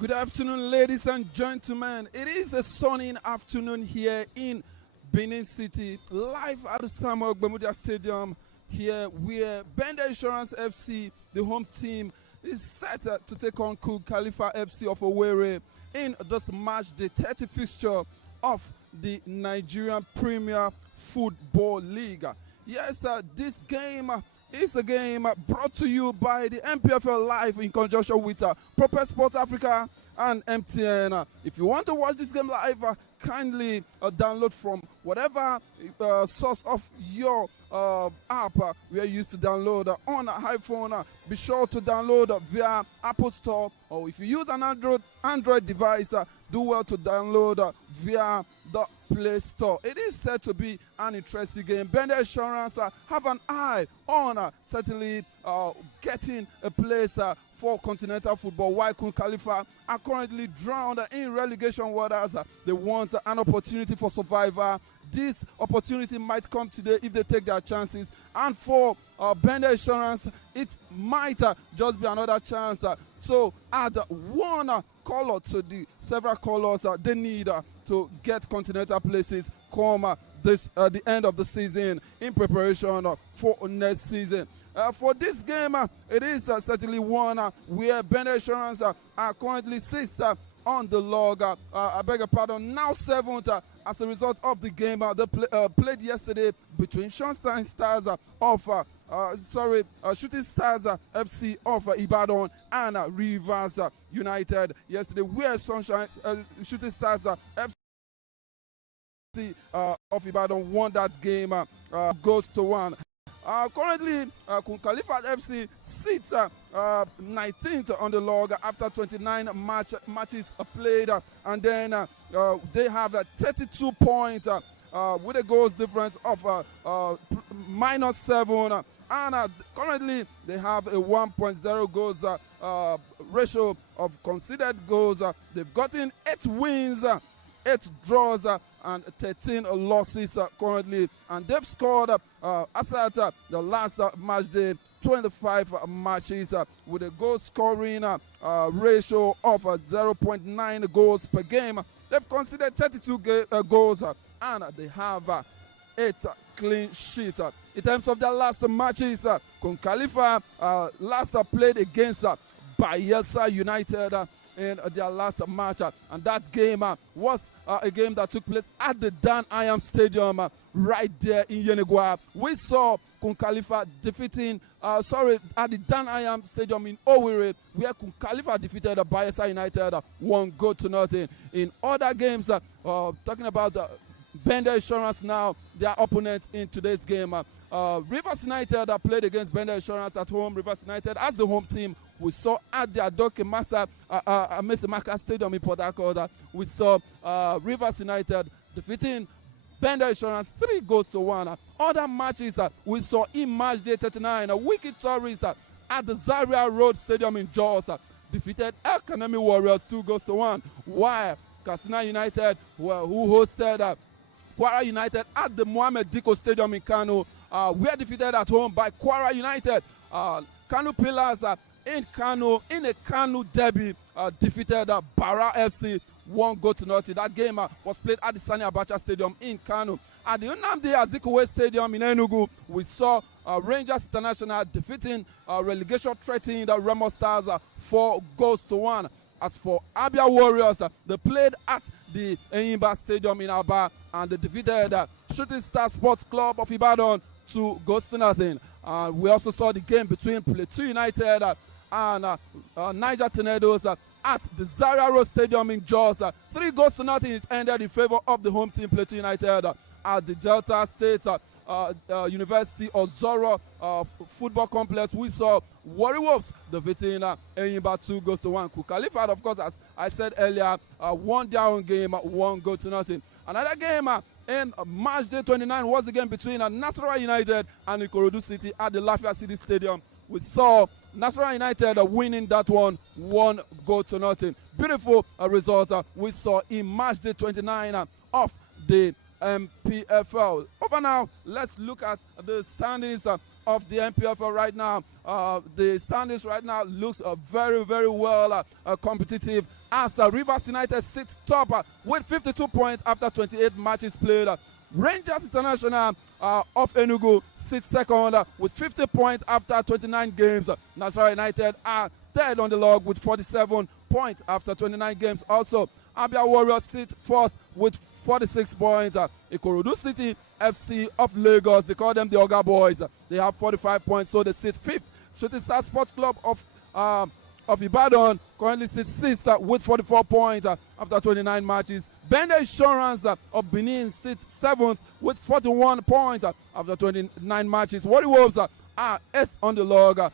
Good afternoon, ladies and gentlemen. It is a sunny afternoon here in Benin City, live at the Samuel Gbemudia Stadium here where BENDEL Insurance FC, the home team, is set to take on KHALIFAT FC of Owerri in this match, the 30th fixture of the Nigerian Premier Football League. Yes, this game is a game brought to you by the NPFL Live in conjunction with Proper Sports Africa and MTN. If you want to watch this game live, kindly download from whatever source of your app we are used to download on iPhone. Be sure to download via Apple Store, or if you use an Android device, do well to download via the Play Store. It is said to be an interesting game. BENDEL Insurance have an eye on certainly getting a place for continental football, while KHALIFAT are currently drowned in relegation waters. They want an opportunity for survival. This opportunity might come today if they take their chances. And for BENDEL Insurance, it might just be another chance to add one color to the several colors they need to get continental places come the end of the season in preparation for next season. For this game, it is certainly one where BENDEL Insurance are currently sixth on the log. I beg your pardon, now seventh as a result of the game they played yesterday between Shooting Stars Shooting Stars FC of Ibadan and Rivers United yesterday, where Shooting Stars FC of Ibadan won that game goes to 1. Currently, KHALIFAT FC sits 19th on the log after 29 matches played, and then they have 32 points with a goals difference of -7, and currently they have a 1.0 goals ratio of conceded goals. They've gotten 8 wins, 8 draws, and 13 losses currently, and they've scored as at the last match day 25 matches with a goal scoring ratio of 0.9 goals per game. They've conceded 32 goals and they have 8 clean sheets. In terms of their last matches, KHALIFAT last played against Bayelsa United in their last match, and that game was a game that took place at the Dan Ayam Stadium right there in Yenagoa. We saw KHALIFAT defeating at the Dan Ayam Stadium in Owerri, where KHALIFAT defeated Bayelsa United 1-0. In other games, talking about BENDEL Insurance now, their opponents in today's game, Rivers United played against BENDEL Insurance at home. Rivers United as the home team. We saw at the Adoke Maka Stadium in Port Harcourt, we saw Rivers United defeating BENDEL Insurance 3-1. Other matches we saw in match day 39, Wiki Tourists at the Zaria Road Stadium in Jos defeated El Kanemi Warriors 2-1, while Katsina United, who hosted Kwara United at the Mohammed Diko Stadium in Kano, were defeated at home by Kwara United. Kano Pillars in Kano, in a Kano derby, defeated Bara FC 1-0. That game was played at the Sani Abacha Stadium in Kano. At the Nnamdi Azikiwe Stadium in Enugu, we saw Rangers International defeating relegation threatening the Remo Stars 4-1. As for Abia Warriors, they played at the Enyimba Stadium in Aba, and they defeated Shooting Star Sports Club of Ibadan 2-0. We also saw the game between Plateau United and Niger Tornadoes at the Zaria Road Stadium in Jos. 3-0. It ended in favor of the home team, Plateau United. At the Delta State University of Zoro football complex, we saw Warri Wolves defeating Enyimba 2-1. KHALIFAT, of course, as I said earlier, won their own game 1-0. Another game in match day 29 was the game between Nasarawa United and Ikorodu City at the Lafia City Stadium. We saw Nasarawa United winning that one 1-0. Beautiful result we saw in match day 29 of the NPFL. Over now, let's look at the standings of the NPFL right now. The standings right now looks very, very well competitive as Rivers United sits top with 52 points after 28 matches played. Rangers International of Enugu sits second with 50 points after 29 games. Nasarawa United are third on the log with 47 points after 29 games. Also, Abia Warriors sit fourth with 46 points. Ikorodu City FC of Lagos, they call them the Oga Boys. They have 45 points, so they sit fifth. Shooting Star Sports Club of Ibadan currently sits sixth with 44 points after 29 matches. BENDEL Insurance of Benin sits seventh with 41 points after 29 matches. Warri Wolves are eighth on the log.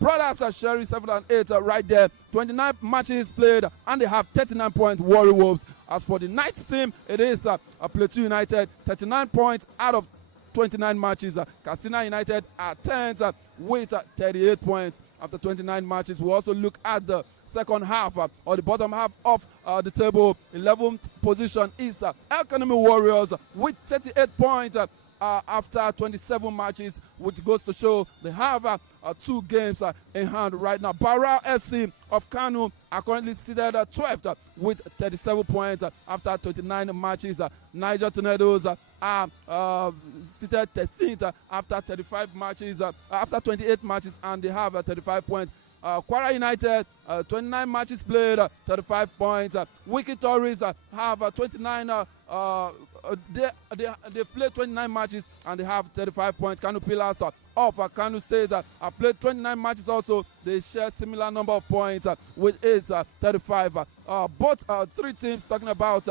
Brothers Sherry 7 and 8 right there. 29 matches played and they have 39 points. Warri Wolves. As for the ninth team, it is Plateau United, 39 points out of 29 matches. Katsina United are 10th with 38 points after 29 matches. We also look at the second half or the bottom half of the table. 11th position is El Kanemi Warriors with 38 points after 27 matches, which goes to show they have 2 games in hand right now. Barra FC of Kanu are currently seated 12th with 37 points after 29 matches. Niger Tornadoes are seated 13th after 35 matches, after 28 matches, and they have 35 points. Kwara United, 29 matches played, 35 points. Wiki Tories have 29. They've played 29 matches and they have 35 points. Kanu Pillars of Kanu State have played 29 matches also. They share similar number of points with it 35. Both 3 teams talking about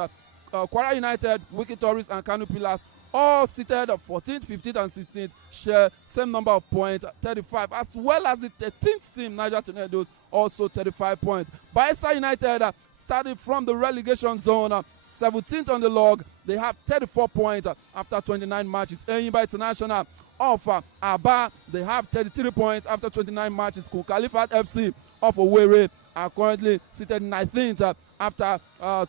Kwara United, Wiki Tories, and Kanu Pillars, all seated 14th, 15th, and 16th, share same number of points, 35, as well as the 13th team, Niger Tornadoes, also 35 points. Bayelsa United, starting from the relegation zone, 17th on the log, they have 34 points after 29 matches. Enyimba International of Aba, they have 33 points after 29 matches. KHALIFAT FC of Owerri are currently seated 19th after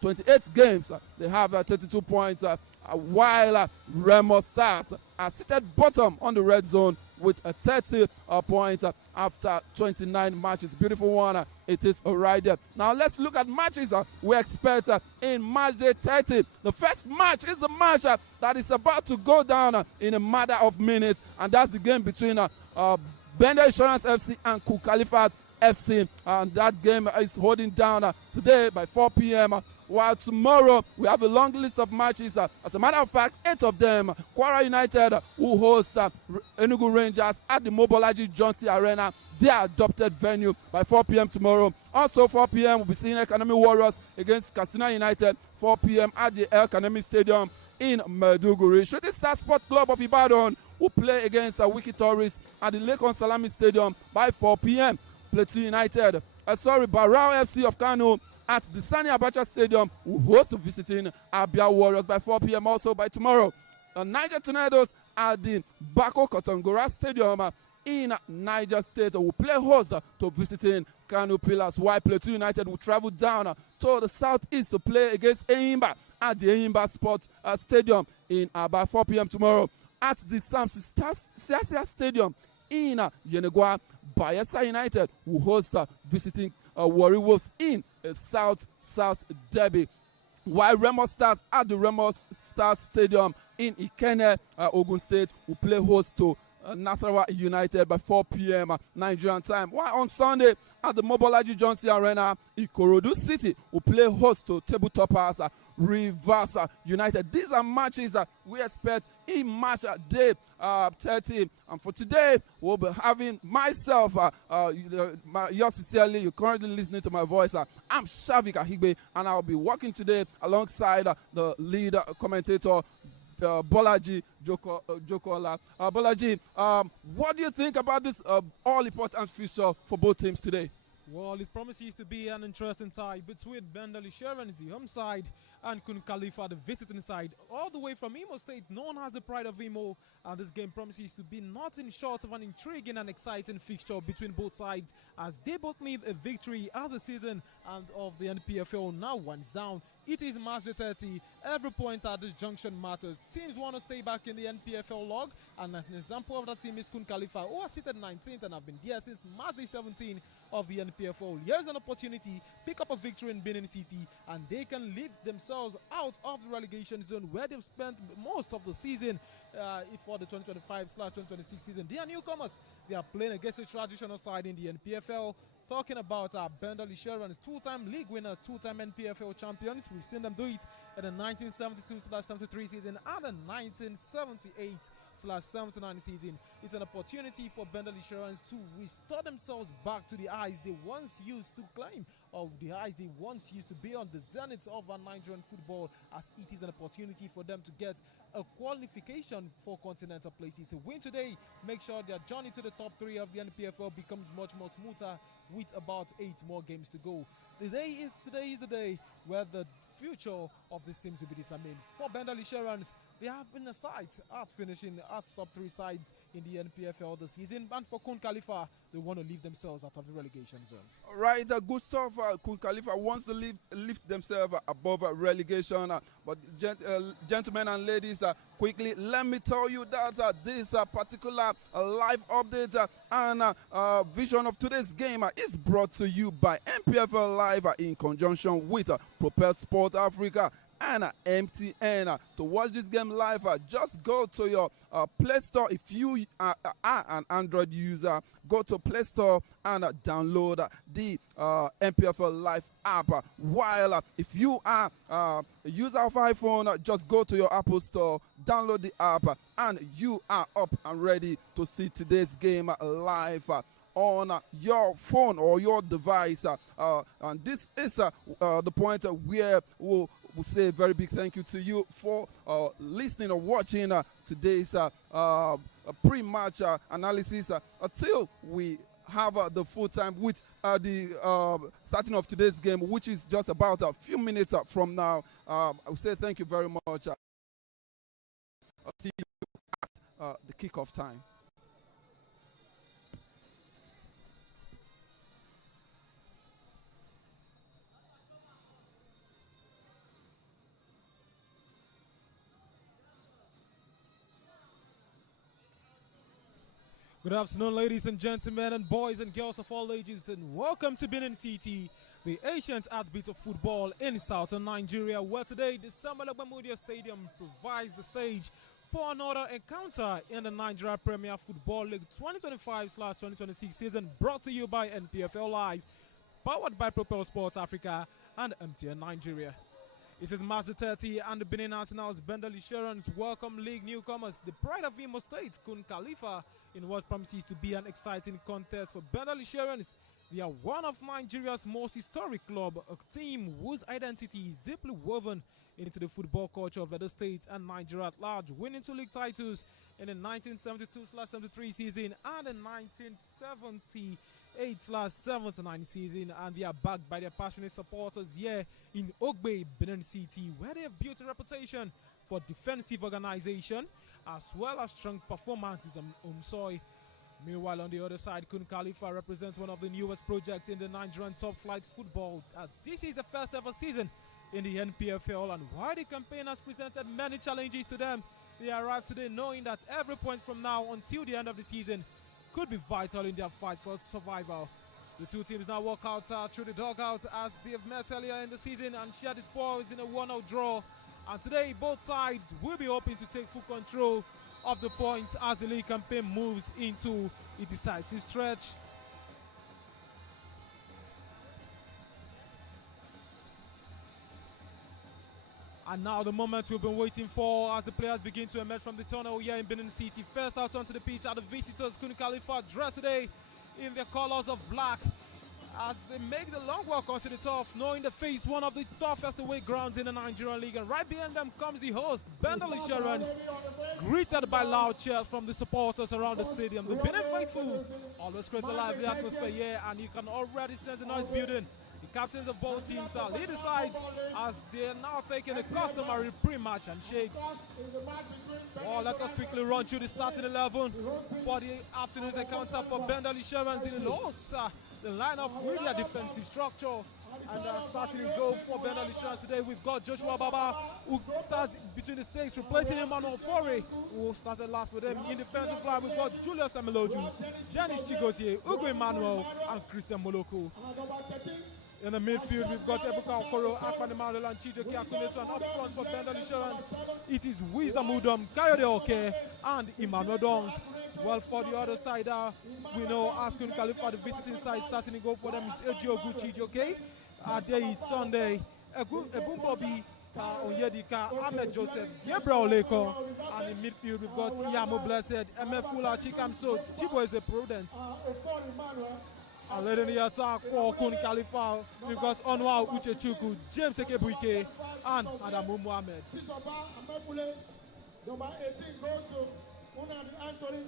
28 games. They have 32 points. While Remo Stars are seated bottom on the red zone with 30 points after 29 matches. Beautiful one, it is right there. Now let's look at matches we expect in match day 30. The first match is the match that is about to go down in a matter of minutes, and that's the game between BENDEL Insurance FC and KHALIFAT FC, and that game is holding down today by 4 p.m. While tomorrow we have a long list of matches. As a matter of fact, 8 of them. Kwara United will host Enugu Rangers at the Mobolaji Johnson Arena, their adopted venue, by 4 p.m. tomorrow. Also 4 p.m. we'll be seeing El Kanemi Warriors against Katsina United, 4 p.m. at the El Kanemi Stadium in Maiduguri. Shooting Star Sports Club of Ibadan will play against Wiki Tories at the Lekon Salami Stadium by 4 p.m. Plateau United, Barao FC of Kano at the Sani Abacha Stadium will host visiting Abia Warriors by 4 p.m. also by tomorrow. Niger Tornadoes at the Bako Kotongora Stadium in Niger State will play host to visiting Kanu Pillars, while Plateau United will travel down to the southeast to play against Enyimba at the Enyimba Sports Stadium in Aba 4 p.m. tomorrow. At the Samson Siasia Stadium in Yenegua, Bayelsa United will host visiting Warri Wolves in a South derby, while Remo Stars at the Remo Stars Stadium in Ikenne, Ogun State, will play host to Nasarawa United by 4 p.m. Nigerian time. While on Sunday at the Mobolaji Johnson Arena, Ikorodu City will play host to Table Toppers Rivers United. These are matches we expect in match day 30. And for today, we'll be having myself, yours sincerely, you're currently listening to my voice. I'm Shavik Ahigbe, and I'll be working today alongside the lead commentator, Bolaji Jokola. Bolaji, what do you think about this all-important fixture for both teams today? Well, it promises to be an interesting tie between BENDEL Insurance, the home side, and KUN KHALIFAT, the visiting side, all the way from Imo State, known as the Pride of Imo. And this game promises to be nothing short of an intriguing and exciting fixture between both sides, as they both need a victory as the season and of the NPFL now winds down. It is March the 30. Every point at this junction matters. Teams want to stay back in the NPFL log, and an example of that team is KUN KHALIFAT, who are seated 19th and have been there since March the 17th of the NPFL. Here's an opportunity, pick up a victory in Benin City, and they can lift themselves out of the relegation zone where they've spent most of the season for the 2025/2026 season. They are newcomers. They are playing against a traditional side in the NPFL. Talking about BENDEL Insurance, two-time league winners, two-time NPFL champions. We've seen them do it in the 1972/73 season and the 1978/79 season. It's an opportunity for BENDEL Insurance to restore themselves back to the heights they once used to claim, or the heights they once used to be on, the zenith of Nigerian football, as it is an opportunity for them to get a qualification for continental places. A win today, make sure their journey to the top 3 of the NPFL becomes much more smoother with about 8 more games to go. Today is the day where the future of these teams will be determined. For BENDEL Insurance, they have been a sight at finishing at top 3 sides in the NPFL this season. And for KUN KHALIFAT, they want to leave themselves out of the relegation zone. All right, good stuff. KUN KHALIFAT wants to lift themselves above relegation. But gentlemen and ladies, quickly, let me tell you that this particular live update and vision of today's game is brought to you by NPFL Live in conjunction with Propel Sport Africa and MTN. To watch this game live, just go to your Play Store. If you are an Android user, go to Play Store and download the NPFL Live app. While if you are a user of iPhone, just go to your Apple Store, download the app, and you are up and ready to see today's game live on your phone or your device. And this is the point where we'll say a very big thank you to you for listening or watching today's pre-match analysis until we have the full time with the starting of today's game, which is just about a few minutes from now. I will say thank you very much. I'll see you at the kickoff time. Good afternoon, ladies and gentlemen, and boys and girls of all ages, and welcome to Benin City, the ancient heartbeat of football in southern Nigeria, where today the Samuel Agbamudia Stadium provides the stage for another encounter in the Nigerian Premier Football League 2025/2026 season, brought to you by NPFL Live, powered by Propel Sports Africa and MTN Nigeria. It is March the 30 and the Benin Nationals BENDEL Insurance welcome league newcomers, the Pride of Imo State, KUN KHALIFAT, in what promises to be an exciting contest for BENDEL Insurance. They are one of Nigeria's most historic club, a team whose identity is deeply woven into the football culture of the state and Nigeria at large, winning 2 league titles in the 1972/73 season and the 1978/79 season, and they are backed by their passionate supporters here in Ogbe, Benin City, where they have built a reputation for defensive organization as well as strong performances on home soil. Meanwhile, on the other side, KUN KHALIFAT represents one of the newest projects in the Nigerian top flight football, as this is the first ever season in the NPFL, and while the campaign has presented many challenges to them, they arrive today knowing that every point from now until the end of the season could be vital in their fight for survival. The two teams now walk out through the dugout as they have met earlier in the season and shared the spoils in a 1-0 draw. And today, both sides will be hoping to take full control of the points as the league campaign moves into a decisive stretch. And now the moment we've been waiting for as the players begin to emerge from the tunnel here in Benin City. First out onto the pitch are the visitors, KUN KHALIFAT, dressed today in their colors of black, as they make the long walk onto the turf, knowing they face one of the toughest away grounds in the Nigerian League. And right behind them comes the host, BENDEL Insurance, greeted by loud cheers from the supporters around the stadium. The Benin faithful always create a lively atmosphere here, and you can already sense the noise building The captains of both teams lead the sides as they are now taking a customary pre-match handshakes. Well, let us quickly run through the starting 11 for the afternoon's encounter for BENDEL Insurance in the lineup with their defensive structure. And starting in goal for BENDEL Insurance today, we've got Joshua Baba, who starts between the stakes, replacing Emmanuel Fore, who started last for them. In defensive line, we've got Julius Amiloju, Dennis Chigozie, Ugo Emmanuel, and Christian Moloko. In the midfield, we've got Ebuka Okoro, Akpan Emmanuel, and Chijoke Akuneso. And up front for BENDEL Insurance, it is Wisdom Udom, Kayode Oke, and Emmanuel Dong. Well, for the other side, we know Askun KHALIFAT, the visiting side, starting to go for them is Ejiogu Chijoke. There is Sunday, Ebumbobi Onyedika, Ahmed Joseph, Gabriel Leko, and in midfield we've got Yamo Blessed, MF Fula, Chikamso, Chibo is a prudent. And leading the attack for KUN KHALIFAT, we've got Onwa Uchechuku, James Ekebuike, and Adamu Mohamed. Number 18 goes to Unadi Anthony.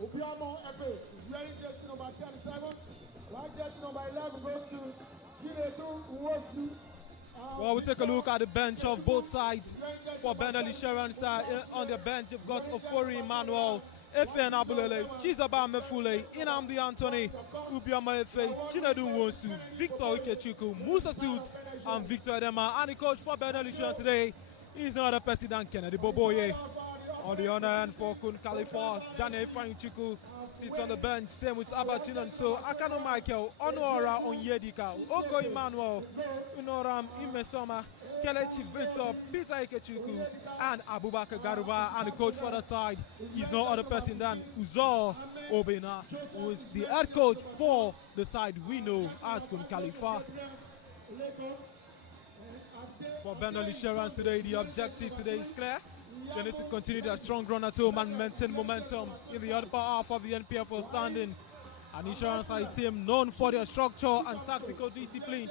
Obiamo FA is wearing jersey number 37. Right jersey number 11 goes to Chinedu Uwosu. Well, we take a look at the bench of both sides for BENDEL Insurance. On the bench, you've got Ofori Emmanuel, FN Abulele, Chizaba Mefule, Inamdi Anthony, Ubiama FA, Chinedu Uwosu, Victor Ikechuku, Musa Sud, and Victor Edema. And the coach for BENDEL Insurance today is no other person than Kennedy Boboye. On the other hand, for KUN KHALIFAT, Daniel Ifeanyichukwu sits on the bench, same with Abachin and so Akano Michael, Onora Onyedika, Oko Emmanuel, Unoram Imesoma, Kelechi Victor, Peter Ikechukwu, and Abubakar Garuba. And the coach for that side is no other person than Uzor Obina, who is the head coach for the side we know as KUN KHALIFAT. For BENDEL Insurance today, the objective today is clear. They need to continue their strong run at home and maintain momentum in the upper half of the NPFL standings. An Insurance side team known for their structure and tactical discipline.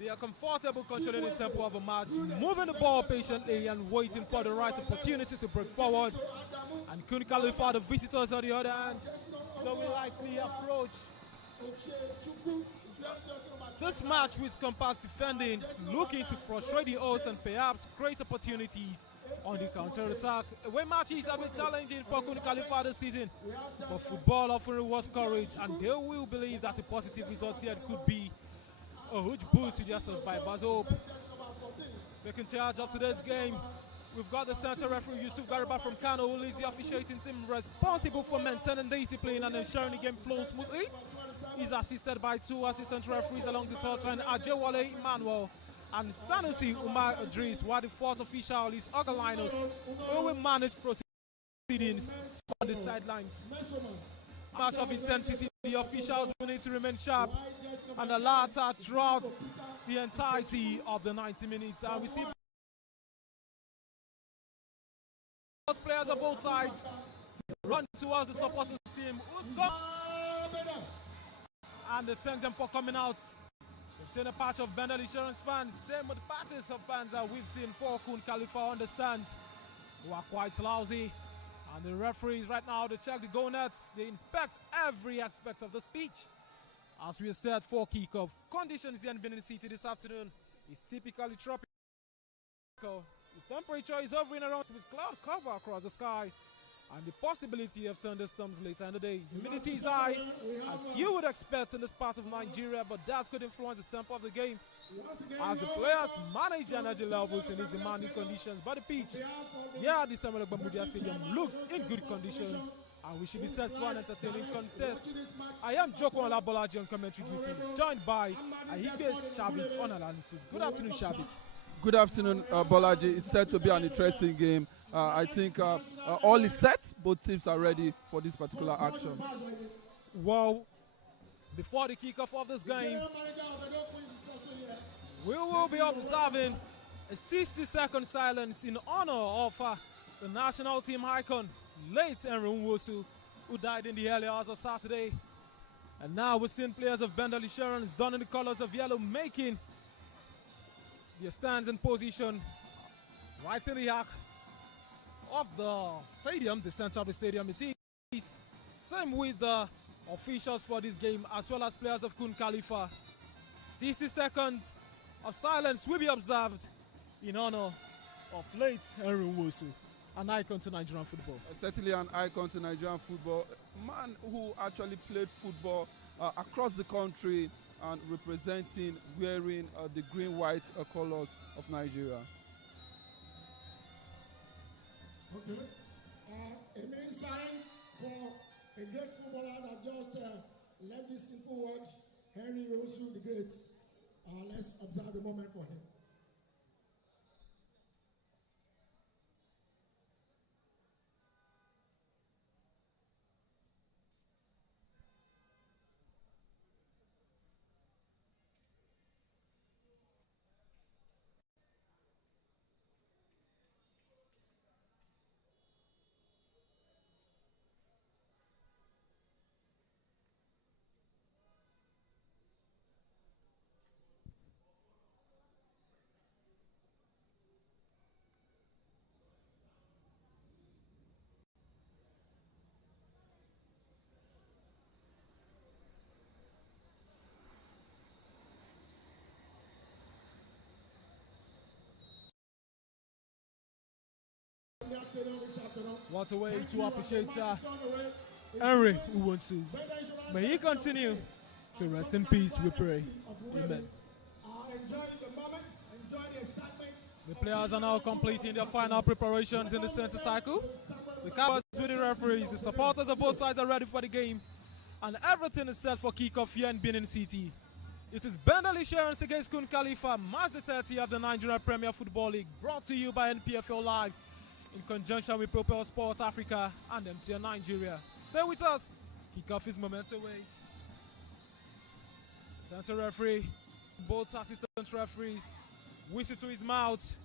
They are comfortable controlling the tempo of a match, moving the ball patiently and waiting for the right opportunity to break forward. And KUN KHALIFAT, the visitors on the other hand, they will likely approach this match with compact defending, looking to frustrate the host and perhaps create opportunities on the counter-attack. Away matches have been challenging for KUN KHALIFAT this season, but football often rewards courage, and they will believe that a positive result here could be a huge boost to their survivors' hope. Taking charge of today's game, we've got the center referee Yusuf Gariba from Kano, who is the officiating team responsible for maintaining discipline and ensuring the game flows smoothly. He's assisted by two assistant referees along the touchline, Ajewale Emmanuel and Sanusi Umar Idris, while the fourth official is Ogalinus, who will manage proceedings on the sidelines. Match of intensity, the officials will need to remain sharp and alert throughout the entirety of the 90 minutes. And we see both players of both sides run towards the supporting team who's gone, and they thank them for coming out. We've seen a patch of BENDEL Insurance fans, same with patches of fans that we've seen for KUN KHALIFAT on the stands, who are quite lousy. And the referees right now, they check the goal nets, they inspect every aspect of the pitch. As we said for kickoff, conditions here in Benin City this afternoon is typically tropical. The temperature is hovering around with cloud cover across the sky, and the possibility of thunderstorms later in the day. Humidity is high, as you would expect in this part of Nigeria, but that could influence the tempo of the game as the players manage the energy levels in these demanding conditions. But the pitch here at the Samuel Ogbamudia Stadium looks in good condition, and we should be set for an entertaining contest. I am Joko Olabolaji on commentary duty, joined by Ahike Shabik on analysis. Good afternoon, Shabik. Good afternoon, Bolaji. It's set to be an interesting game. I think all is set. Both teams are ready for this particular action. Well, before the kickoff of this game, we will be observing a 60-second silence in honor of the national team icon, late Henry Nwosu, who died in the early hours of Saturday. And now we're seeing players of BENDEL Insurance donned in the colors of yellow, making their stands in position right in the arc of the stadium, the center of the stadium. It is same with the officials for this game as well as players of KUN KHALIFAT. 60 seconds of silence will be observed in honor of late Henry Nwosu, an icon to Nigerian football. Certainly an icon to Nigerian football. A man who actually played football across the country and representing, wearing the green-white colors of Nigeria. Okay. A minute sign for a great footballer that just left this simple world, Henry Nwosu the Great. Let's observe the moment for him. What a way to appreciate Henry Nwosu. May he continue to rest in peace, we pray. Amen. Enjoy the moment, enjoy the excitement. The players are now completing their final preparations in the center circle. The cowards with the referees, the supporters of both sides are ready for the game, and everything is set for kickoff here in Benin City. It is BENDEL Insurance against KUN KHALIFAT, March the 30th of the Nigerian Premier Football League, brought to you by NPFL Live in conjunction with Propel Sports Africa and MTN Nigeria. Stay with us. Kickoff is moments away. Center referee, both assistant referees, whistle to his mouth.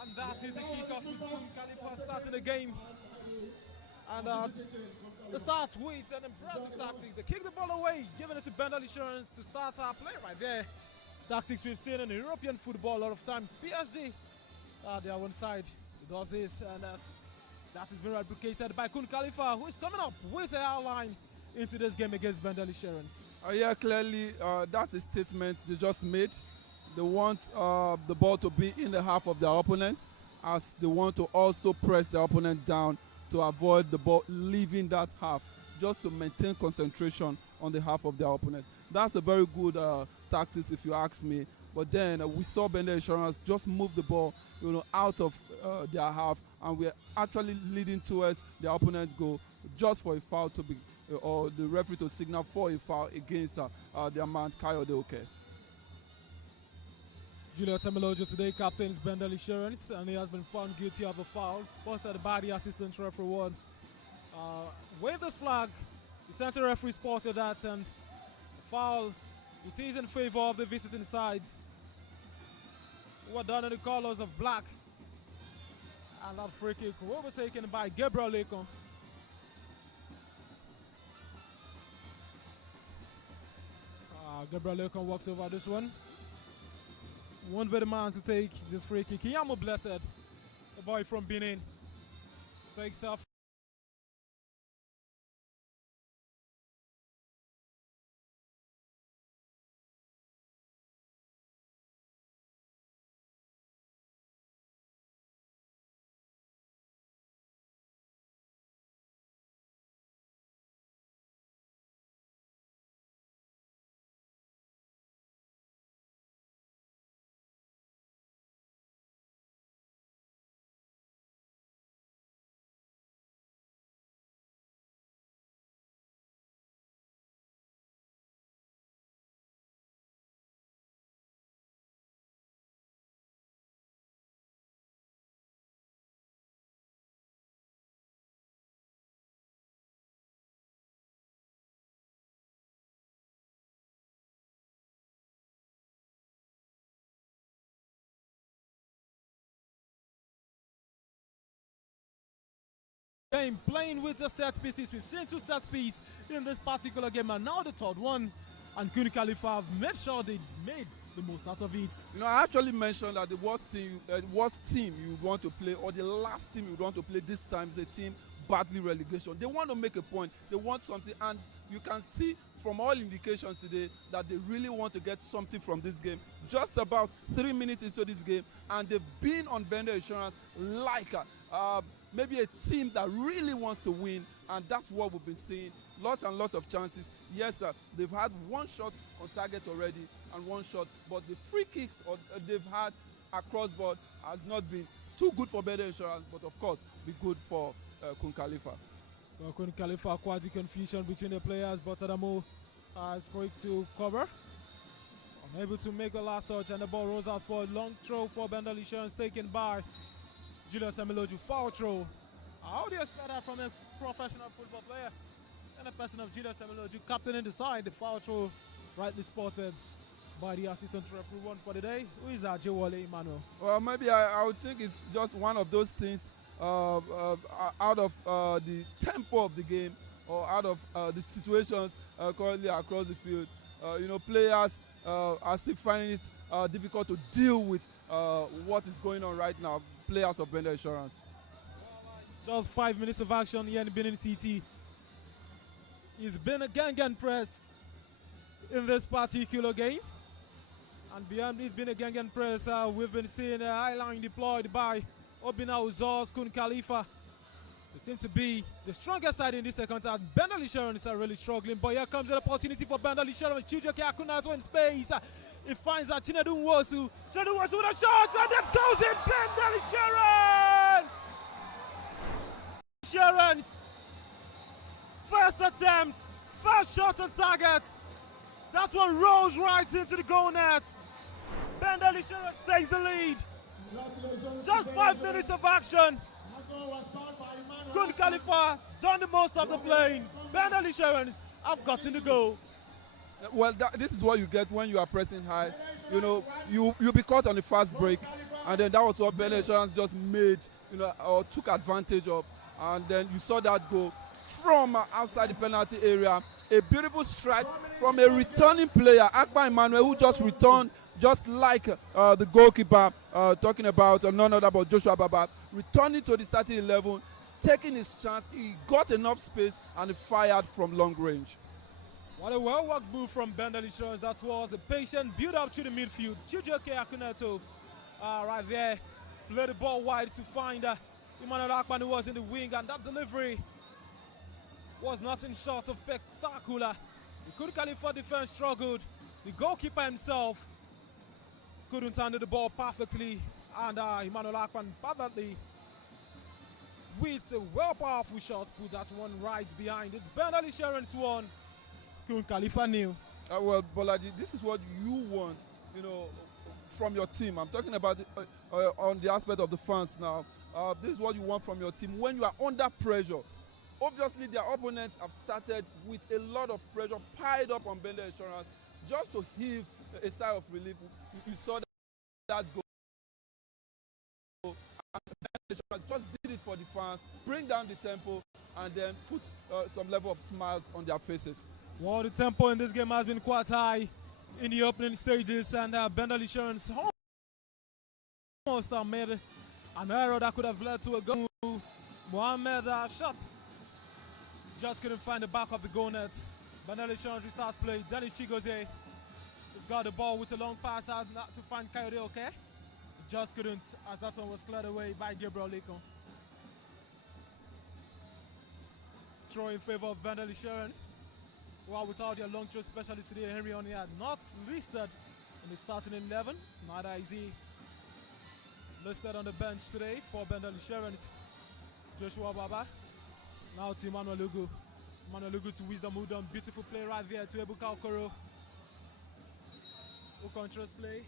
And that is the kickoff with KUN KHALIFAT starting the game. And the start with an impressive tactics. They kick the ball away, giving it to BENDEL Insurance to start our play right there. Tactics we've seen in European football a lot of times. PSG, they are one side who does this, and that has been replicated by KUN KHALIFAT, who is coming up with a outline into this game against BENDEL Insurance. Yeah, clearly, that's the statement they just made. They want the ball to be in the half of their opponent, as they want to also press the opponent down to avoid the ball leaving that half, just to maintain concentration on the half of their opponent. That's a very good tactics, if you ask me. But then we saw BENDEL Insurance just move the ball, out of their half, and we're actually leading towards the opponent's goal, just for a foul to be, or the referee to signal for a foul against their man Kayode Oke. Julius Emilojo today captains BENDEL Insurance, and he has been found guilty of a foul spotted by the assistant referee one. Wave this flag, the center referee spotted that, and the foul, it is in favor of the visiting side, who are done in the colors of black. And that free kick will be taken by Gabriel Lekon. Gabriel Lekon walks over this one. Won't be the man to take this free kick. Kiyamo Blessed, the boy from Benin, takes off. Game playing with the set pieces. We've seen 2 set pieces in this particular game, and now the third one. And KUN KHALIFAT have made sure they made the most out of it. I actually mentioned that the worst team you want to play, or the last team you want to play this time, is a team battling relegation. They want to make a point. They want something, and you can see from all indications today that they really want to get something from this game. Just about 3 minutes into this game, and they've been on BENDEL Insurance like maybe a team that really wants to win, and that's what we've been seeing. Lots and lots of chances. Yes, they've had one shot on target already and one shot, but the free kicks they've had across board has not been too good for BENDEL Insurance, but of course be good for KHALIFAT. Well, KHALIFAT, quite a confusion between the players, but Adamo is quick to cover. Unable to make the last touch, and the ball rolls out for a long throw for BENDEL Insurance, taken by Julius Emiloju. Foul throw. How do you expect that from a professional football player? And the person of Julius Emiloju, captain in the side. The foul throw rightly spotted by the assistant referee. One for the day. Who is that? Jewale Emmanuel. Well, maybe I would think it's just one of those things out of the tempo of the game, or out of the situations currently across the field. Players are still finding it difficult to deal with what is going on right now. Players of BENDEL Insurance. Just 5 minutes of action here in Benin City. It's been a gang press in this particular game. And beyond this being a gang press, we've been seeing a high line deployed by Obina Uzors, KHALIFAT. They seem to be the strongest side in this second half. BENDEL Insurance are really struggling, but here comes an opportunity for BENDEL Insurance. Chijioke Akunato in space. It finds Chinedu Nwosu. Chinedu Nwosu with a shot, and it goes in. BENDEL Insurance! Insurance! First attempt, first shot on target. That one rolls right into the goal net. BENDEL Insurance takes the lead. Just 5 minutes of action. KHALIFAT done the most of the playing. BENDEL Insurance have gotten the goal. Well, this is what you get when you are pressing high. You'll be caught on the fast break, and then that was what BENDEL Insurance just made, or took advantage of. And then you saw that goal from outside the penalty area. A beautiful strike from a returning player, Akbar Emmanuel, who just returned, just like the goalkeeper, talking about none other but Joshua Baba, returning to the starting 11, taking his chance. He got enough space and he fired from long range. What a well-worked move from BENDEL Insurance. That was a patient build-up to the midfield. Chijioke Akunato right there, played the ball wide to find Emmanuel Akpan, who was in the wing, and that delivery was nothing short of spectacular. The KHALIFAT defense struggled. The goalkeeper himself couldn't handle the ball perfectly, and Emmanuel Akpan perfectly, with a well-powerful shot, put that one right behind it. BENDEL Insurance won, KHALIFAT nil. Well, Bolaji, this is what you want, from your team. I'm talking about on the aspect of the fans now. This is what you want from your team when you are under pressure. Obviously, their opponents have started with a lot of pressure piled up on BENDEL Insurance just to heave a sigh of relief. You saw that goal. And BENDEL Insurance just did it for the fans, bring down the tempo, and then put some level of smiles on their faces. Well, the tempo in this game has been quite high in the opening stages, and BENDEL Insurance almost made an error that could have led to a goal. Mohamed shot. Just couldn't find the back of the goal net. BENDEL Insurance restarts play. Dennis Chigozie has got the ball with a long pass out to find Coyote, okay? Just couldn't, as that one was cleared away by Gabriel Lekon. Throw in favor of BENDEL Insurance. Well, without their long throw specialist today, Henry Onyia not listed in the starting 11. Neither is he listed on the bench today for BENDEL Insurance. Joshua Baba. Now to Emmanuel Lugu. Emmanuel Lugu to Wisdom Udom. Beautiful play right there to Ebuka Okoro, who controls play.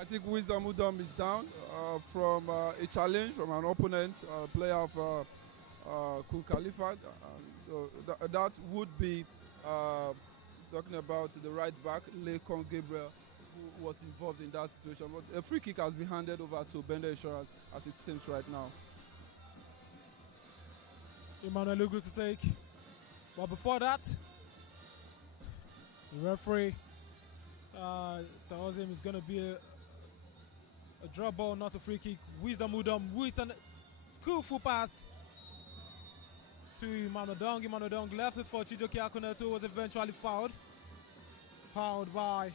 I think Wisdom Udom is down from a challenge from an opponent, player of KHALIFAT. So that would be talking about the right back, Lekon Gabriel, who was involved in that situation. But a free kick has been handed over to BENDEL Insurance as it seems right now. Emmanuel Lugu to take. But before that, the referee tells him it's going to be A drop ball, not a free kick. Wisdom Udom with a skillful pass to Emmanuel Dong. Emmanuel Dong left it for Chijoke Akuneto, was eventually fouled. Fouled by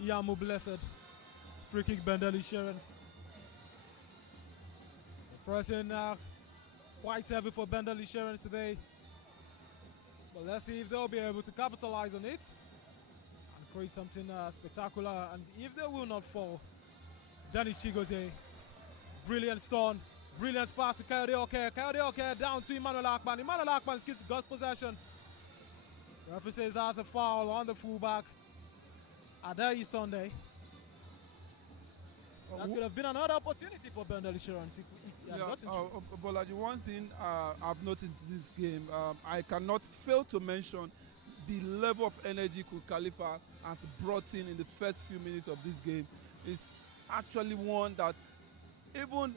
Iyamu Blessed. Free kick, BENDEL Insurance. The pressing quite heavy for BENDEL Insurance today. But let's see if they'll be able to capitalize on it and create something spectacular. And if they will not fall, Dennis Chigozie. Brilliant stun. Brilliant pass to Coyote Oke. Coyote Oke down to Emmanuel Akpan. Emmanuel Akpan got possession. Referee says that's a foul on the fullback. Adayi Sunday. That could have been another opportunity for BENDEL Insurance. Bolaji, one thing I've noticed this game, I cannot fail to mention the level of energy KHALIFAT has brought in the first few minutes of this game. Is actually one that even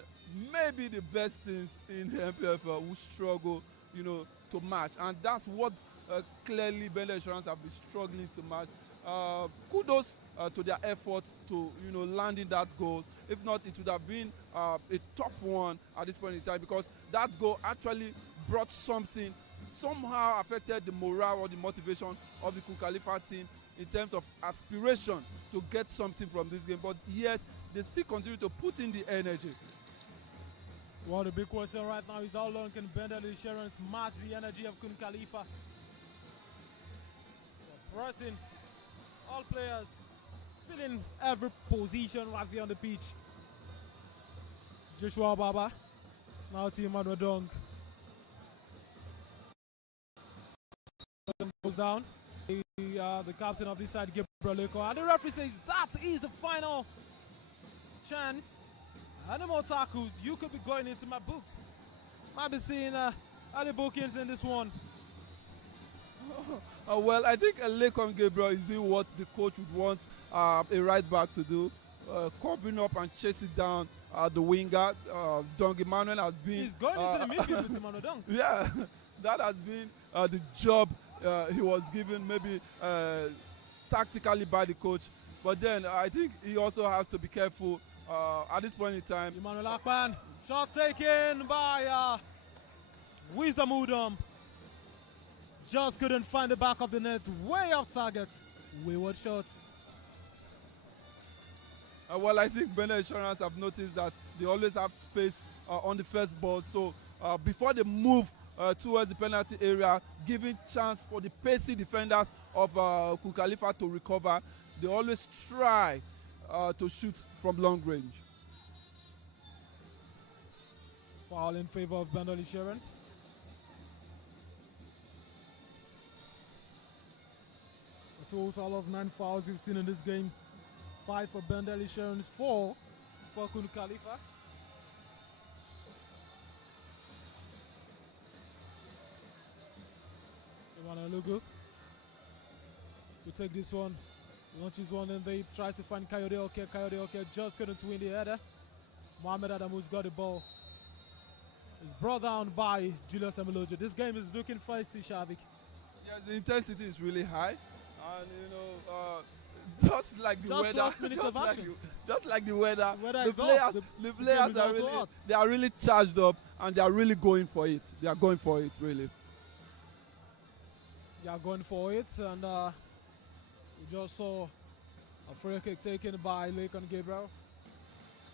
maybe the best teams in the NPFL will struggle, to match, and that's what clearly BENDEL Insurance have been struggling to match. Kudos to their efforts to landing that goal. If not, it would have been a top one at this point in time, because that goal actually brought something, somehow affected the morale or the motivation of the KHALIFAT team in terms of aspiration to get something from this game. But yet they still continue to put in the energy. Well, the big question right now is how long can BENDEL Insurance match the energy of KHALIFAT? Pressing all players, filling every position right here on the pitch. Joshua Baba, now to Emmanuel Dong. Goes down. The captain of this side, Gabriel Leko. And the referee says that is the final chance. Any more tackles, you could be going into my books. Might be seeing early bookings in this one. Well, I think Lekon Gabriel is doing what the coach would want a right back to do, covering up and chasing down the winger. Dong Emmanuel has been. He's going into the midfield with Emmanuel Dong. Yeah, that has been the job he was given, maybe tactically by the coach. But then I think he also has to be careful at this point in time. Emmanuel Akpan, shot taken by Wisdom Udom. Just couldn't find the back of the net, way off target. Wayward shot. Well, I think BENDEL Insurance have noticed that they always have space on the first ball. So before they move towards the penalty area, giving chance for the pacey defenders of KHALIFAT to recover, they always try to shoot from long range. Foul in favor of BENDEL Insurance. A total of 9 fouls you've seen in this game. 5 for BENDEL Insurance, 4 for KHALIFAT. Lugu. We take this one, launches one, and they tries to find Coyote Oke. Coyote Oke just couldn't win the header. Mohamed Adamu's got the ball. It's brought down by Julius Emilojo. This game is looking feisty, Shavik. Yes, the intensity is really high, and just like the weather, just like the weather, the players are really, they are really charged up, and they are really going for it. They are going for it, really. They are going for it, and we just saw a free kick taken by Lekon Gabriel.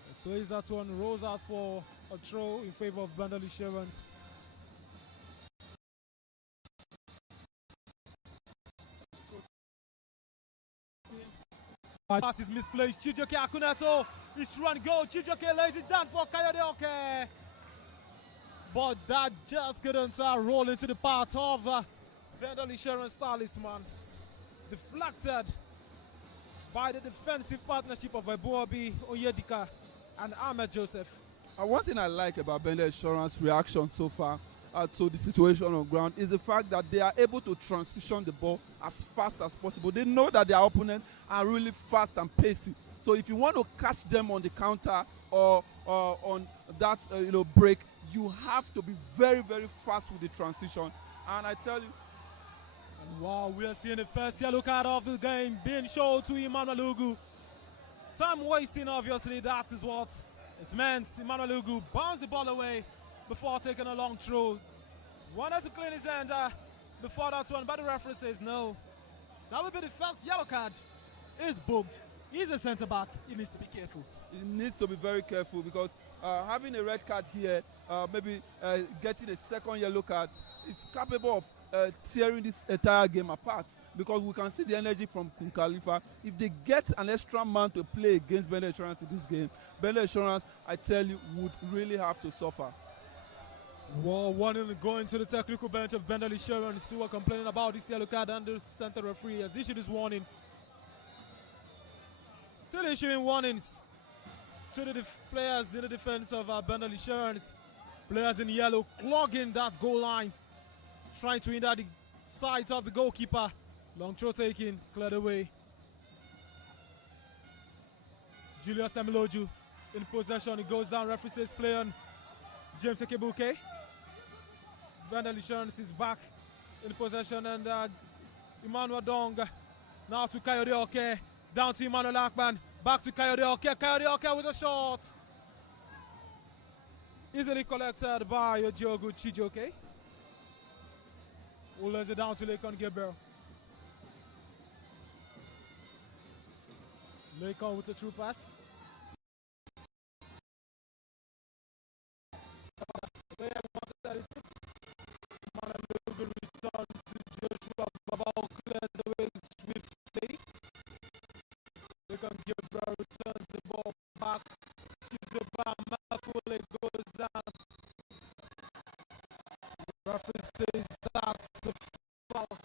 He plays that one, rolls out for a throw in favor of BENDEL Insurance. Pass is misplaced. Chijoke Akuneto is trying to go. Chijoke lays it down for Coyote Oke. But that just couldn't roll into the path of BENDEL Insurance talisman. Deflected by the defensive partnership of Ebuobi Oyedika and Ahmed Joseph. One thing I like about BENDEL Insurance reaction so far to the situation on ground is the fact that they are able to transition the ball as fast as possible. They know that their opponent are really fast and pacey. So if you want to catch them on the counter or on that break, you have to be very, very fast with the transition. And I tell you, and wow, we are seeing the first yellow card of the game being shown to Emmanuel Ugu. Time wasting, obviously, that is what it's meant. Emmanuel Ugu bounces the ball away before taking a long throw. Wanted to clean his hand before that one, but the referee says no. That will be the first yellow card. He's booked. He's a centre back. He needs to be careful. He needs to be very careful because having a red card here, maybe getting a second yellow card, is capable of tearing this entire game apart, because we can see the energy from KHALIFAT. If they get an extra man to play against BENDEL Insurance in this game, BENDEL Insurance, I tell you, would really have to suffer. Well, one going to the technical bench of BENDEL Insurance, who are complaining about this yellow card, and the center referee has issued this warning. Still issuing warnings to the players in the defense of BENDEL Insurance. Players in yellow clogging that goal line, trying to hinder the sight of the goalkeeper. Long throw taken, cleared away. Julius Emiloju in possession. He goes down. Referee says play on James Ekebuke. BENDEL Insurance is back in possession, and Emmanuel Dong now to Kayode Oke. Down to Emmanuel Akman. Back to Kayode Oke. Kayode Oke with a shot. Easily collected by Diogo Chijoke. Who lays it down to Lekon Gabriel. Lekon with a true pass. Return to Joshua Babao, clears away swiftly. Lekon Gabriel returns the ball back. Chizoba Mafule goes down. Referee says that's a foul.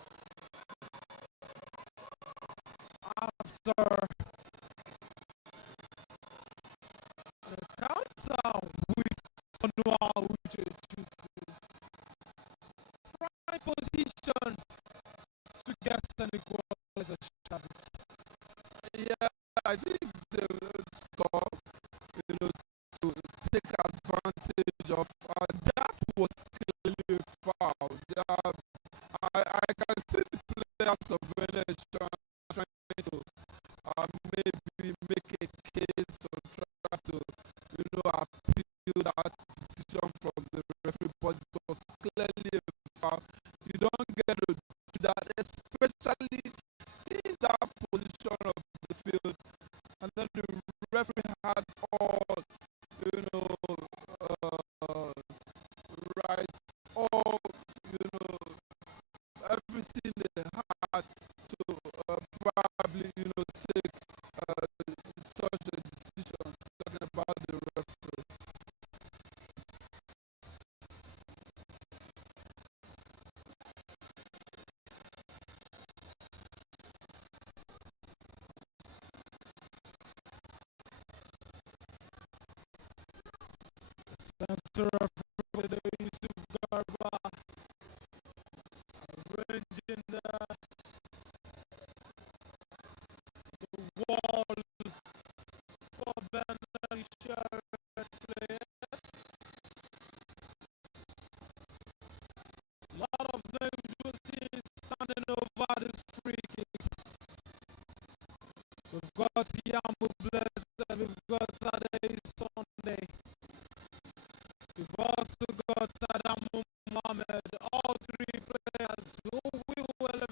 After the counter with Sonua Uchechu. Prime position to get an equalizer. Yeah, I think the score, to take advantage of that was clearly foul. I can see the players of BENDEL trying to maybe make a case or try to appeal that decision from the referee, but it was clearly a foul. You don't get to do that, especially in that position of the field, and then the referee had all right, all everything they had to probably take such a decision. Talking about the referee. Center for the Yusuf Garba, arranging the wall for BENDEL Insurance players. A lot of names we'll see standing over this free kick. We've got Yamu Blessed, we've got Sadei Sunday. We've also got Adamu Mohamed, all three players who will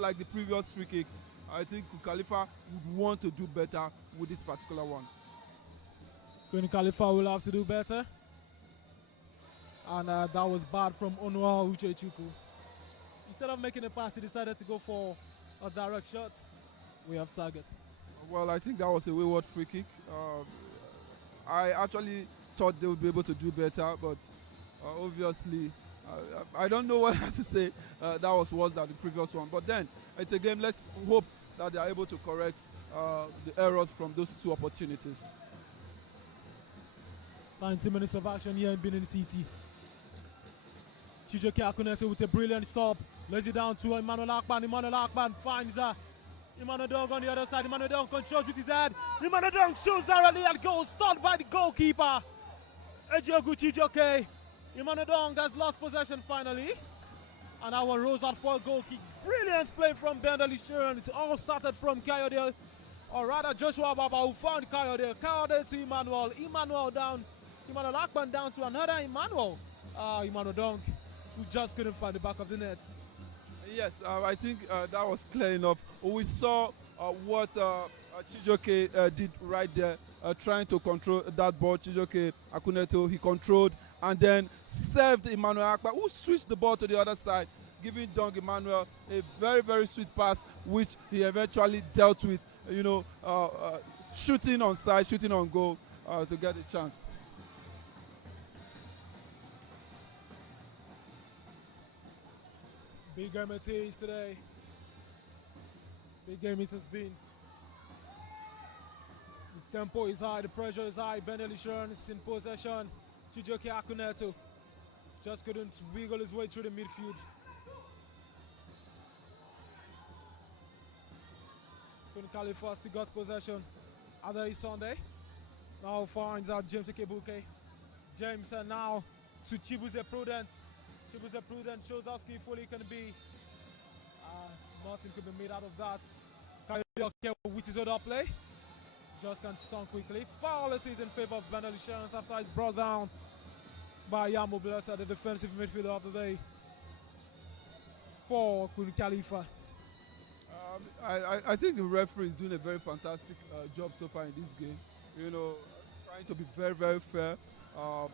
like the previous free kick, I think KHALIFAT would want to do better with this particular one. KHALIFAT will have to do better. And that was bad from Onwa Uchechukwu. Instead of making a pass, he decided to go for a direct shot. We have target. Well, I think that was a wayward free kick. I actually thought they would be able to do better, but obviously, I don't know what I have to say. That was worse than the previous one. But then, it's a game. Let's hope that they are able to correct the errors from those two opportunities. 90 minutes of action here in Benin City. Chijoke Akunete with a brilliant stop. Lays it down to Emmanuel Akpan. Emmanuel Akpan finds Emmanuel Dong on the other side. Emmanuel Dong controls with his head. Emmanuel Dong shoots early and goal stopped by the goalkeeper. Ejiogu Chijoke. Emmanuel Dong has lost possession finally. And that one rose out for a goal kick. Brilliant play from BENDEL Insurance. It all started from Kayode, or rather Joshua Baba, who found Kayode. Kayode to Emmanuel. Emmanuel down. Emmanuel Akpan down to another Emmanuel. Emmanuel Dong, who just couldn't find the back of the net. Yes, I think that was clear enough. We saw what Chijoke did right there, trying to control that ball. Chijoke Akuneto, he controlled and then served Emmanuel Akpan, who switched the ball to the other side, giving Dong Emmanuel a very, very sweet pass, which he eventually dealt with, shooting on side, shooting on goal to get a chance. Big game it is today. Big game it has been. The tempo is high, the pressure is high. BENDEL Insurance in possession. Chijoke Akuneto just couldn't wiggle his way through the midfield. KHALIFAT still got possession. Other Sunday. Now finds out James Ekebuke. James now to Chibuze Prudence. Chibuze Prudence shows how skillful he can be. Nothing could be made out of that. Kayode with his other play. Just can't stun quickly. Foul it is in favor of BENDEL Insurance after it's brought down by Yamo Blessa, the defensive midfielder of the day for KHALIFAT. I think the referee is doing a very fantastic job so far in this game. Trying to be very, very fair,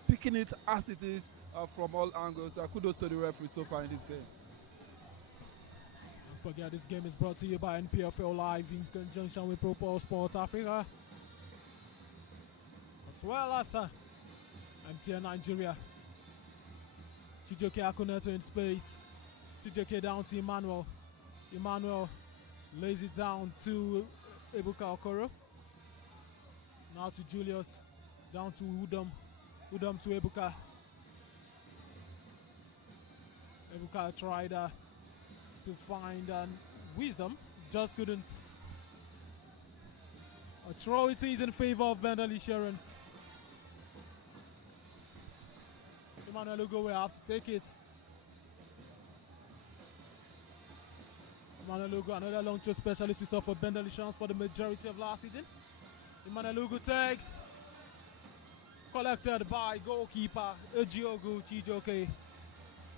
picking it as it is from all angles. Kudos to the referee so far in this game. Don't forget, this game is brought to you by NPFL Live in conjunction with Pro Sports Africa, as well as MTN Nigeria. Chijoke Akuneto in space. Chijoke down to Emmanuel. Emmanuel lays it down to Ebuka Okoro. Now to Julius. Down to Udom. Udom to Ebuka. Ebuka tried to find Wisdom. Just couldn't. A throw it is in favor of BENDEL Insurance. Emmanuel Ugo will have to take it. Emmanuel Ugo, another long throw specialist we saw for BENDEL Insurance for the majority of last season. Emmanuel Ugo takes. Collected by goalkeeper Ejiogu Chijoke.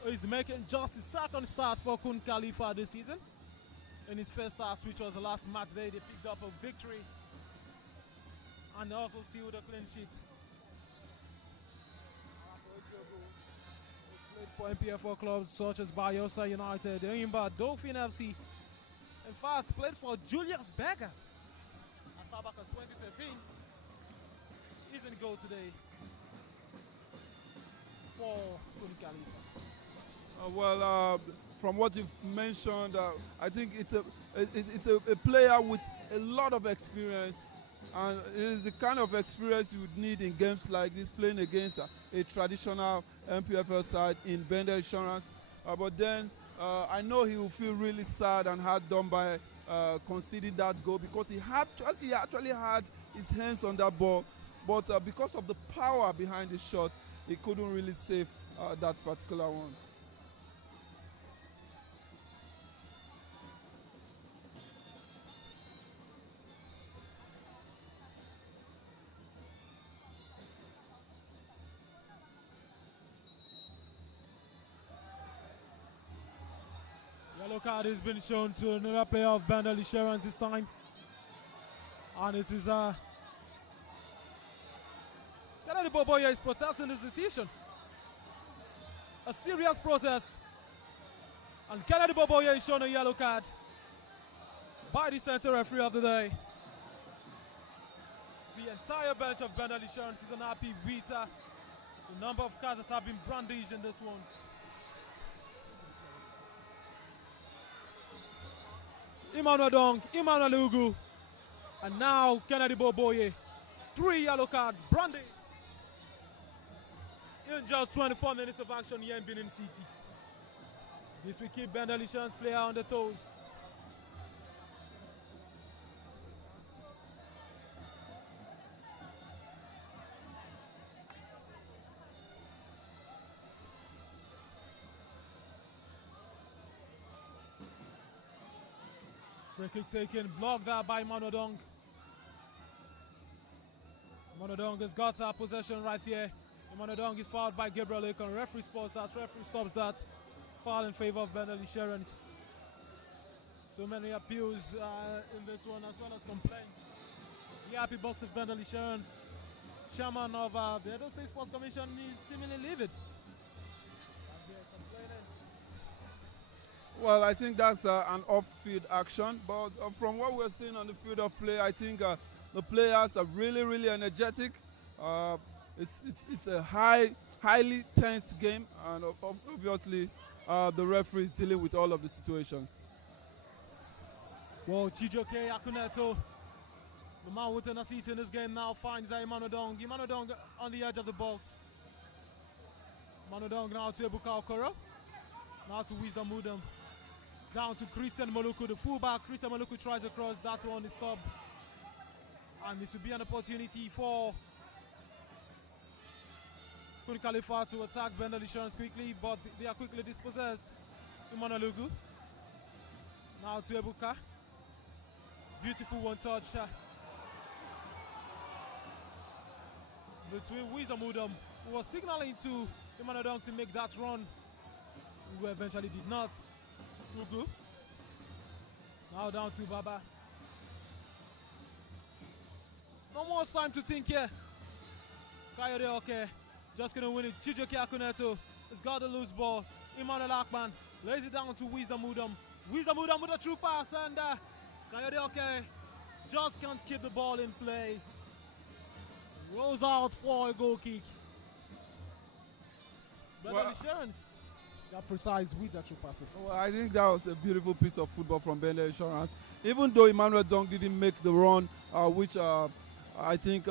He's making just his second start for KHALIFAT this season. In his first start, which was the last match day, they picked up a victory and also sealed a clean sheet. He's played for NPFL clubs such as Bayelsa United, Imba, Dolphin FC. In fact, played for Julius Berger as far back as 2013. He's in goal today for KHALIFAT. From what you've mentioned, I think it's a player with a lot of experience, and it is the kind of experience you would need in games like this, playing against a traditional NPFL side in BENDEL Insurance. But then I know he will feel really sad and hard done by conceding that goal, because he actually had his hands on that ball, but because of the power behind the shot, he couldn't really save that particular one. Yellow Yellow card has been shown to another player of BENDEL Insurance this time. And it is Kennedy Boboye is protesting this decision. A serious protest. And Kennedy Boboye is shown a yellow card by the center referee of the day. The entire bench of BENDEL Insurance is unhappy with the number of cards that have been brandished in this one. Emmanuel Dong, Emmanuel Ugu, and now Kennedy Boboye. 3 yellow cards, branded in just 24 minutes of action here in Benin City. This will keep BENDEL Insurance player on the toes. Free kick taken, blocked there by Manodong. Manodong has got possession right here. Manodong is fouled by Gabriel Akon. Referee spots that, referee stops that. Foul in favor of BENDEL Insurance. So many appeals in this one, as well as complaints. The happy box of BENDEL Insurance. Chairman of the Edo State Sports Commission is seemingly livid. Well, I think that's an off-field action, but from what we're seeing on the field of play, I think the players are really energetic. It's a highly tensed game, and obviously the referee is dealing with all of the situations. Well, Chijoke Akuneto, the man with an assist in this game, now finds Imanodong. Imanodong on the edge of the box. Imanodong now to Ebuka Okoro. Now to Wisdom Mudam. Down to Christian Moluku, the fullback. Christian Moluku tries across. That one is stopped. And it will be an opportunity for KHALIFAT to attack BENDEL Insurance quickly, but they are quickly dispossessed. Imanalugu. Now to Ebuka. Beautiful one touch. Between Wisdom Mudam, who was signaling to Imanodong to make that run, who eventually did not. Ugu. Now down to Baba. No more time to think here. Kayode okay. Just gonna win it. Chijoke Akuneto has got the loose ball. Emmanuel Akman lays it down to Wisdom Mudam. Wisdom Mudam with a true pass, and Kayode okay just can't keep the ball in play. Rolls out for a goal kick. BENDEL Insurance. They are precise with their true passes. Well, I think that was a beautiful piece of football from BENDEL Insurance. Even though Emmanuel Dong didn't make the run, which I think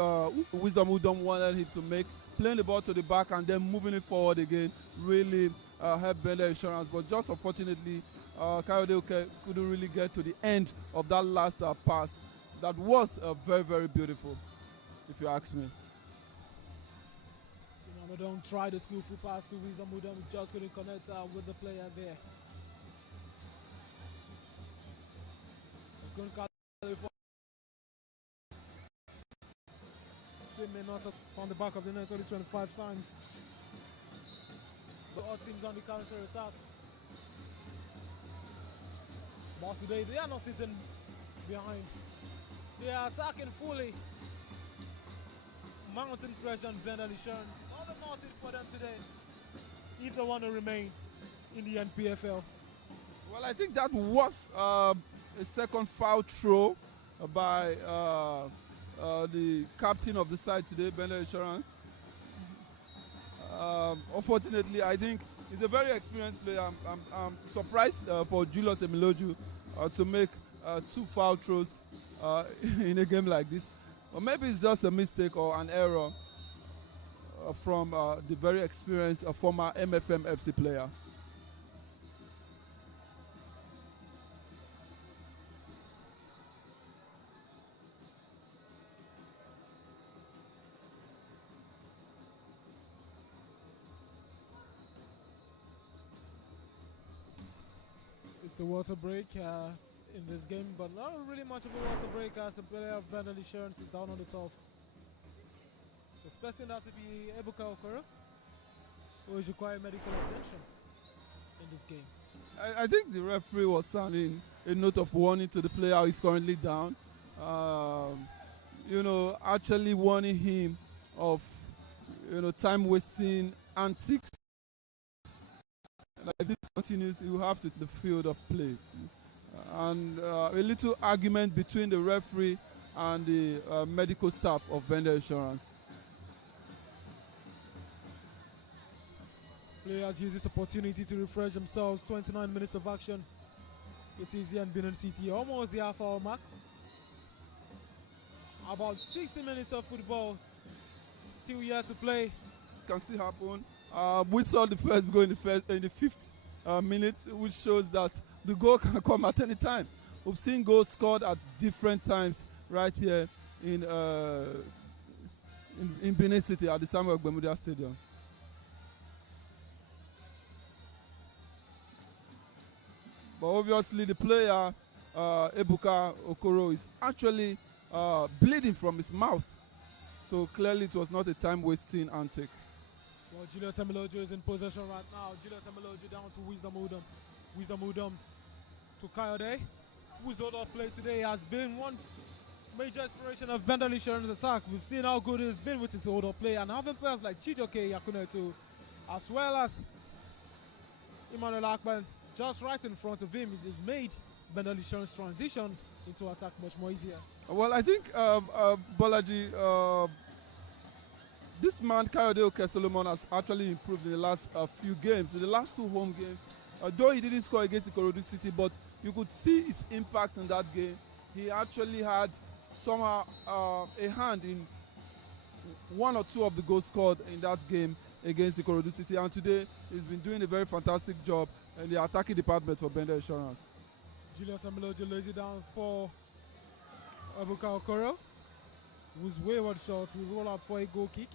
Wisdom Mudam wanted him to make, playing the ball to the back and then moving it forward again really helped BENDEL Insurance. But just unfortunately, Kayode couldn't really get to the end of that last pass. That was very beautiful, if you ask me. Don't try the skillful pass to Wisdom Mudam, just couldn't connect with the player there. They may not have found the back of the net only 25 times. The all teams on the counter attack. But today they are not sitting behind. They are attacking fully. Mountain pressure on BENDEL Insurance. Nothing for them today if they want to remain in the NPFL. Well, I think that was a second foul throw by the captain of the side today, BENDEL Insurance. Unfortunately, I think he's a very experienced player. I'm surprised for Julius Emiloju to make 2 foul throws in a game like this. Or maybe it's just a mistake or an error from the very experienced former MFM FC player. It's a water break in this game, but not really much of a water break as the player of BENDEL Insurance is down on the turf. Suspecting that to be Ebuka Okoro, who is requiring medical attention in this game. I think the referee was sounding a note of warning to the player who is currently down. Actually warning him of, time wasting antics. If this continues, he will have to the field of play. And a little argument between the referee and the medical staff of BENDEL Insurance. Players use this opportunity to refresh themselves. 29 minutes of action. It is here in Benin City, almost the half-hour mark. About 60 minutes of football still yet to play. Can still happen. We saw the first goal in the fifth minute, which shows that the goal can come at any time. We've seen goals scored at different times right here in Benin City at the Samuel Gbemudia Stadium. But obviously the player, Ebuka Okoro, is actually bleeding from his mouth. So clearly it was not a time-wasting antic. Well, Julius Emilojo is in possession right now. Julius Emilojo down to Wisdom Udom. Wisdom Udom to Kayode, whose order play today has been one major inspiration of BENDEL Insurance attack. We've seen how good he's been with his order play, and having players like Chijoke Yakuneto, as well as Emmanuel Akban just right in front of him, it has made BENDEL Insurance transition into attack much more easier. Well, I think Bolaji, this man Kayode Okesolomon has actually improved in the last few games. In the last two home games, though he didn't score against Ikorodu City, but you could see his impact in that game. He actually had somehow a hand in one or two of the goals scored in that game against Ikorodu City, and today he's been doing a very fantastic job in the attacking department for BENDEL Insurance. Julius Amilojo lays it down for Ebuka Okoro, whose wayward shot will roll out for a goal kick.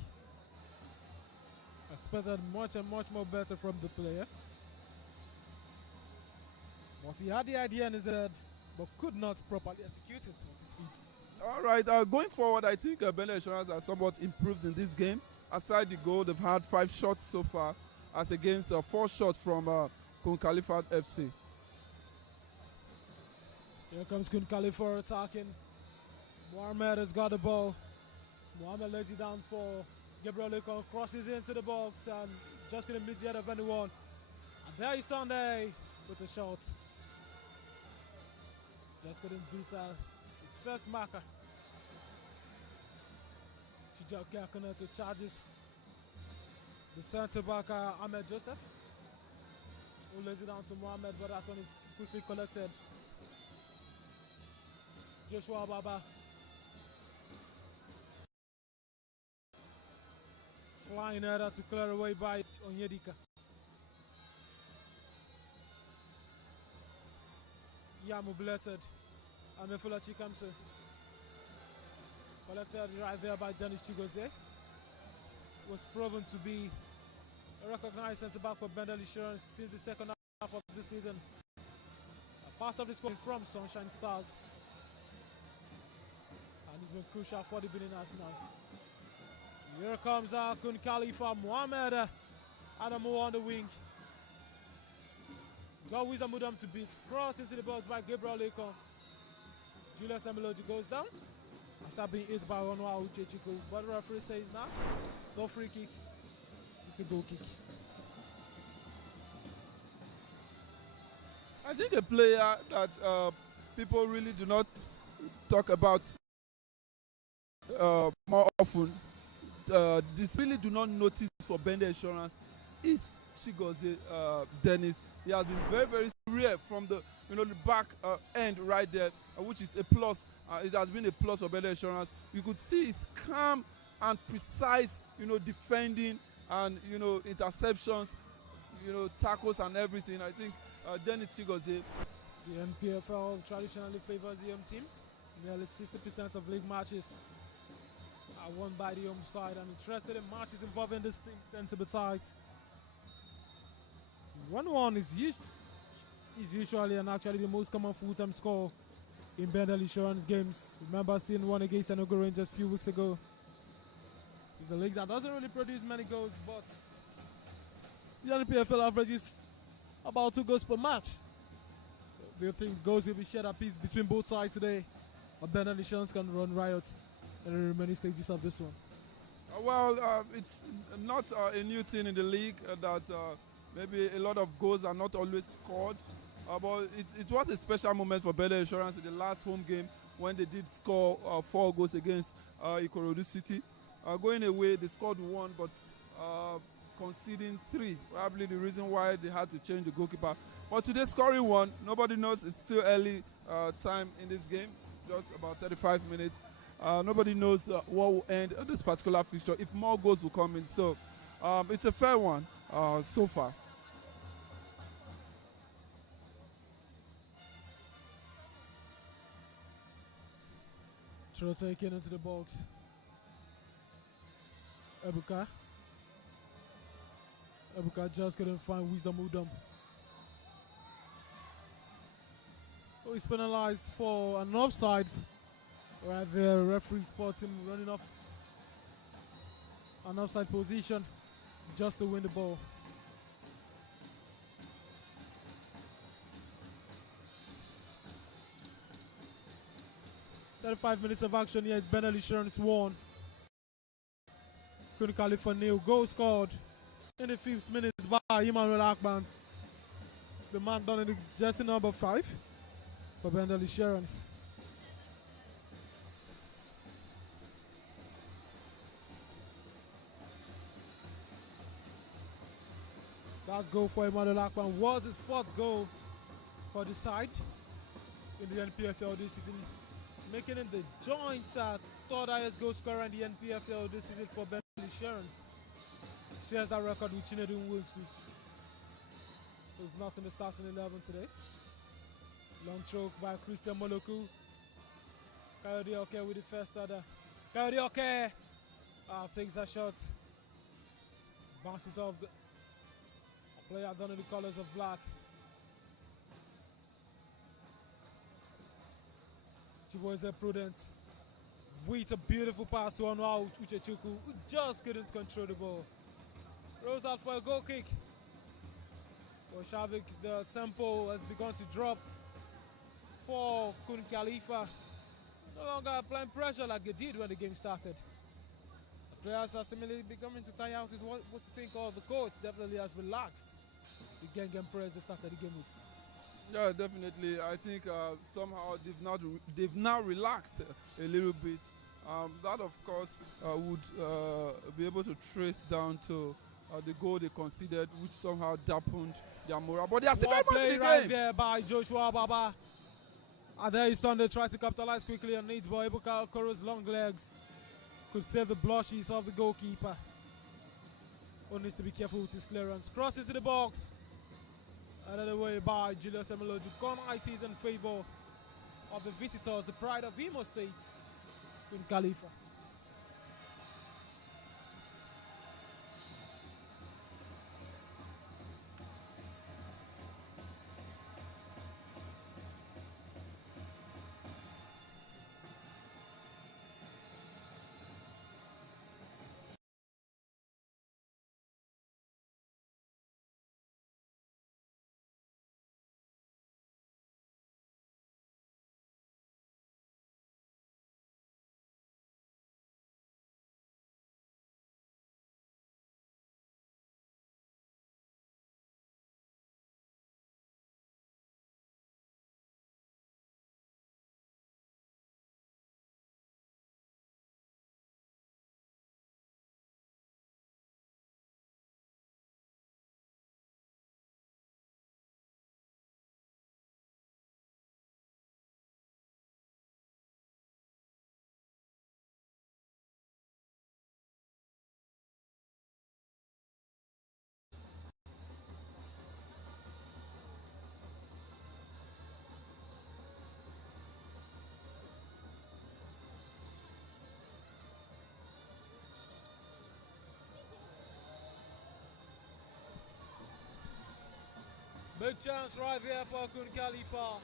Expected much and much more better from the player. But he had the idea in his head, but could not properly execute it with his feet. All right, going forward, I think BENDEL Insurance has somewhat improved in this game. Aside the goal, they've had 5 shots so far, as against 4 shots from KHALIFAT FC. Here comes KHALIFAT attacking. Mohamed has got the ball. Mohamed lays it down for Gabriel Lekon, crosses into the box and just couldn't meet the head of anyone. And there is Sunday with a shot. Just couldn't beat his first marker. Chijoke Akuneto charges the centre back Ahmed Joseph, who lays it down to Mohamed, but that one is quickly collected. Joshua Baba flying header to clear away by Onyedika. Yamu Blessed, Amefula Chikamse. Collected right there by Dennis Chigoze. Was proven to be a recognized centre back for BENDEL Insurance since the second half of the season. A part of the squad from Sunshine Stars. And he's been crucial for the Benin Arsenal. Here comes KUN KHALIFAT, Mohamed Adamu on the wing. Got Wisdom Udom to beat. Cross into the box by Gabriel Lekon. Julius Emilojo goes down after being hit by Onwa Uchechiko. What the referee says now? No free kick. It's a goal kick. I think a player that people really do not talk about more often, this really do not notice for BENDEL Insurance, is Chigoze Dennis. He has been very, very rare from the the back end right there, which is a plus. It has been a plus for BENDEL Insurance. You could see his calm and precise, defending and interceptions, tackles and everything. I think Dennis Chigoze. The NPFL traditionally favors the home teams. Nearly 60% of league matches are won by the home side, and interested in matches involving these teams tend to be tight. 1-1 is usually and actually the most common full-time score in BENDEL Insurance games. Remember seeing one against Enugu Rangers a few weeks ago. It's a league that doesn't really produce many goals, but the NPFL averages about 2 goals per match. Do you think goals will be shared at peace between both sides today? Or BENDEL Insurance can run riot in the remaining stages of this one? It's not a new thing in the league that maybe a lot of goals are not always scored. But it was a special moment for BENDEL Insurance in the last home game when they did score 4 goals against Ikorodu City. Going away, they scored 1, but conceding 3. Probably the reason why they had to change the goalkeeper. But today scoring 1, nobody knows. It's still early time in this game, just about 35 minutes. Nobody knows what will end this particular fixture, if more goals will come in. So it's a fair one so far. Throw taken into the box. Ebuka just couldn't find Wisdom Udom. Oh, he's penalized for an offside. Right there, referee spots him running off an offside position just to win the ball. "35 minutes of action here. BENDEL Insurance 1. KHALIFAT 0. Goal scored in the 5th minute by Emmanuel Akban. The man done in the jersey number 5 for BENDEL Insurance. That goal for Emmanuel Akban was his 4th goal for the side in the NPFL this season, making him the joint 3rd highest goal scorer in the NPFL this season for BENDEL Insurance. Shares that record with Chinedu Nwusu, who's not in the starting 11 today. Long choke by Christian Moloku. Coyote Oke with the first order. Coyote Oke takes that shot. Bounces off the player done in the colors of black. Chibueze Prudence with a beautiful pass to Onwa Uchechukwu, who just couldn't control the ball. Rolls out for a goal kick. For Shavik, the tempo has begun to drop for KHALIFAT. No longer applying pressure like they did when the game started. The players are seemingly beginning to tire out. Is what to think of. The coach definitely has relaxed the game press they started the game with. Yeah, definitely. I think somehow they've now relaxed a little bit. That, of course, would be able to trace down to the goal they conceded, which somehow dampened their morale. But they are still very much in the right game. There by Joshua Baba. And there is Sunday trying to capitalize quickly on needs, but Ebuka Okoro's long legs could save the blushes of the goalkeeper. One needs to be careful with his clearance. Cross into the box. Another way by Julius Emelodu. It is in favor of the visitors, the pride of Imo State in KHALIFAT. Big chance right there for KHALIFAT.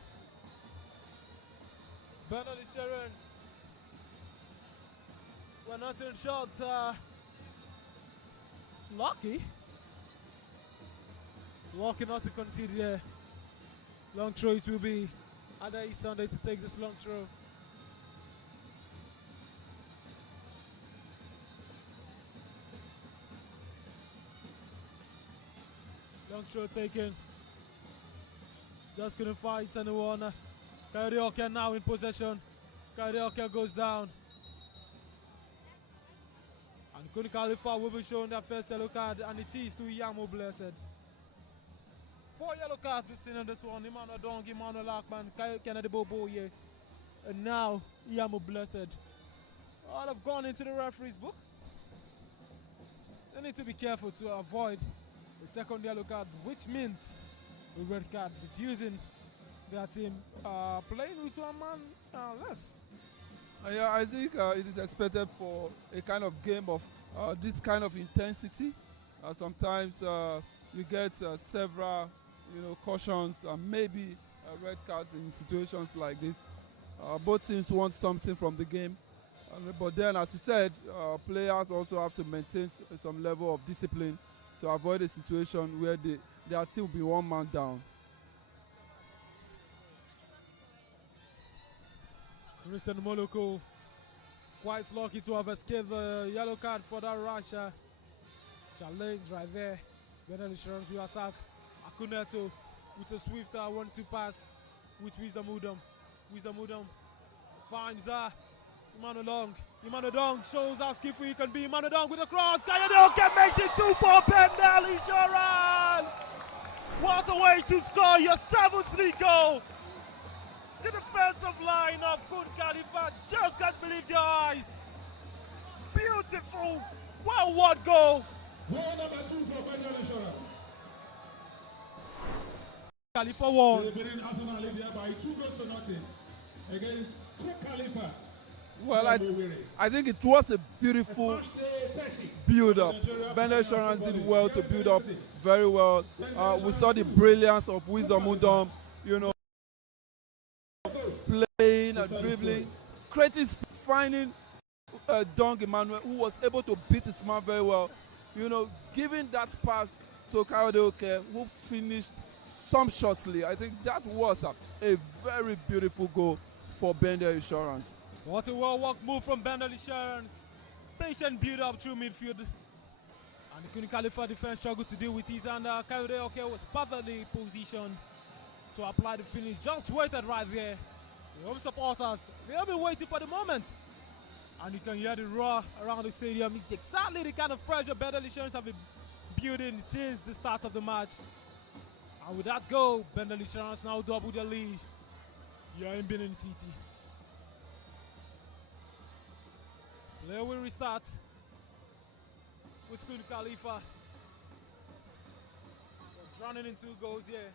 BENDEL Insurance. We're not in shot. Lucky. Walking out to concede there. Long throw it will be. Ada Sunday to take this long throw. Long throw taken. Just couldn't fight anyone. Karaoke now in possession. Karaoke goes down. And KUN KHALIFAT will be showing their first yellow card, and it is to Yamo Blessed. 4 yellow cards we've seen on this one. Emmanuel Dong, Emmanuel Lakman, Kennedy Boboye, and now Yamo Blessed. All have gone into the referee's book. They need to be careful to avoid the second yellow card, which means the red card, refusing their team playing with 1 man less. Yeah, I think it is expected for a kind of game of this kind of intensity. Sometimes you get several, cautions and maybe red cards in situations like this. Both teams want something from the game, but then, as you said, players also have to maintain some level of discipline to avoid a situation where their team will be 1 man down. Christian Moloko quite lucky to have escaped the yellow card for that Russia challenge right there. BENDEL Insurance will attack. Akuneto with a swift 1-2 pass with Wisdom Udom. Wisdom Udom finds Emmanuel Dong. Emmanuel Dong shows how skillful he can be. Emmanuel Dong with a cross. Kayadoke makes it 2 for BENDEL Insurance. What a way to score your 7th league goal. The defensive line of KUN KHALIFAT just can't believe their eyes. Beautiful, well-won goal. Goal number 2 for BENDEL Insurance. KHALIFAT won. They beat Arsenal Libya by 2-0 against KUN KHALIFAT. Well, I think it was a beautiful build-up. BENDEL Insurance did well to build up very well. We saw the brilliance of Wisdom Udom, playing, dribbling, creating, finding Dong Emmanuel, who was able to beat his man very well. Giving that pass to Karaoke, who finished sumptuously. I think that was a very beautiful goal for BENDEL Insurance. What a well-worked move from BENDEL Insurance. Patient build-up through midfield. And the KUN KHALIFAT defense struggled to deal with it, and Karaoke was perfectly positioned to apply the finish. Just waited right there. The home supporters, they have been waiting for the moment. And you can hear the roar around the stadium. It's exactly the kind of pressure BENDEL Insurance have been building since the start of the match. And with that goal, BENDEL Insurance now double their lead here in Benin City. Play will restart with KUN KHALIFAT. Drowning in 2 goals here.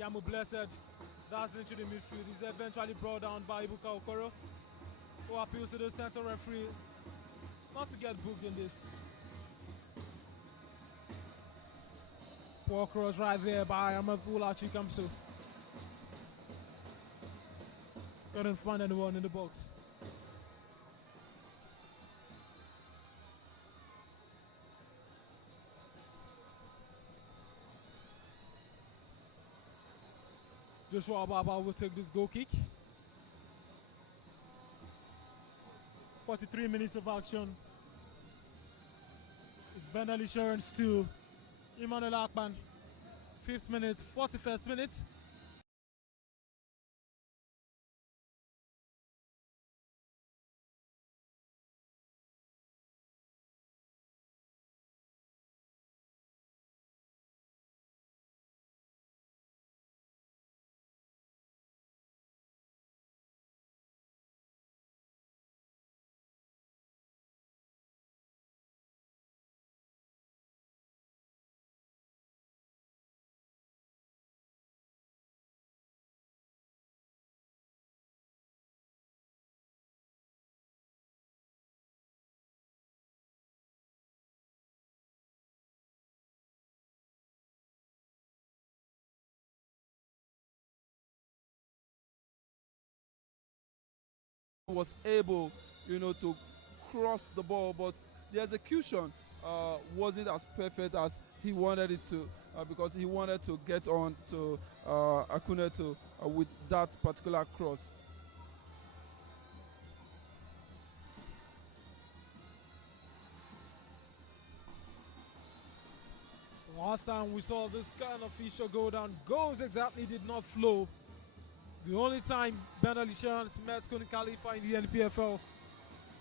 Yamu Blessed dazzling through the midfield. He's eventually brought down by Ibuka Okoro, who appeals to the center referee not to get booked in this. Poor cross right there by Amafula Chikamsu. Couldn't find anyone in the box. Joshua Ababa will take this goal kick. 43 minutes of action. It's BENDEL Insurance 2. Emmanuel Akpan. 5th minute, 41st minute. Was able, to cross the ball, but the execution wasn't as perfect as he wanted it to, because he wanted to get on to Akuneto with that particular cross. Last time we saw this kind of feature go down, goals exactly did not flow. The only time BENDEL Insurance met KUN KHALIFAT in the NPFL,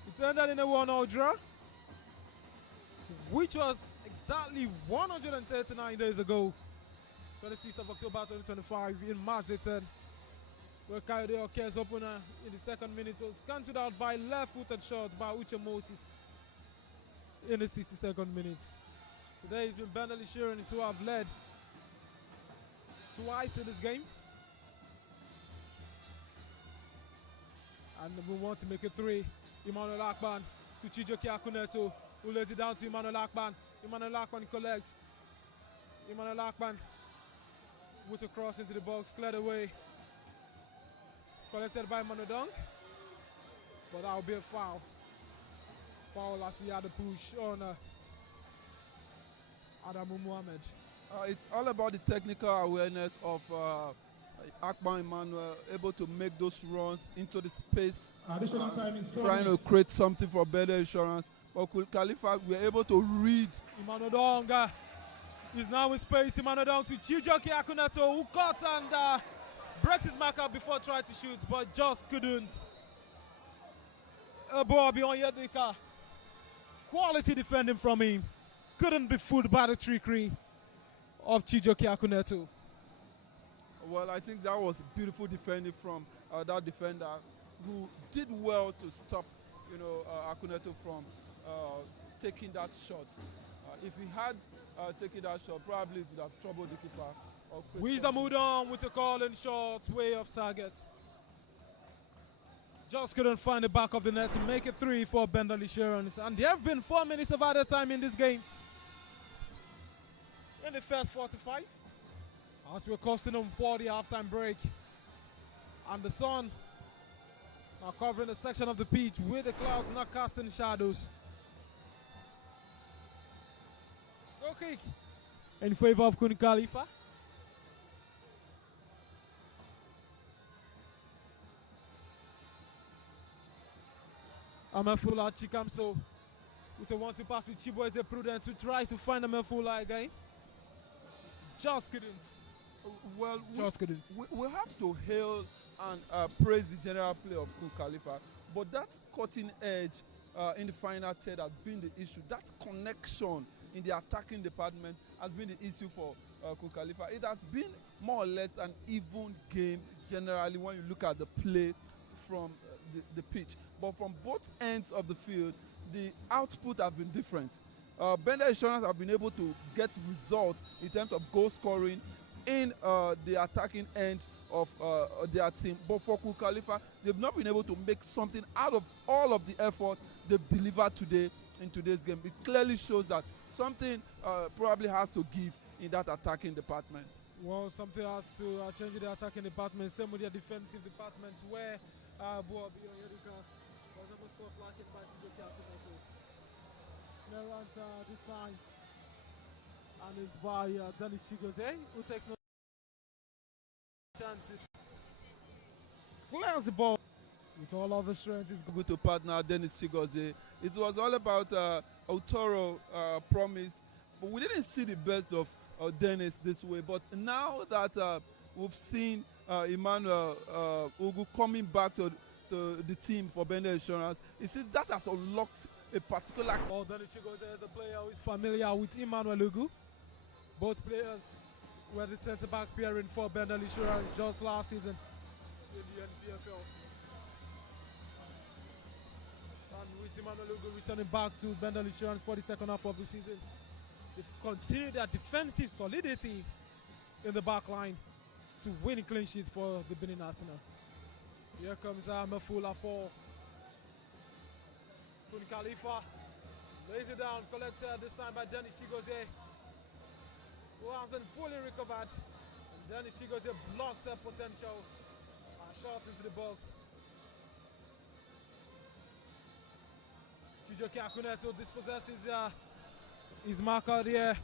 it ended in a 1-0 draw, which was exactly 139 days ago, 26th of October 2025 in March the 10th, where Kayode Oke's opener in the second minute was cancelled out by left-footed shots by Uche Moses in the 62nd minute. Today it's been BENDEL Insurance who have led twice in this game. And we want to make it 3. Emmanuel Akpan to Chijioke Akuneto, who lays it down to Emmanuel Akpan. Emmanuel Akpan collects. Emmanuel Akpan with a cross into the box, cleared away. Collected by Manodong. But that will be a foul. Foul as he had a push on Adamu Mohamed. It's all about the technical awareness of Akpan Emmanuel, able to make those runs into the space, Additional time is 4 trying minutes. to create something for BENDEL Insurance. But KUN KHALIFAT were able to read. Emmanuel Dong is now in space. Emmanuel Dong to Chijioke Akuneto, who cut and breaks his marker before trying to shoot, but just couldn't. A ball beyond Yedika. Quality defending from him. Couldn't be fooled by the trickery of Chijioke Akuneto. Well, I think that was beautiful defending from that defender, who did well to stop, Akuneto from taking that shot. If he had taken that shot, probably it would have troubled the keeper. Wisdom Udom with a call in short, way off target. Just couldn't find the back of the net to make it 3 for BENDEL Insurance. And there have been 4 minutes of added time in this game. In the first 45, as we're costing them for the halftime break. And the sun now covering a section of the pitch with the clouds not casting shadows. Goal kick in favor of KUN KHALIFAT. Amefula Chikamso with a 1-2 pass with Chibueze Prudence, who tries to find Amefula again. Just couldn't. Well, Just couldn't. we have to hail and praise the general play of KUN KHALIFAT, but that cutting edge in the final third has been the issue. That connection in the attacking department has been the issue for KUN KHALIFAT. It has been more or less an even game generally when you look at the play from the pitch. But from both ends of the field, the output have been different. BENDEL Insurance have been able to get results in terms of goal scoring in the attacking end of their team. But for KUN KHALIFAT, they've not been able to make something out of all of the effort they've delivered today in today's game. It clearly shows that something probably has to give in that attacking department. Well, something has to change in the attacking department. Same with the defensive department, where Boabi Oyedika was almost caught lacking by Chijioke Akuneto. No runs this time, and it's by Dennis Chigozie, who takes no chances. Clears the ball with all of the strength. He's Good to partner Dennis Chigozie. It was all about Otoro promise, but we didn't see the best of Dennis this way. But now that we've seen Emmanuel Ugu coming back to the team for BENDEL Insurance, it seems that has unlocked a particular. Dennis Chigozie is a player who is familiar with Emmanuel Ugu. Both players were the centre back pairing for BENDEL Insurance just last season in the NPFL. And with Emmanuel Ugu returning back to BENDEL Insurance for the second half of the season, they've continued their defensive solidity in the back line to win clean sheets for the Benin Arsenal. Here comes Mafula for KUN KHALIFAT. Lays it down, collected this time by Dennis Chigozie, who hasn't fully recovered. And Dennis Chigozie blocks a potential shot into the box. Chijioke Akuneto dispossesses His marker there.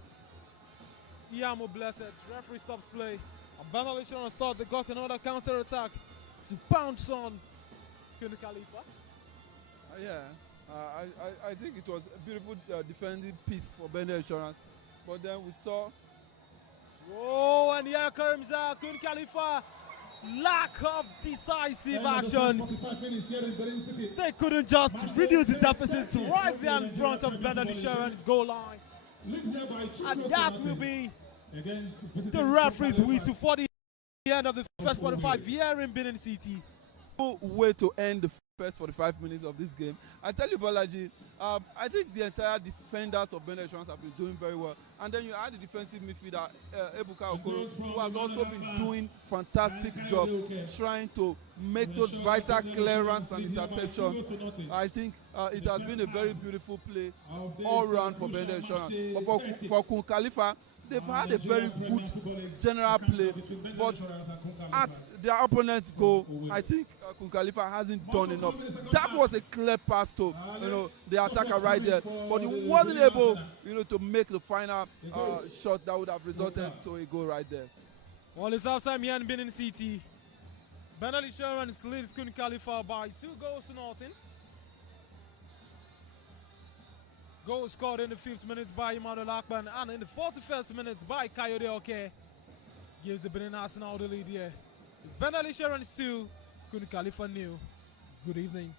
Iyamo Blessed. Referee stops play. And BENDEL Insurance thought they got another counter attack to pounce on KHALIFAT. I think it was a beautiful defending piece for BENDEL Insurance. But then we saw. Oh, and here comes KHALIFAT. Lack of decisive actions. They couldn't just reduce the deficit right there in front of BENDEL Insurance goal line. And that will be the referee's whistle for the end of the first 45 here in Benin City. Way to end the first 45 minutes of this game. I tell you, Balaji, I think the entire defenders of BENDEL Insurance have been doing very well. And then you add the defensive midfielder, Ebuka Okoro, who has also been doing fantastic job trying to make those vital clearance and interceptions. I think it has been a very beautiful play all round for BENDEL Insurance. But for KHALIFAT, they've had a very good general play, but at their opponent's goal, I think KHALIFAT hasn't done enough. That was a clear pass to the attacker right there, but he wasn't able to make the final shot that would have resulted to a goal right there. Well, it's halftime here in Benin City. BENDEL Insurance leads KHALIFAT by 2-0. Goal scored in the 5th minute by Emmanuel Akpan and in the 41st minute by Kayode Oke. Gives the Benin Arsenal the lead here. It's BENDEL Insurance 2, KHALIFAT 0. Good evening.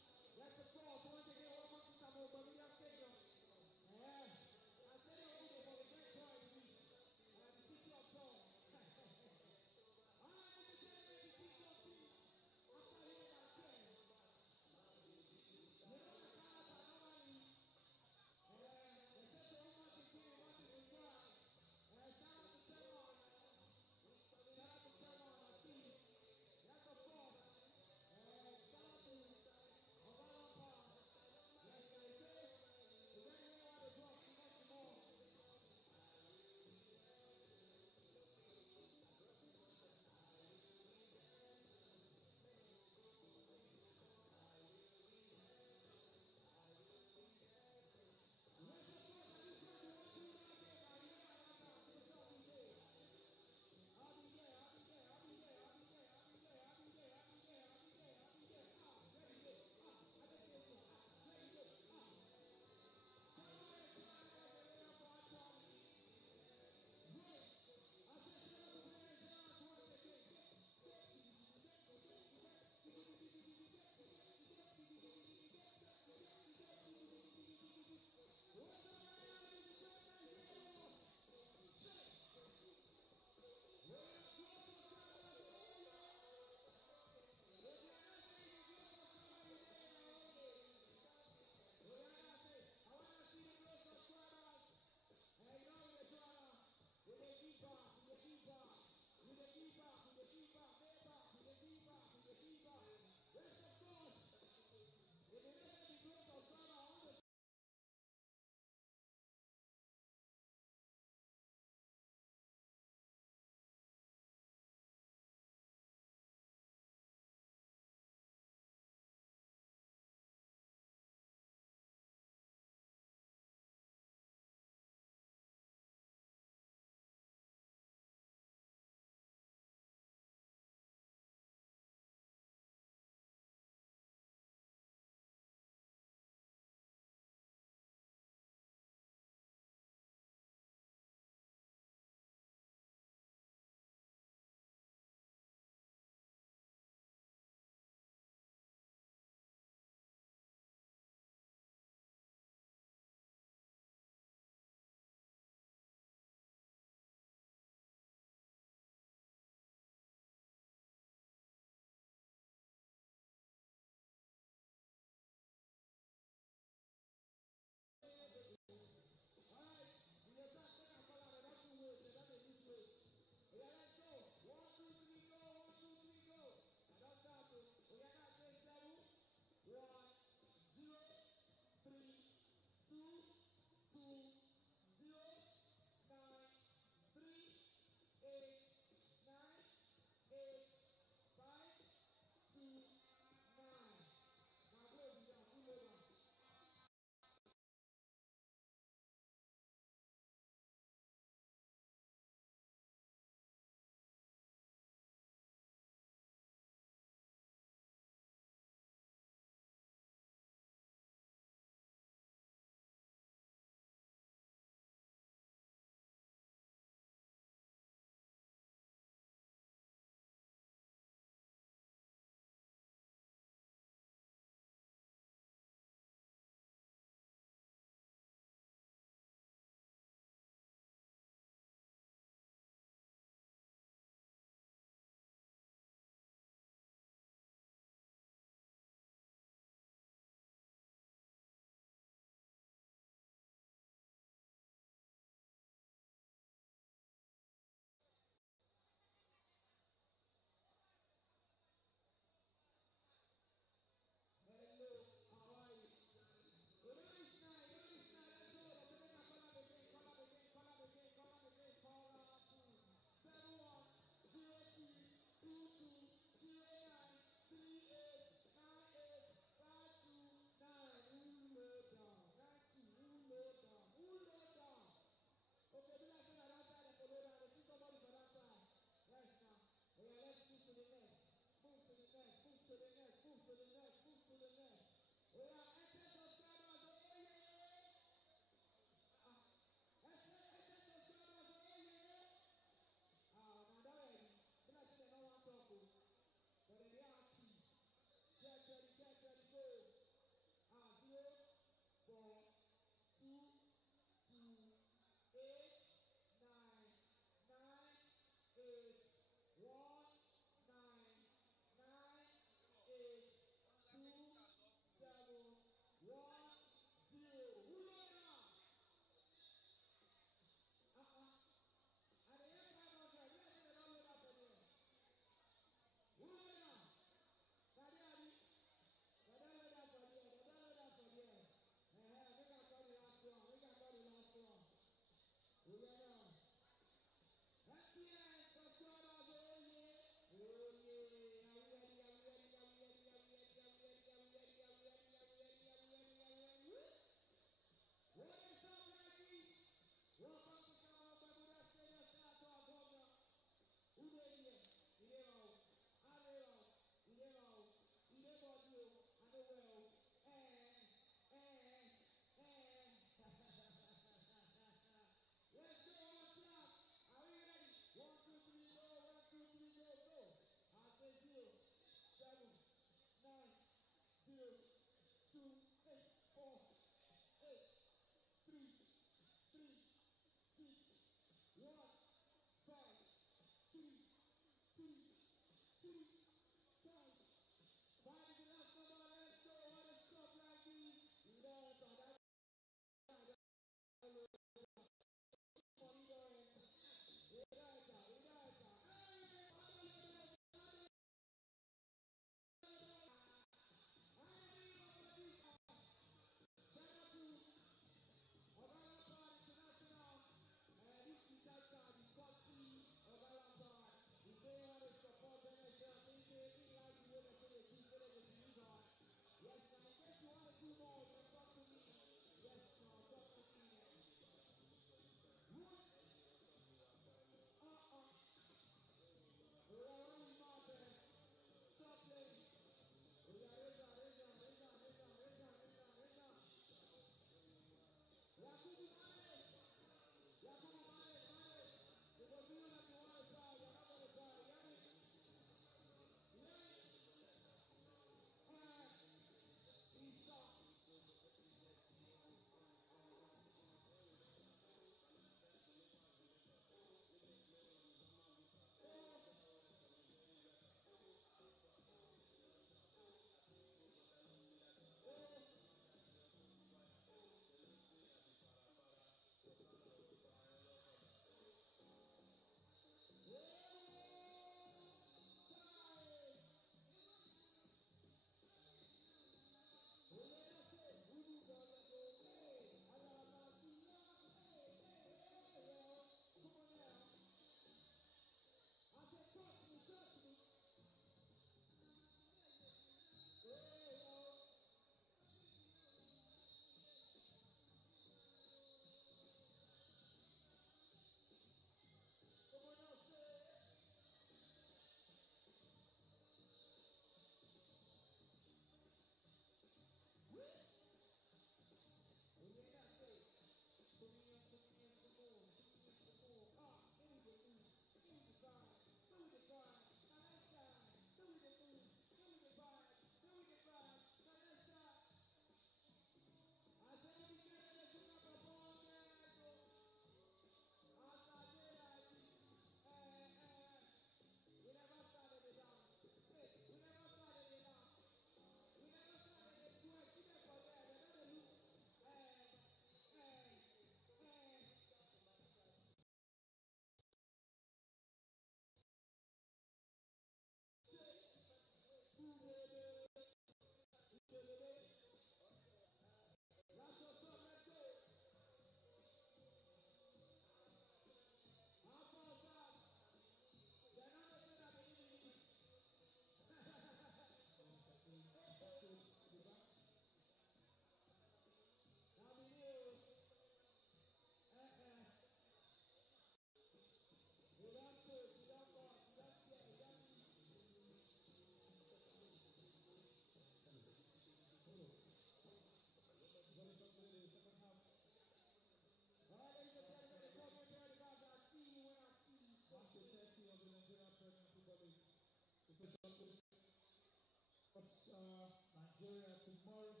Nigeria tomorrow.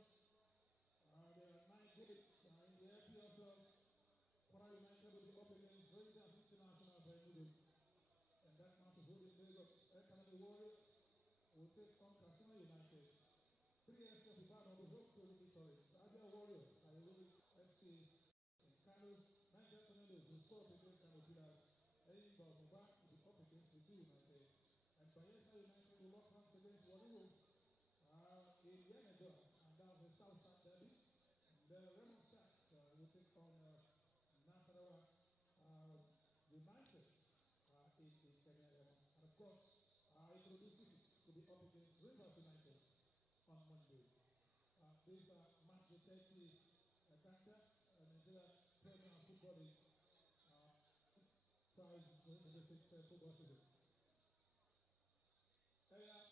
There are 9 games in the NPFL. Kwara United will be up against Rangers International venue. And that match is holding Lagos. Economic Warriors will take on Katsina United. 3S of Ibadan will hope to victories. Abia Warriors are winning FC in Kano. Niger Tornadoes will score against Kano Pillars. Eyimba Omuba will be up against Fuji United. And Bayelsa United will lock hands against Wariwo in Yenagoa, and that's the South Side Derby. The Remo Sharks will take on Nasarawa United in Kenya. And of course, Ikorodu City will be up against Rivers United on Monday. These are match the 30 Nigeria Premier Football League prize in the 6 football season.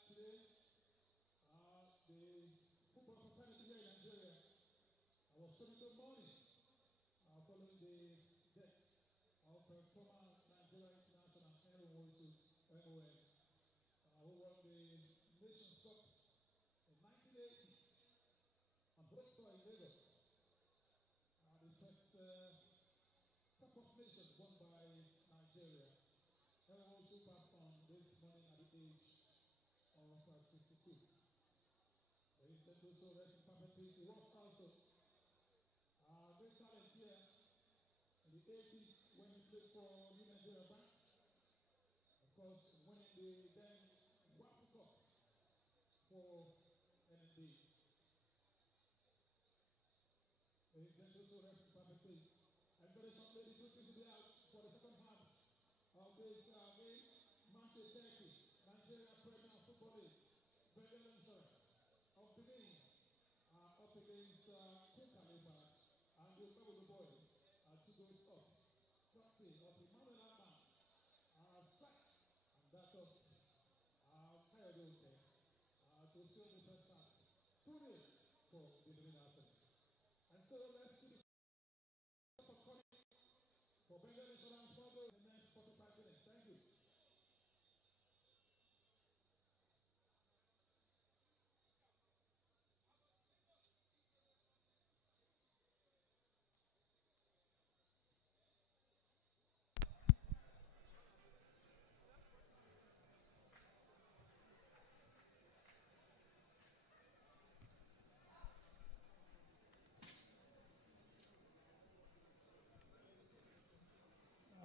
Today, the football fraternity here in Nigeria was spending the morning following the death of former Nigerian international Henry Wosu, MON, who won the Nations Cup in 1980 on both sides in Lagos. The first Cup of Nations won by Nigeria. Henry Wosu passed on this morning at the age of 62. He said also rest in perfect peace. He was also great talent here in the 80s when he played for New Nigeria Bank. Of course, winning the then WAFU Cup for NNB. He said also rest in perfect peace. And very shortly, the duties will be out for the second half of this game. Match 30, Nigeria Premier Football League, BENDEL of Benin, up against KHALIFAT, and we'll play with the boys. Two goals up. Captain of Emmanuel Ama, sack, and that of Kayadoke. To seal the first half. 2-0 for the Nigerian. And so let's see for BENDEL Insurance for the next 45 minutes. Thank you.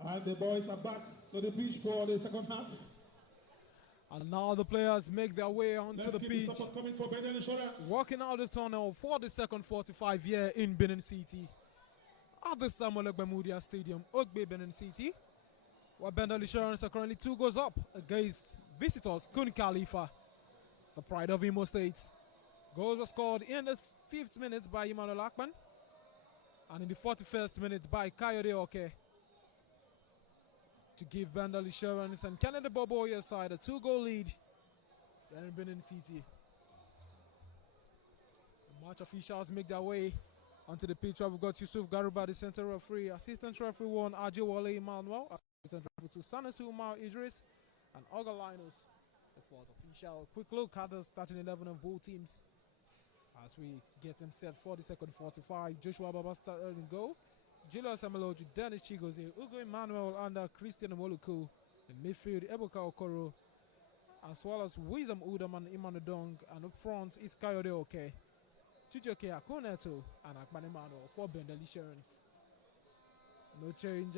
And the boys are back to the pitch for the second half. And now the players make their way onto the pitch, Coming for BENDEL Insurance. walking out the tunnel for the second 45 here in Benin City at the Samuel Egbemudia Stadium, Ogbe, Benin City, where BENDEL Insurance are currently 2 goals up against visitors KHALIFAT, the pride of Imo State. Goals were scored in the 5th minute by Emmanuel Akman and in the 41st minute by Kayode Oke to give BENDEL Insurance and Kennedy Boboye side a 2-goal lead here in Benin City. The match officials make their way onto the pitch. We've got Yusuf Garuba, the center referee, assistant referee 1, Ajewale Emmanuel, assistant referee 2, Sanasu Umar Idris, and Olga Linus, the 4th official. Quick look at the starting 11 of both teams as we get in set for the second 45. Joshua Baba started in goal. Julius Ameloju, Dennis Chigozie, Ugo Emmanuel, and Christian Moluku. In midfield, Ebuka Okoro, as well as Wisdom Udam and Imanu Dong. And up front is Kayode Oke, Chijoke Akuneto, and Akman Emmanuel for BENDEL Insurance. No change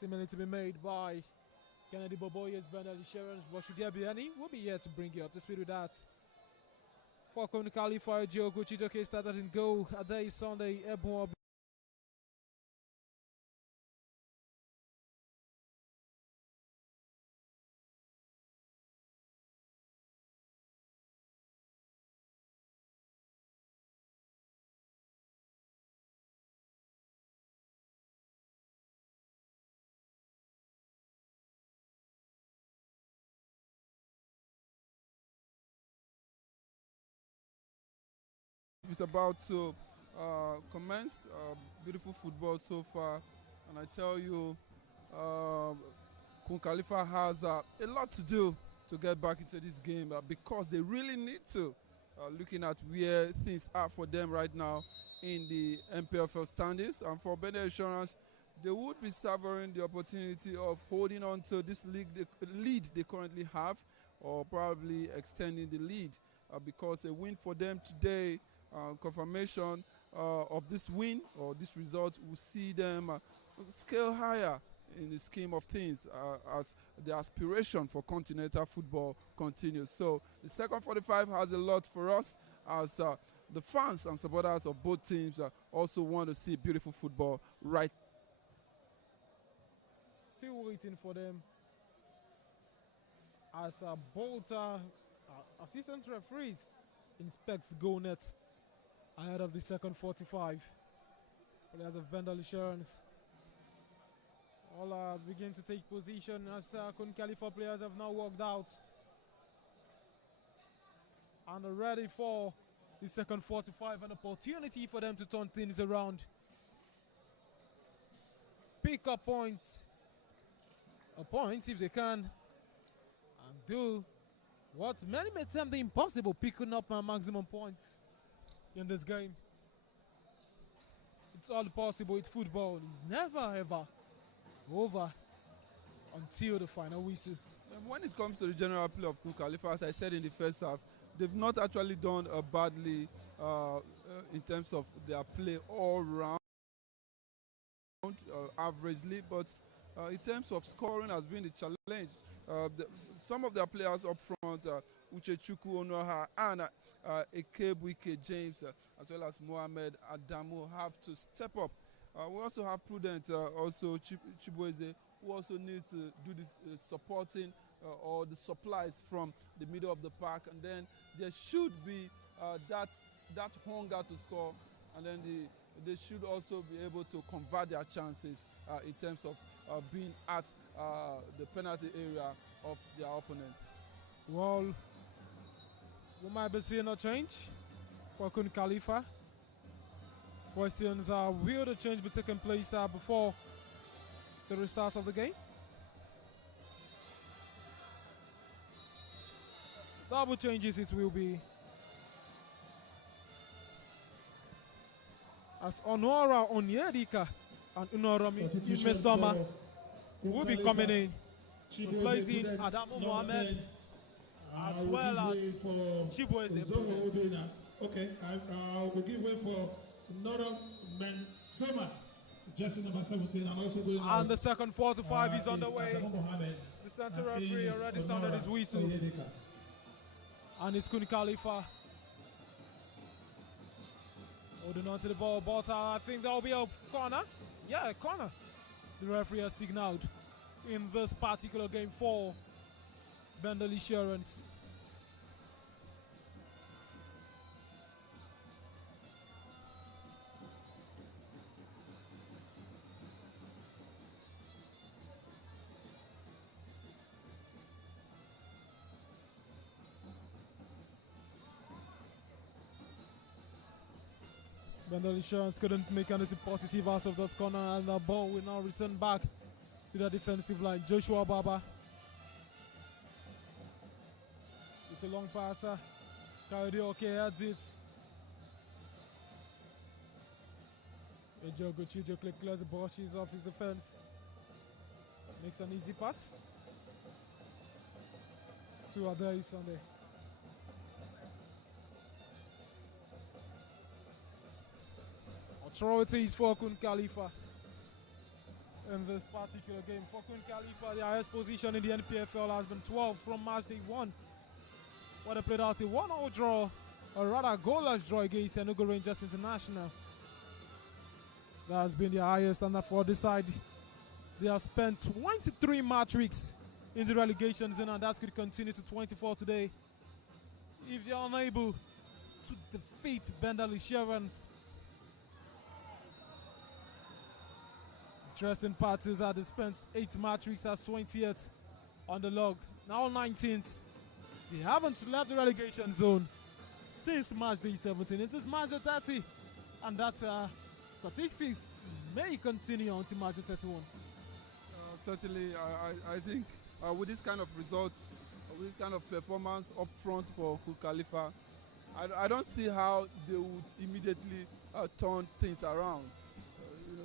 seemingly to be made by Kennedy Boboye's BENDEL Insurance, but should there be any, we'll be here to bring you up to speed with that. For KHALIFAT, Jiogo Chijoke started in goal. Ade Sunday, Ebon It's about to commence. Beautiful football so far, and I tell you, KHALIFAT has a lot to do to get back into this game because they really need to. Looking at where things are for them right now in the NPFL standings, and for BENDEL Insurance, they would be savoring the opportunity of holding on to this lead they currently have, or probably extending the lead because a win for them today. Confirmation of this win or this result will see them scale higher in the scheme of things as the aspiration for continental football continues. So the second 45 has a lot for us as the fans and supporters of both teams also want to see beautiful football right. Still waiting for them as both assistant referees inspect goal net ahead of the second 45. Players of BENDEL Insurance all begin to take position as KHALIFAT players have now walked out and are ready for the second 45, an opportunity for them to turn things around, pick up points, a point if they can, and do what many may term the impossible, picking up maximum points in this game. It's all possible. It's football. It's never ever over until the final whistle. And when it comes to the general play of KHALIFAT, as I said in the first half, they've not actually done badly in terms of their play all round, averagely, but in terms of scoring has been the challenge. Some of their players up front, Uche Chukwu Onoha and Ekebwike James, as well as Mohamed Adamu, have to step up. We also have Prudent, also Chibueze, who also needs to do this supporting or the supplies from the middle of the park. And then there should be that that hunger to score, and then they should also be able to convert their chances in terms of being at the penalty area of their opponents. Well, we might be seeing a change for KUN KHALIFAT. Questions are, will the change be taking place before the restart of the game? Double changes it will be. As Honora Onyedika and Unoromi Imesoma will be coming in, replacing Adamu Mohamed as well as Chibueze. Okay, I will give way for Nora Mensoma, jersey number 17, and also going and the second 45 is on the way. The center referee already sounded his whistle. And it's KUN KHALIFAT holding on to the ball, but I think there will be a corner. Yeah, a corner. The referee has signaled in this particular game for BENDEL Insurance. BENDEL Insurance couldn't make anything positive out of that corner, and the ball will now return back to the defensive line. Joshua Baba with a long passer. Kayode Oke adds it. Ejogo Chijo clears the ball, she's off his defense. Makes an easy pass to Adai Sunday. Authorities for KUN KHALIFAT in this particular game. For KUN KHALIFAT, their highest position in the NPFL has been 12th from match day 1, where they played out a 1-0 draw, or rather goalless draw against Enugu Rangers International. That has been their highest, and for this side, they have spent 23 match weeks in the relegation zone, and that could continue to 24 today if they are unable to defeat BENDEL Insurance. Interesting parties are they spent 8 match weeks as 20th on the log, now 19th. They haven't left the relegation zone since match day 17. It is match day 30, and that statistics may continue until match day 31. Certainly, I think with this kind of results, with this kind of performance up front for KUN KHALIFAT, I don't see how they would immediately turn things around.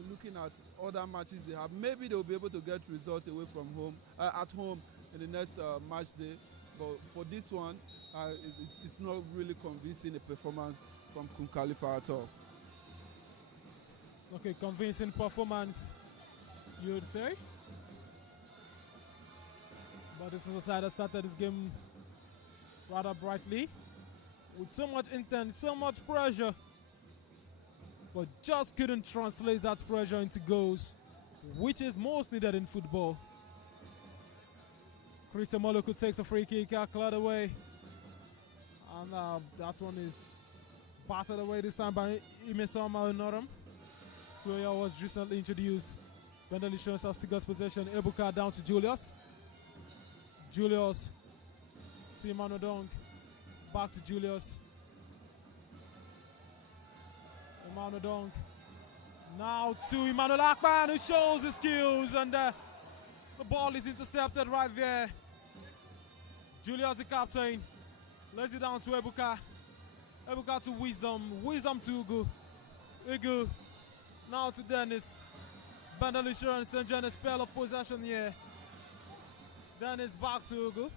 Looking at other matches they have, maybe they'll be able to get results away from home, at home in the next match day. But for this one, it's not really convincing a performance from KUN KHALIFAT at all. Okay, convincing performance, you would say? But this is a side that started this game rather brightly, with so much intent, so much pressure, but just couldn't translate that pressure into goals, which is most needed in football. Christian Moluku takes a free kick, cleared away, and that one is battered away this time by Imesoma Unoram. Player was recently introduced. BENDEL Insurance has still got possession. Ebuka down to Julius. Julius to Emmanuel Dong. Back to Julius. Emmanuel Dong. Now to Emmanuel Akpan, who shows his skills, and the ball is intercepted right there. Julius, the captain, lays it down to Ebuka. Ebuka to Wisdom. Wisdom to Ugu. Ugu now to Dennis. BENDEL Insurance enjoying a spell of possession here. Dennis back to Ugu.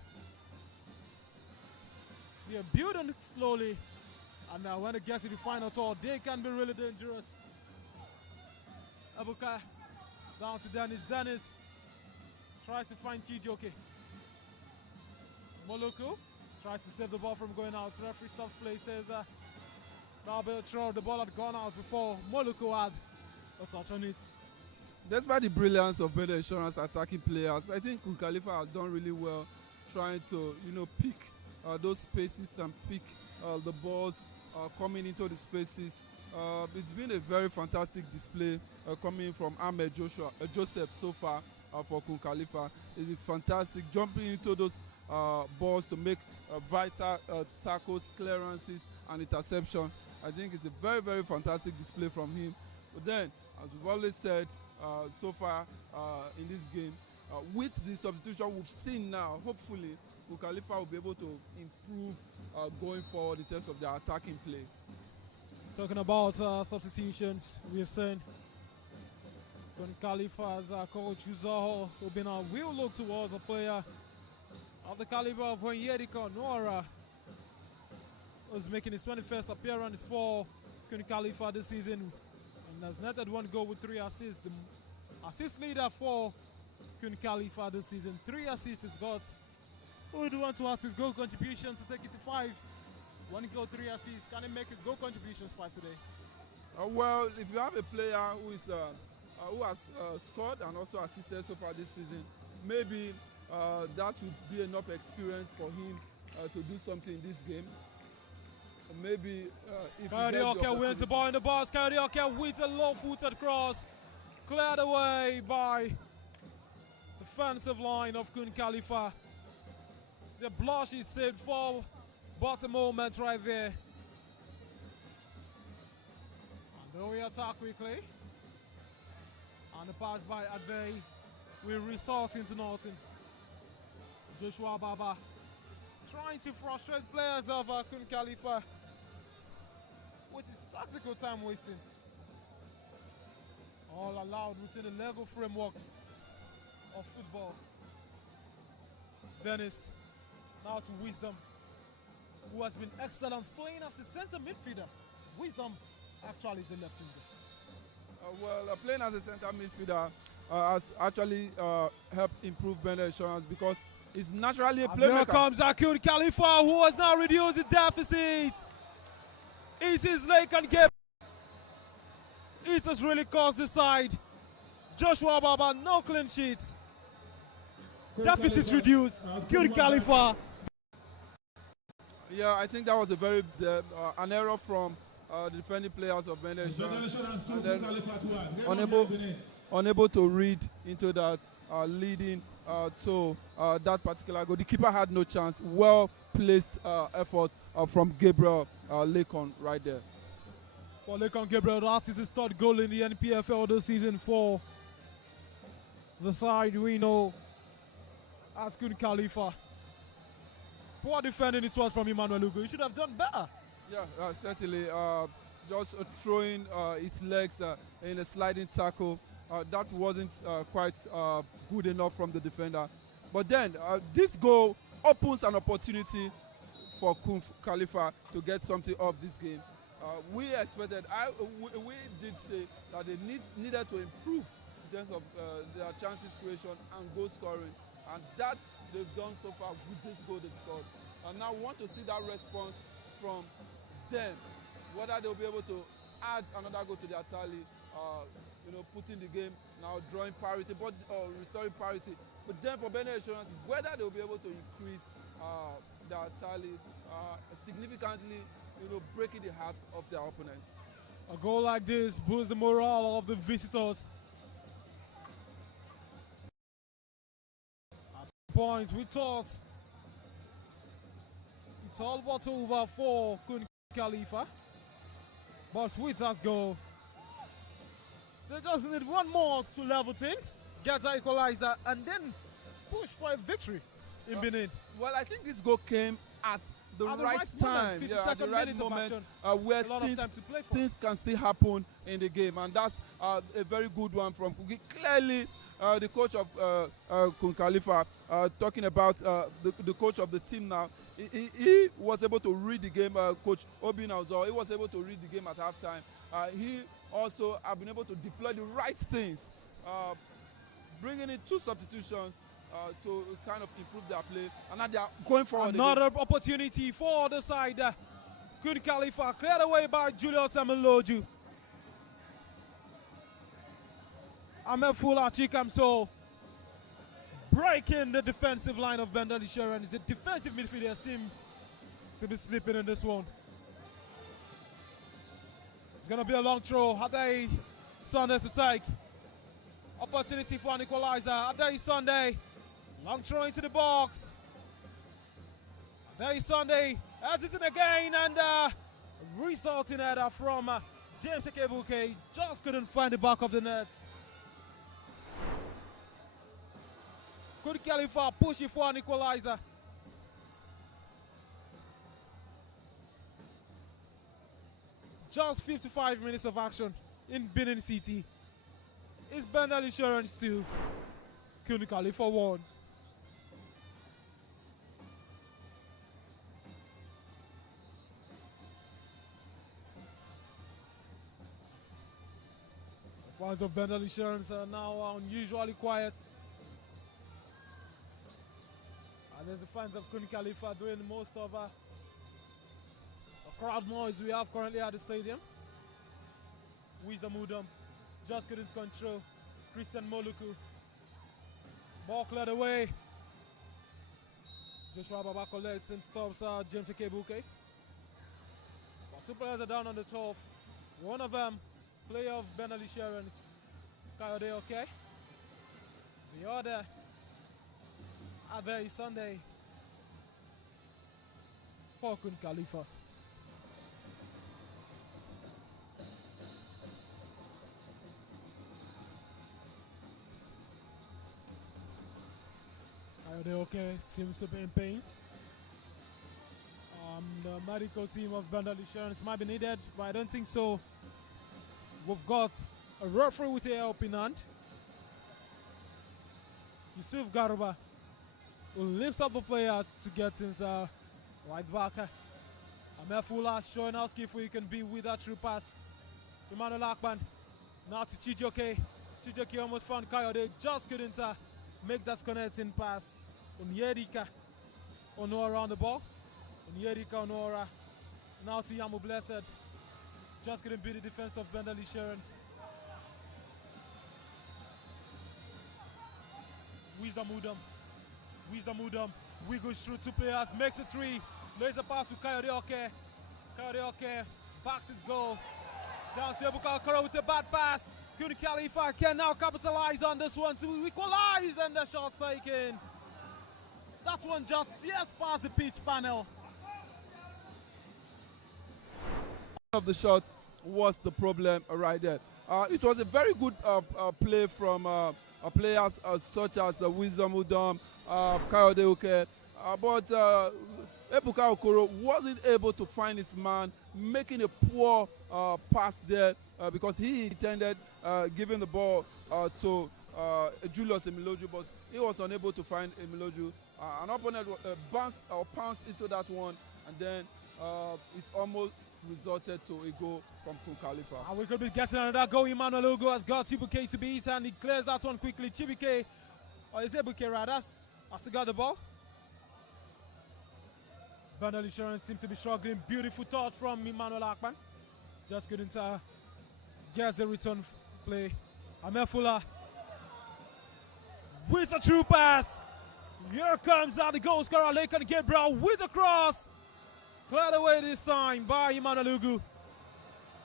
They are building slowly, and now when it gets to the final third, they can be really dangerous. Ebuka down to Dennis. Dennis tries to find Chijoke. Moluku tries to save the ball from going out. Referee stops play, says that'll be a throw. The ball had gone out before Moluku had a touch on it. Despite the brilliance of BENDEL Insurance attacking players, I think KUN KHALIFAT has done really well trying to, pick those spaces and pick the balls coming into the spaces. It's been a very fantastic display coming from Ahmed Joseph so far for KUN KHALIFAT. It's been fantastic jumping into those balls to make vital tackles, clearances, and interception. I think it's a very, very fantastic display from him. But then, as we've always said, so far in this game, with the substitution we've seen now, hopefully KUN KHALIFAT will be able to improve going forward in terms of their attacking play. Talking about substitutions, we have seen KUN KHALIFAT's coach Uzoho Obina will look towards a player of the caliber of Onyedika Nora, who's making his 21st appearance for KUN KHALIFAT this season and has netted 1 goal with 3 assists. The assist leader for KUN KHALIFAT this season, 3 assists he's got. Who would want to ask his goal contribution to take it to 5? 1 goal, 3 assists. Can he make his goal contributions 5 today? Well, if you have a player who has scored and also assisted so far this season, maybe that would be enough experience for him to do something in this game. Maybe if Karaoke wins the ball in the box. Karaoke with a low-footed cross, cleared away by the defensive line of KUN KHALIFAT. The blush is saved for bottom moment right there. And then we attack quickly. And the pass by Advey will result into nothing. Joshua Baba trying to frustrate players of KUN KHALIFAT with his tactical time wasting. All allowed within the legal frameworks of football. Venice now to Wisdom, who has been excellent playing as a center midfielder. Wisdom actually is a left winger. Playing as a center midfielder has actually helped improve BENDEL insurance because he's naturally a playmaker. Here comes KUN KHALIFAT, who has now reduced the deficit. It is Lake and Gabe. It has really cost the side. Joshua Baba, no clean sheets. Deficit reduced. KUN KHALIFAT. Yeah, I think that was a very an error from the defending players of BENDEL insurance. And then unable to read into that, leading to that particular goal. The keeper had no chance. Well placed effort from Gabriel Lekon right there. For Lekon Gabriel, that is his 3rd goal in the NPFL this season for the side we know as KUN KHALIFAT. Poor defending it was from Emmanuel Ugo. He should have done better. Yeah, certainly. Just throwing his legs in a sliding tackle. That wasn't quite good enough from the defender. But then this goal opens an opportunity for KUN KHALIFAT to get something off this game. We expected, we did say that they needed to improve in terms of their chances creation and goal scoring. And that they've done so far with this goal they've scored. And now we want to see that response from them, whether they'll be able to add another goal to their tally, putting the game now drawing parity, but restoring parity. But then for BENDEL insurance, whether they'll be able to increase their tally significantly, breaking the hearts of their opponents. A goal like this boosts the morale of the visitors. At this point, we thought it's all but over for KUN KHALIFAT. But with that goal, they just need 1 more to level things, get an equalizer, and then push for a victory in Benin. Well, I think this goal came at the right time, at the right moment where things can still happen in the game, and that's a very good one from clearly the coach of KUN KHALIFAT, talking about the coach of the team now. He was able to read the game, Coach Obina Uzoho. He was able to read the game at halftime. He also have been able to deploy the right things, bringing in 2 substitutions to kind of improve their play, and now they are going forward. Another opportunity for the side. KUN KHALIFAT cleared away by Julius Emeloju. Ahmed Fulachi Kamso breaking the defensive line of BENDEL insurance. The defensive midfielders seem to be sleeping in this one. going to be a long throw. Ade Sunday to take. Opportunity for an equalizer. Ade Sunday. Long throw into the box. Ade Sunday has it in again, and resulting header from James Ekebuke. Just couldn't find the back of the net. Could KHALIFAT push it for an equalizer? Just 55 minutes of action in Benin City. It's BENDEL Insurance 2, KHALIFAT 1. The fans of BENDEL Insurance are now unusually quiet. And there's the fans of KHALIFAT doing most of the crowd noise we have currently at the stadium. Wisdom Udom just couldn't control Christian Moluku. Ball cleared away. Joshua Baba collects and stops James Ekebuke. But two players are down on the turf. One of them, player of BENDEL Insurance, Kayode Oke. The other, Ade Sunday, for KHALIFAT. Kayode Oke seems to be in pain. The medical team of BENDEL Insurance might be needed, but I don't think so. We've got a referee with a helping hand. Yusuf Garuba will lift up the player to get his right back. Amir Fula showing how skillful he can be with that through pass. Emmanuel Akpan now to Chijoke. Chijoke almost found Kayode, just couldn't make that connecting pass. Onyedika Onora on the ball. Onyedika Onora now to Yamu Blessed. Just couldn't beat the defense of BENDEL Insurance. Wisdom Udom wiggles through two players, makes it three. Lays a pass to Kayode Oke. Kayode Oke backs his goal. Down to Ebuka Okoro with a bad pass. KHALIFAT can now capitalize on this one to equalize, and the shot's taken. That one just tears past the pitch panel. Of the shot was the problem right there. It was a very good play from players such as the Wisdom Udom, Kayode Oke, but Ebuka Okoro wasn't able to find his man, making a poor pass there because he intended giving the ball to Julius Emiloju, but he was unable to find Emiloju. An opponent pounced into that one, and then it almost resulted to a goal from KHALIFAT. And we could be getting another goal. Emmanuel Ugo has got Chibuke to beat, and he clears that one quickly. Chibuke, or is Ebuke rather, has to got the ball. BENDEL Insurance seems to be struggling. Beautiful touch from Emmanuel Akpan. Just couldn't get the return play. Amir Fula with a true pass. Here comes the goal scorer, Laken Gabriel, with the cross. Cleared away this time by Emmanuel Ugu.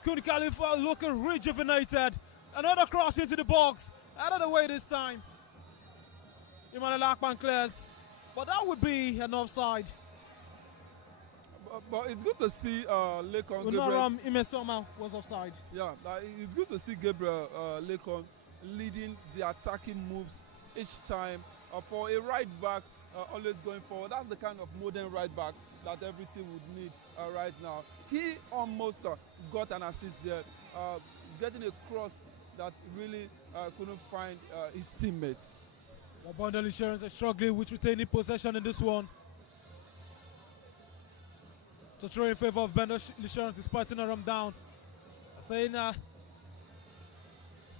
KHALIFAT looking rejuvenated. Another cross into the box. Out of the way this time. Emmanuel Akpan clears. But that would be an offside. But it's good to see Laken Gabriel. Unoram Imesoma was offside. Yeah, it's good to see Gabriel Laken leading the attacking moves each time. For a right back, always going forward. That's the kind of modern right back that every team would need right now. He almost got an assist there, getting a cross that really couldn't find his teammates. Well, BENDEL Insurance are struggling with retaining possession in this one. So throw in favor of BENDEL Insurance is patting him down. Saying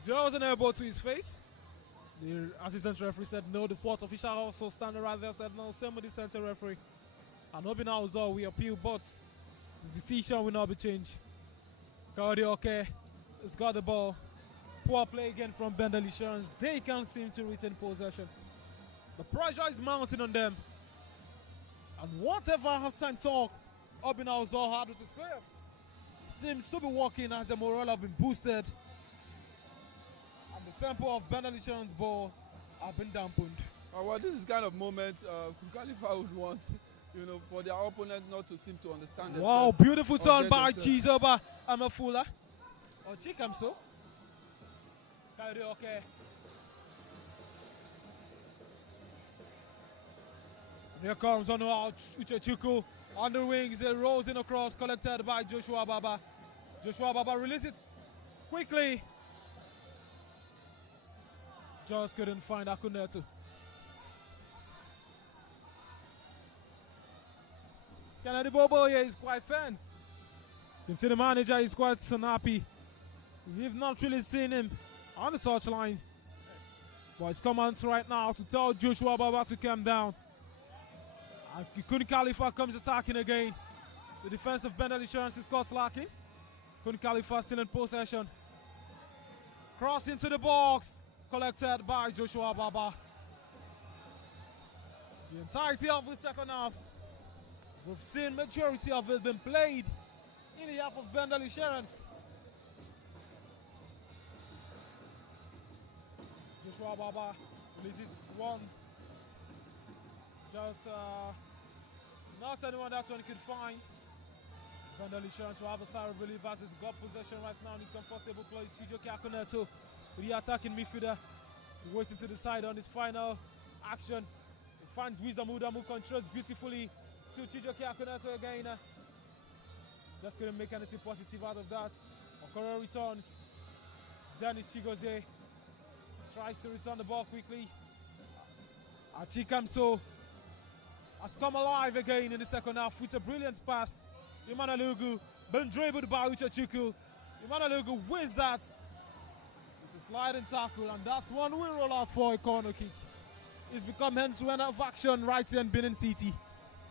Joe wasn't able to his face. The assistant referee said no. The fourth official also standing right there said no. Same with the center referee. And Obina Uzo, we appeal, but the decision will not be changed. Kayode Oke has got the ball. Poor play again from BENDEL Insurance. They can't seem to retain possession. The pressure is mounting on them. And whatever halftime talk Obina Uzo had with his players seems to be working as the morale have been boosted. And the tempo of BENDEL Insurance ball have been dampened. Well, this is kind of moment KHALIFAT would want, for their opponent not to seem to understand themselves. Wow, beautiful turn by Chizoba Amafula. Or Chikamso. Okay. Here comes Onua Uchechukwu on the wings. It rolls in across, collected by Joshua Baba. Joshua Baba releases quickly. Just couldn't find Akunetu. Kennedy Bobo here is quite fenced. You can see the manager is quite snappy. We've not really seen him on the touchline. But it's commands right now to tell Joshua Baba to calm down. KUN KHALIFAT comes attacking again. The defense of BENDEL Insurance is caught lacking. KUN KHALIFAT still in possession. Cross into the box. Collected by Joshua Baba. The entirety of the second half, we've seen majority of it been played in the half of BENDEL Insurance. Joshua Baba releases one. Just not anyone that one could find. BENDEL Insurance will have a sigh of relief as it's got possession right now in the comfortable place. Chijoke Akuneto, the attacking midfielder, waiting to decide on his final action. He finds Wisdom Udamu, controls beautifully to Chijoke Akuneto again. Just couldn't make anything positive out of that. Okoro returns. Dennis Chigozie tries to return the ball quickly. Achikamso has come alive again in the second half with a brilliant pass. Emmanuel Ugu been dribbled by Uchechukwu. Emmanuel Ugu wins that. It's a sliding tackle, and that one will roll out for a corner kick. It's become end-to-end of action right here in Benin City.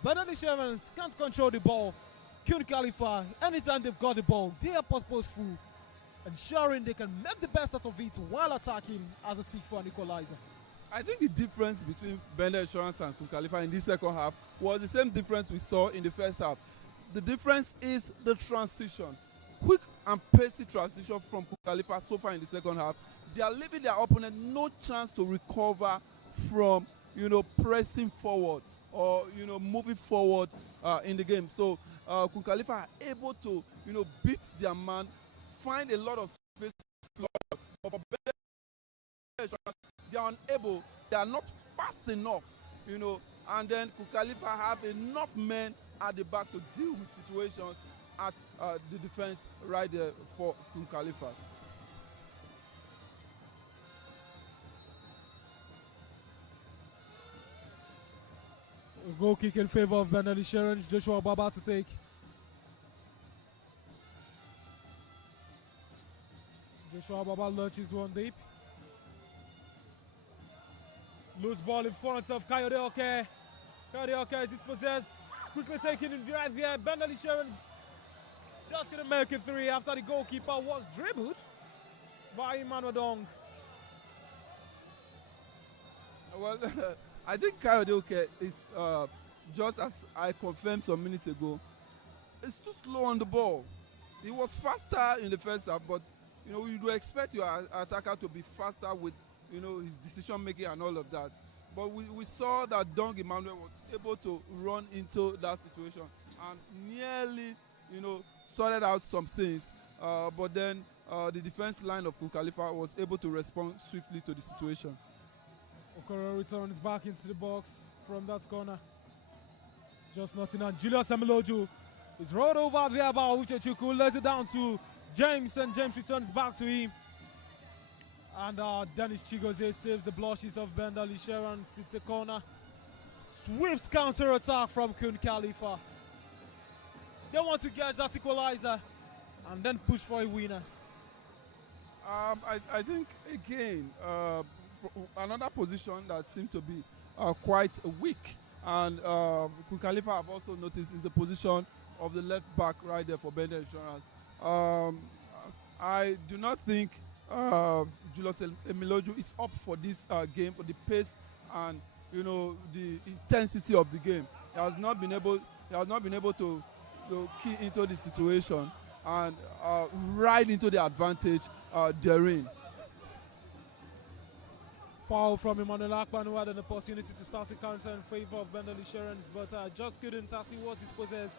BENDEL Insurance can't control the ball. KUN KHALIFAT, anytime they've got the ball, they are purposeful, ensuring they can make the best out of it while attacking as a seek for an equalizer. I think the difference between BENDEL Insurance and KUN KHALIFAT in this second half was the same difference we saw in the first half. The difference is the transition. Quick and pacey transition from KUN KHALIFAT so far in the second half. They are leaving their opponent no chance to recover from, pressing forward or, moving forward in the game. So KUN KHALIFAT are able to, beat their man, find a lot of space. But for BENDEL Insurance, they are unable, they are not fast enough, and then KUN KHALIFAT have enough men at the back to deal with situations at the defense right there for KUN KHALIFAT. A goal kick in favor of BENDEL Insurance. Joshua Baba to take. Joshua Baba launches one deep. Loose ball in front of Kayode Oke. Kayode Oke is dispossessed. Quickly taken in right there. BENDEL Insurance just going to make it three after the goalkeeper was dribbled by Emmanuel Dong. Well, I think Kayode Oke is, just as I confirmed some minutes ago, it's too slow on the ball. He was faster in the first half, but you would expect your attacker to be faster with his decision making and all of that. But we saw that Dong Emmanuel was able to run into that situation and nearly, sorted out some things. But then the defense line of KUN KHALIFAT was able to respond swiftly to the situation. Okoro returns back into the box from that corner. Just nothing on. Julius Emiloju is rolled over there by Uchechukwu, lays it down to James, and James returns back to him. And Dennis Chigozie saves the blushes of BENDEL Insurance. It's a corner. Swift counter attack from KUN KHALIFAT. They want to get that equalizer and then push for a winner. I think again another position that seemed to be quite weak, and KUN KHALIFAT have also noticed is the position of the left back right there for BENDEL Insurance. I do not think Julius Emiloju is up for this game, for the pace and the intensity of the game. He has not been able to key into the situation, and ride into the advantage therein. Foul from Emmanuel Akpan, who had an opportunity to start a counter in favor of BENDEL Insurance, but just couldn't as he was dispossessed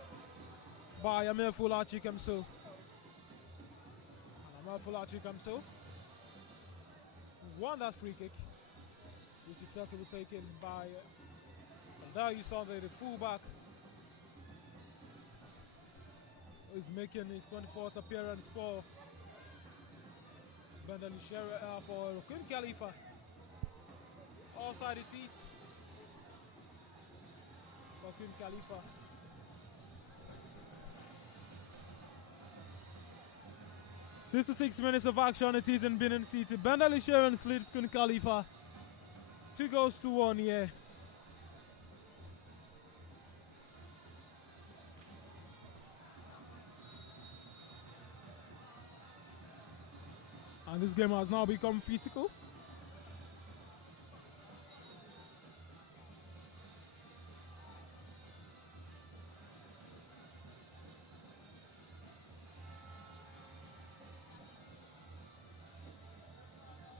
by Amir Fulachi Kemso. And Amir Fulachi Kemso won that free kick, which is set to be taken by, and there you saw the fullback is making his 24th appearance for BENDEL Insurance, for KHALIFAT. Offside it is for KHALIFAT. 66 minutes of action it is in Benin City. BENDEL Insurance leads KHALIFAT 2-1 here. And this game has now become physical.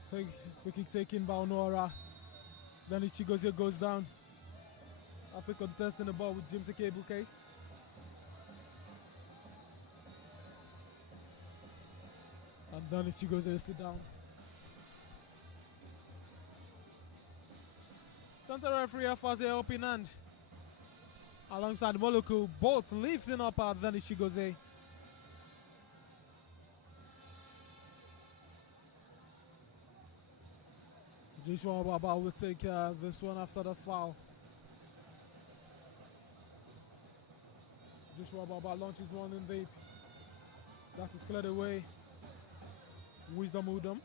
So free kick taken by Onora. Then Ichigozie goes down after contesting the ball with James Ekebuke. And then Ichigozie is still down. Center referee offers a helping hand alongside Moluku. Both lifting up at then Ichigozie. Joshua Baba will take this one after the foul. Joshua Baba launches one in deep. That is cleared away. Wisdom Udom.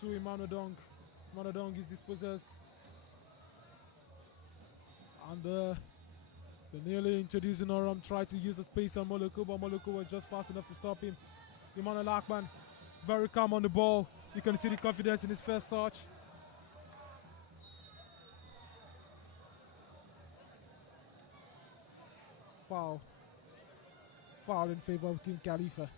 Sui Manodong. Manodong is dispossessed. And they nearly introducing Oram, tried to use the space on Moluku, but Moluku was just fast enough to stop him. Emmanuel Akpan, very calm on the ball. You can see the confidence in his first touch. Foul. Foul in favor of KHALIFAT.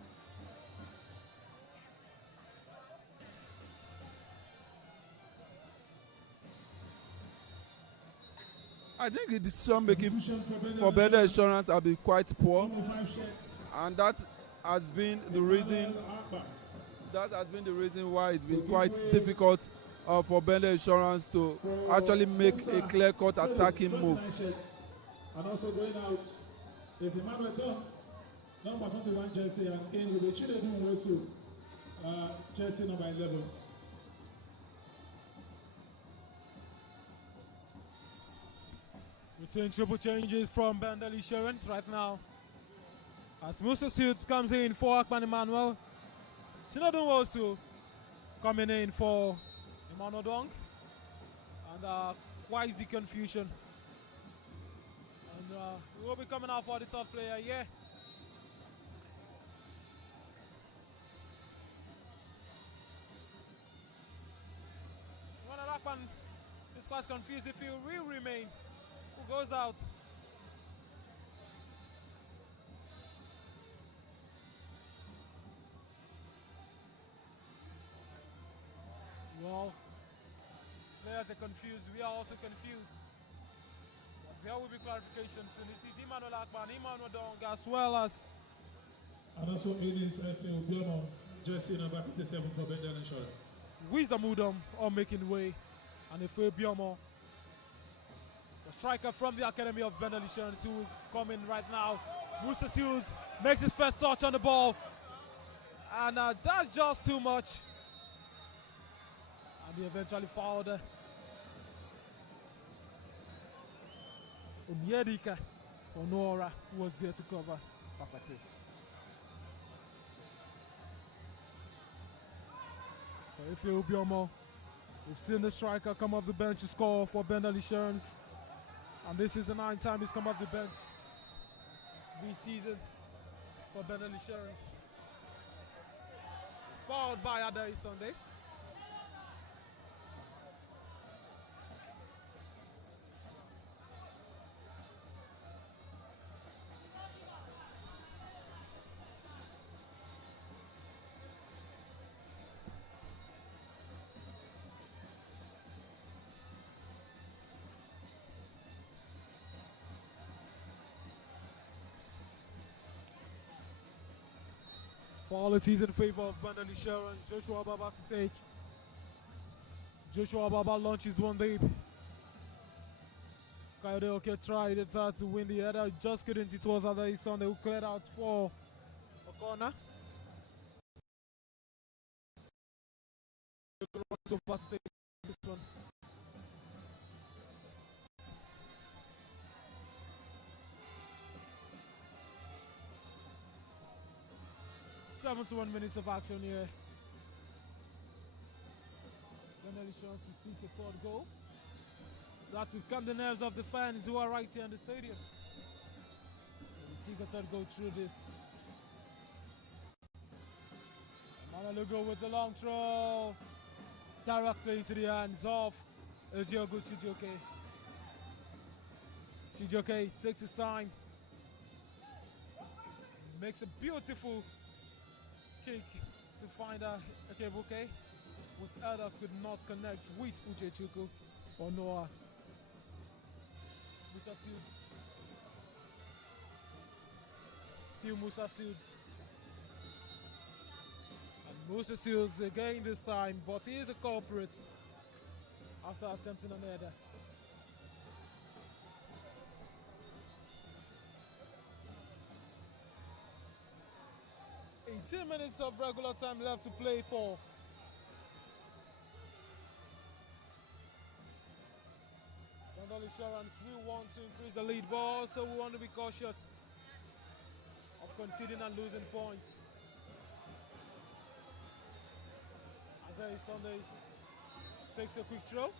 I think the decision making for BENDEL Insurance have been quite poor, and that has been the reason. That has been the reason why it's been quite difficult for BENDEL Insurance to actually make a clear-cut attacking move. And also going out is Emmanuel Dunn, number 21 jersey, and in with the Chinedu Nwosu, jersey number 11. We're seeing triple changes from BENDEL Insurance right now. As Musa Suits comes in for Akpan Emmanuel. Chinedu Nwosu coming in for Emmanuel Dong. And why is the confusion? And we will be coming out for the top player, yeah. Emmanuel Akpan is quite confused if he will remain. Who goes out? Well, players are confused. We are also confused. There will be clarification soon. It is Emmanuel Akpan, Emmanuel Dong, as well as. And also in his FA Obiano, jersey number 37 for BENDEL Insurance. Wisdom Udom are making way. And if Biomo, the striker from the Academy of BENDEL Insurance, who will come in right now. Musa Seals makes his first touch on the ball. And that's just too much. And he eventually fouled Onyedika Onora, who was there to cover perfectly. For Ife Obiomo, we've seen the striker come off the bench to score for BENDEL Insurance. And this is the 9th time he's come off the bench this season for BENDEL Insurance. It's fouled by Adai Sunday. Foul it is in favor of BENDEL Insurance. Joshua Baba to take. Joshua Baba launches one deep. Kayode Oke tried it hard to win the header, just couldn't. It was Adayi Sunday who cleared out for a corner. So far to take this one. 71 minutes of action here. BENDEL Insurance to seek a third goal. That will calm the nerves of the fans who are right here in the stadium. We seek a third goal through this. Malalugo with a long throw. Directly into the hands of Ejiogu Chijioke. Chijioke takes his time. Makes a beautiful kick to find Ekebuke. Whose header could not connect with Uchechukwu or Noah. Musa Suits. Still Musa Suits. And Musa Suits again this time, but he is a culprit after attempting an header. In 2 minutes of regular time left to play for. BENDEL Insurance, we want to increase the lead, but also we want to be cautious of conceding and losing points. And there is Sunday takes a quick throw.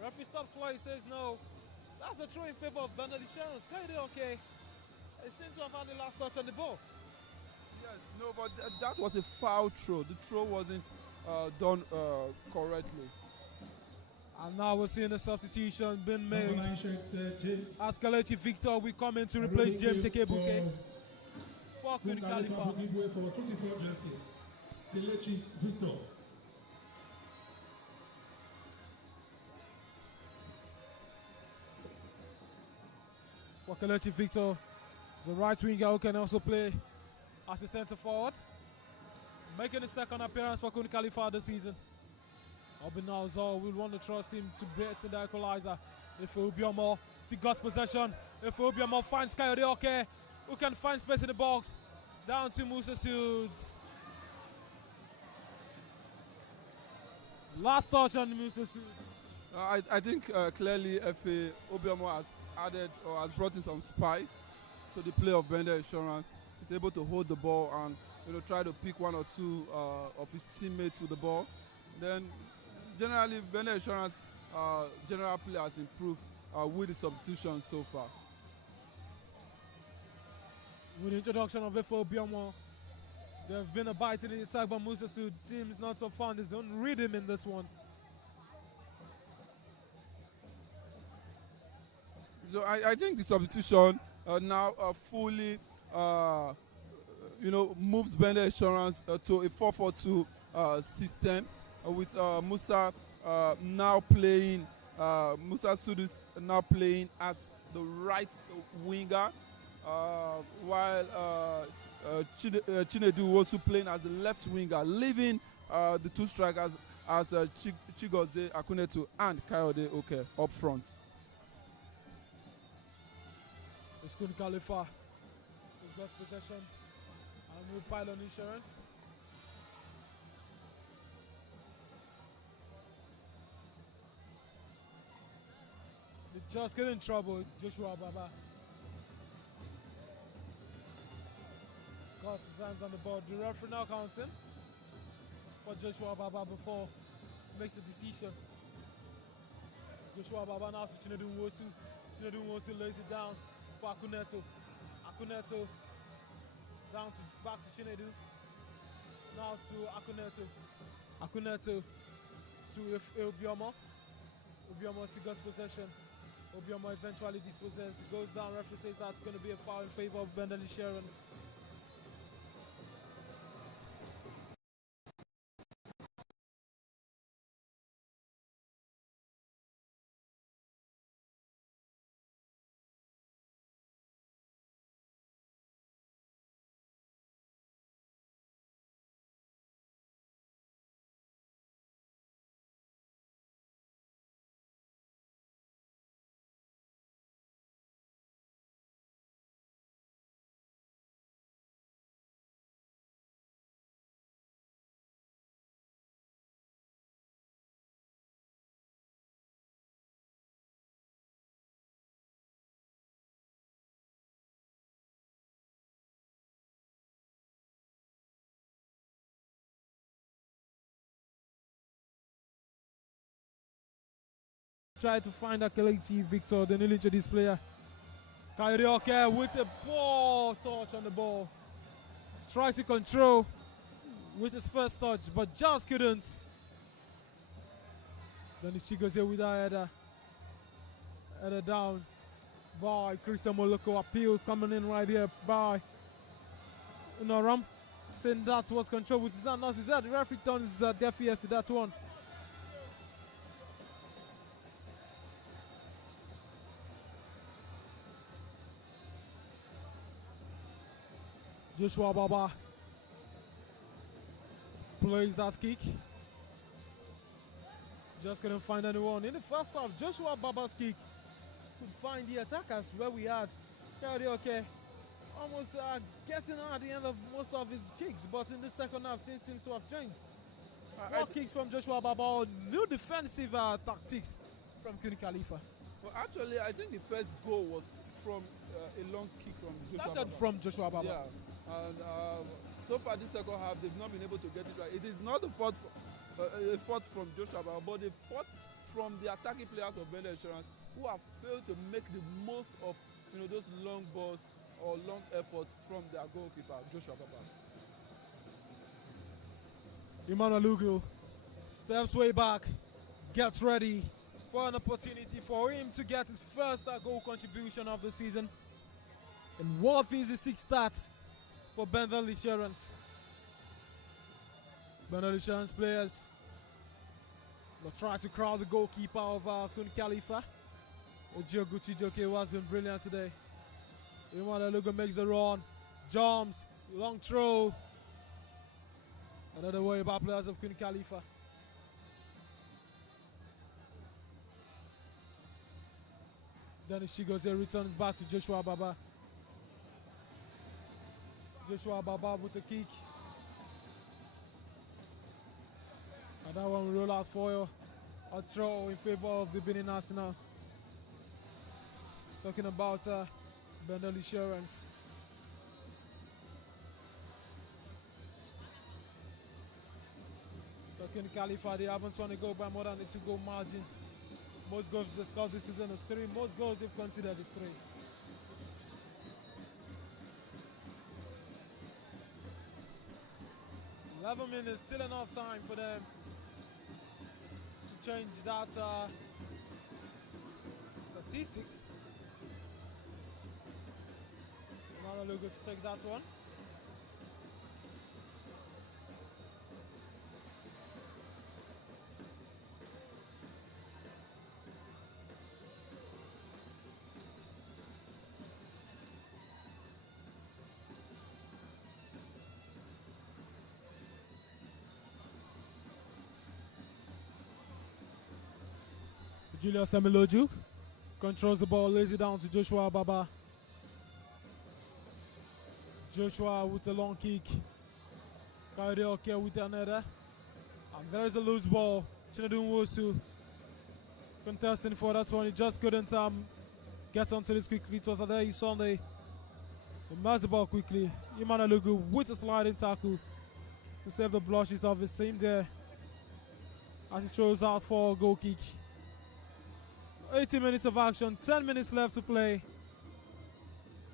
Referee stops play, says no. That's a throw in favor of BENDEL Insurance. Kayode Oke, they seem to have had the last touch on the ball. Yes, no, but that was a foul throw. The throw wasn't done correctly. And now we're seeing a substitution being made. As Kelechi Victor will come in to replace James Ekebuke for KUN KHALIFAT. Give way for 24 jersey. Kelechi Victor. For Kelechi Victor, the right winger who can also play as a centre forward, making his second appearance for KUN KHALIFAT this season. Obinazor will want to trust him to break to the equalizer. If Obiamo still got possession, if Obiamo finds Kayode Oke, who can find space in the box, down to Musa Suits. Last touch on Musa Suits. I think clearly Efe Obiamo has added or has brought in some spice to the play of BENDEL Insurance. He's able to hold the ball and try to pick one or two of his teammates with the ball. Then generally BENDEL Insurance general play has improved with the substitutions so far. With the introduction of Efe Obiamo, there have been a bite in the attack, but Musa Suits seems not to have found his own rhythm in this one. So I think the substitution now fully moves BENDEL Insurance to a 4-4-2 system with Musa now playing, Musa Sudus now playing as the right winger, while Chinedu also playing as the left winger, leaving the two strikers as Chigozie Akunetu and Kayode Oke up front. It's KUN KHALIFAT. He's got possession and will pile on Insurance. They just get in trouble, Joshua Baba. He's got his hands on the board. The referee now counting for Joshua Baba before he makes a decision. Joshua Baba now to Chinedu Nwosu. Chinedu Nwosu lays it down for Akuneto. Akuneto down to back to Chinedu. Now to Akuneto. Akuneto to Obiamo. Obiamo still got possession. Obiamo eventually dispossessed. Goes down. Referee says that's going to be a foul in favor of BENDEL Insurance. Try to find a KHALIFAT Victor, the newly introduced player. Kairioke with a ball touch on the ball. Try to control with his first touch, but just couldn't. Then she goes here with her header. Header down by Christian Moloko. Appeals coming in right here by Noram. Saying that was control with his hand. Not his head. The referee turns his deaf ears to that one. Joshua Baba plays that kick. Just couldn't find anyone. In the first half, Joshua Baba's kick could find the attackers where we had Karaoke almost getting at the end of most of his kicks, but in the second half, things seems to have changed. More kicks from Joshua Baba, new defensive tactics from KHALIFAT. Well, actually, I think the first goal was from a long kick from Joshua Started Baba. from Joshua Baba. Yeah, and so far this second half, they've not been able to get it right. It is not a fault from Joshua Baba, but a fault from the attacking players of BENDEL Insurance who have failed to make the most of those long balls or long efforts from their goalkeeper, Joshua Baba. Emmanuel Lugu steps way back, gets ready for an opportunity for him to get his first goal contribution of the season. And what is the sixth start for BENDEL Insurance? BENDEL Insurance players will try to crowd the goalkeeper of KHALIFAT. Ojoguchi Joke, who has been brilliant today. Emmanuel Lugu makes the run, jumps, long throw. Another way about players of KHALIFAT. Dennis Chigose returns back to Joshua Baba. Joshua Baba with a kick. And that one will roll out for a throw in favor of the Benin Arsenal. Talking about BENDEL Insurance. Talking KHALIFAT, they haven't won a goal by more than a 2-goal margin. Most goals they've scored this season is 3. Most goals they've considered is 3. Minutes, still enough time for them to change that statistics. Emmanuel Lugu to take that one. Julius Emiloju controls the ball, lays it down to Joshua Baba. Joshua with a long kick. Kairioke with another. And there is a loose ball. Chinadu Nwosu contesting for that one. He just couldn't get onto this quickly. It was a day Sunday. He moves the ball quickly. Emmanuel Lugu with a sliding tackle to save the blushes of his team there. As he throws out for a goal kick. 80 minutes of action, 10 minutes left to play.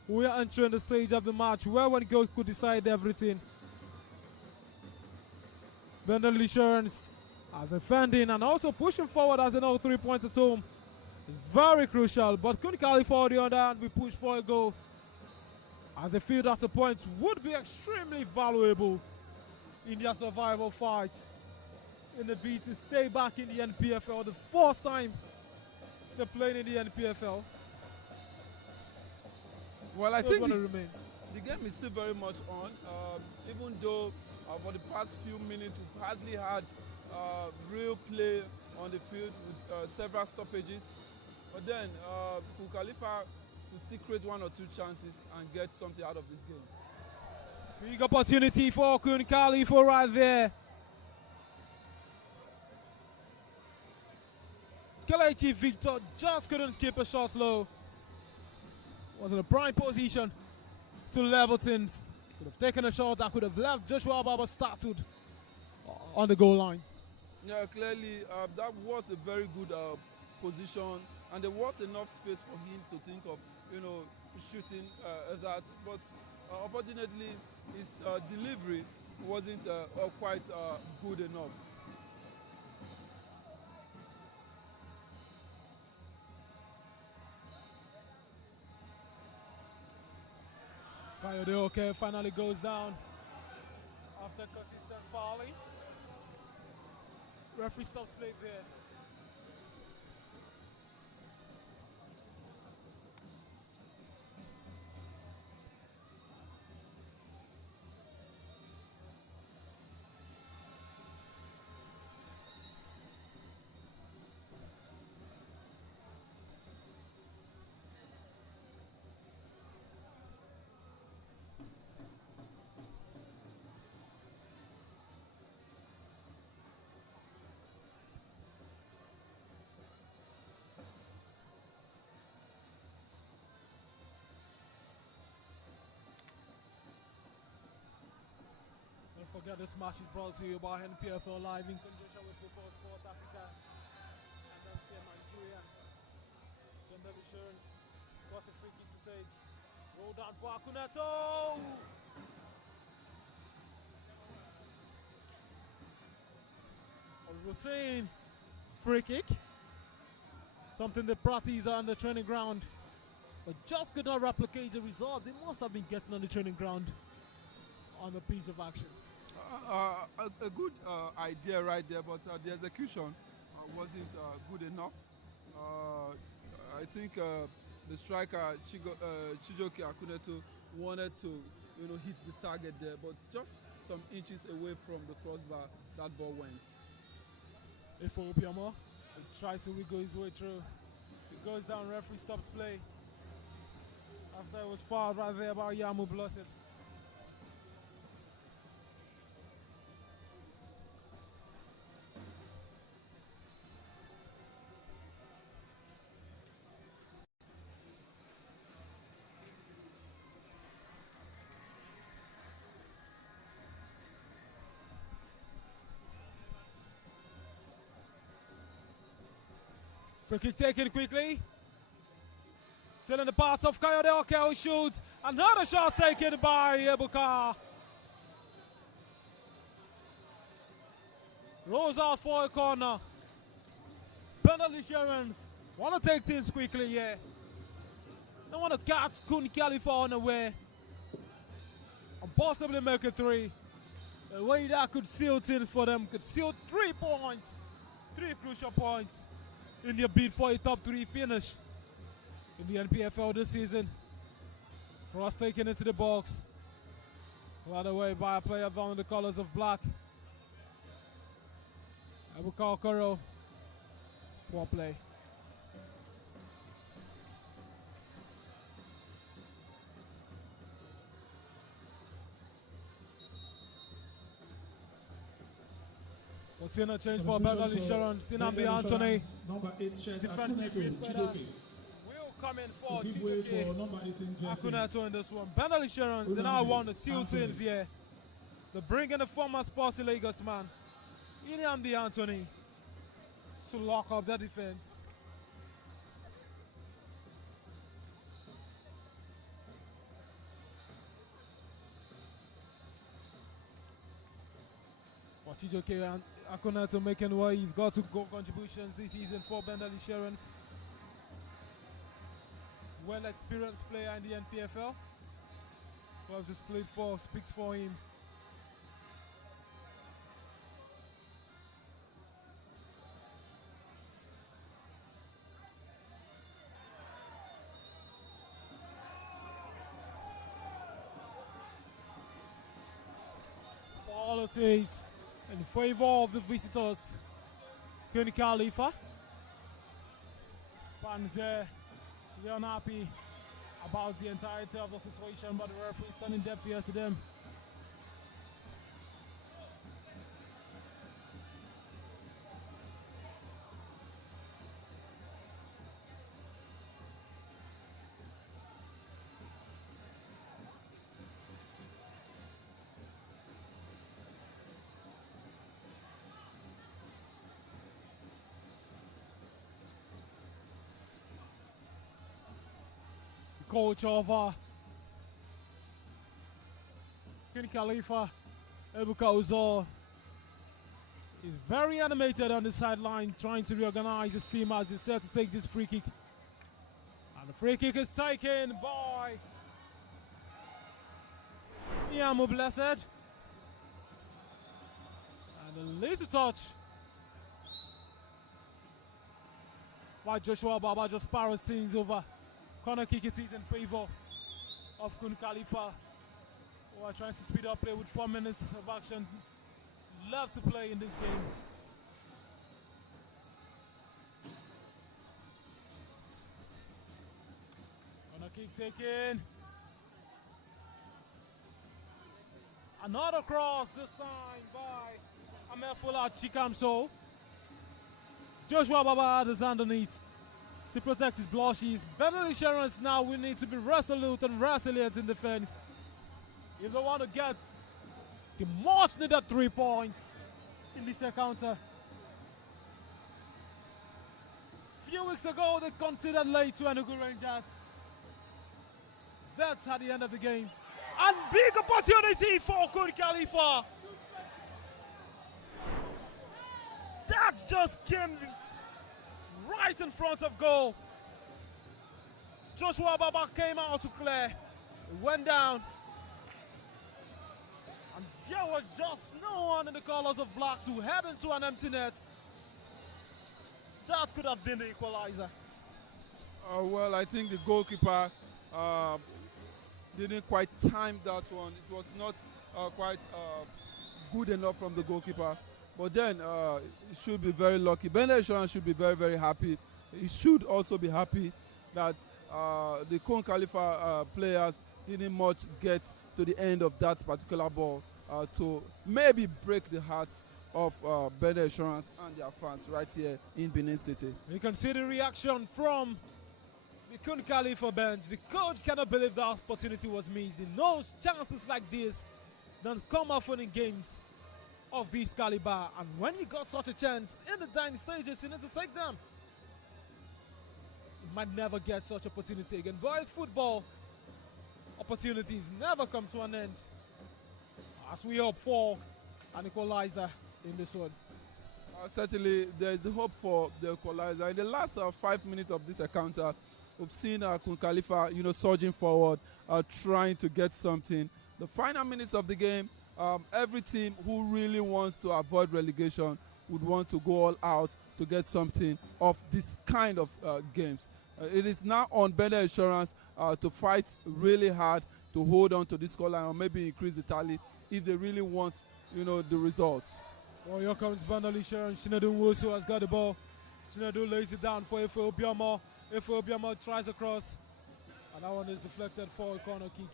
We are entering the stage of the match where one goal could decide everything. BENDEL Insurance are defending and also pushing forward as they know 3 points at home. It's very crucial, but KHALIFAT on the other hand, we push for a goal as they feel that the points would be extremely valuable in their survival fight in the bid to stay back in the NPFL the first time they're playing in the NPFL. Well, I think the game is still very much on. Even though for the past few minutes we've hardly had real play on the field with several stoppages. But then KHALIFAT will still create 1 or 2 chances and get something out of this game. Big opportunity for KHALIFAT right there. KHALIFAT Victor just couldn't keep a shot low. Was in a prime position to level things. Could have taken a shot that could have left Joshua Baba started on the goal line. Yeah, clearly that was a very good position, and there was enough space for him to think of, shooting that. But unfortunately, his delivery wasn't quite good enough. Kayode finally goes down after consistent fouling. Referee stops play there. Don't forget this match is brought to you by NPFL Live in conjunction with Football Sports Africa and MTN Nigeria. BENDEL Insurance got a free kick to take. Roll down for Akuneto. A routine free kick. Something they practice on the training ground, but just could not replicate the result. They must have been getting on the training ground on the pitch of action. A good idea right there, but the execution wasn't good enough. I think the striker Chijoke Akuneto wanted to hit the target there, but just some inches away from the crossbar, that ball went. If Obiamo tries to wiggle his way through, it goes down, referee stops play after it was fouled right there by Yamu Blessed. Free kick taken quickly. Still in the path of Kayode Oke, who shoots. Another shot taken by Ebuka. Rolls out for a corner. BENDEL Insurance want to take things quickly here. They want to catch KHALIFAT unaware and possibly make it 3. A way that could seal things for them, could seal 3 points. 3 crucial points in their bid for a top 3 finish in the NPFL this season. Cross taken into the box. Right away by a player wearing the colors of black. Ebuka Okoro. Poor play. What's in a change for BENDEL Insurance? Sinambi Anthony, Number 8 shirt, defensive midfielder, will come in for Chijoke Akuneto in this one. BENDEL Insurance, they now want to seal things here. They bring in the former Sports Lagos man, Sinambi Anthony, to lock up the defense. For Chijoke Akuneto making way, he's got 2 goal contributions this season for BENDEL Insurance. Well experienced player in the NPFL. Clubs he's played for speaks for him. For all it is, in favor of the visitors, KHALIFAT. Fans there, they're unhappy about the entirety of the situation, but the referee is turning deaf ears to them. coach of King Khalifa, Ebuka Uzor, is very animated on the sideline, trying to reorganize his team as he's set to take this free kick. And the free kick is taken by Iyamu Blessed. And a little touch by Joshua Baba just powers things over. Corner kick it is in favor of Kun Khalifa, who are trying to speed up play with 4 minutes of action left to play in this game. Corner kick taken. Another cross, this time by Amefola Chikamso. Joshua Baba is underneath to protect his blushies. BENDEL Insurance now will need to be resolute and resilient in defense if they want to get the much needed 3 points in this encounter. Few weeks ago, they conceded late to Enugu Rangers. That's at the end of the game. And big opportunity for Kun Khalifa. That just came right in front of goal. Joshua Baba came out to clear. It went down. And there was just no one in the colors of black to head into an empty net. That could have been the equalizer. Well, I think the goalkeeper didn't quite time that one. It was not quite good enough from the goalkeeper. But then he should be very lucky. BENDEL Insurance should be very, very happy. He should also be happy that the KUN Khalifa players didn't much get to the end of that particular ball to maybe break the hearts of BENDEL Insurance and their fans right here in Benin City. You can see the reaction from the KUN Khalifa bench. The coach cannot believe the opportunity was missed. He knows chances like this don't come often in games of this caliber, and when you got such a chance in the dying stages, you need to take them. You might never get such opportunity again. Boys football opportunities never come to an end, as we hope for an equalizer in this one. Certainly there is the hope for the equalizer. In the last 5 minutes of this encounter, we've seen KUN Khalifa surging forward, trying to get something. The final minutes of the game, every team who really wants to avoid relegation would want to go all out to get something of this kind of games. It is now on BENDEL Insurance to fight really hard to hold on to this scoreline or maybe increase the tally if they really want, the results. Well, here comes BENDEL Insurance. Chinedu Nwosu has got the ball. Chinedu lays it down for Efe Obiamo. Efe Obiamo tries across, and that one is deflected for a corner kick.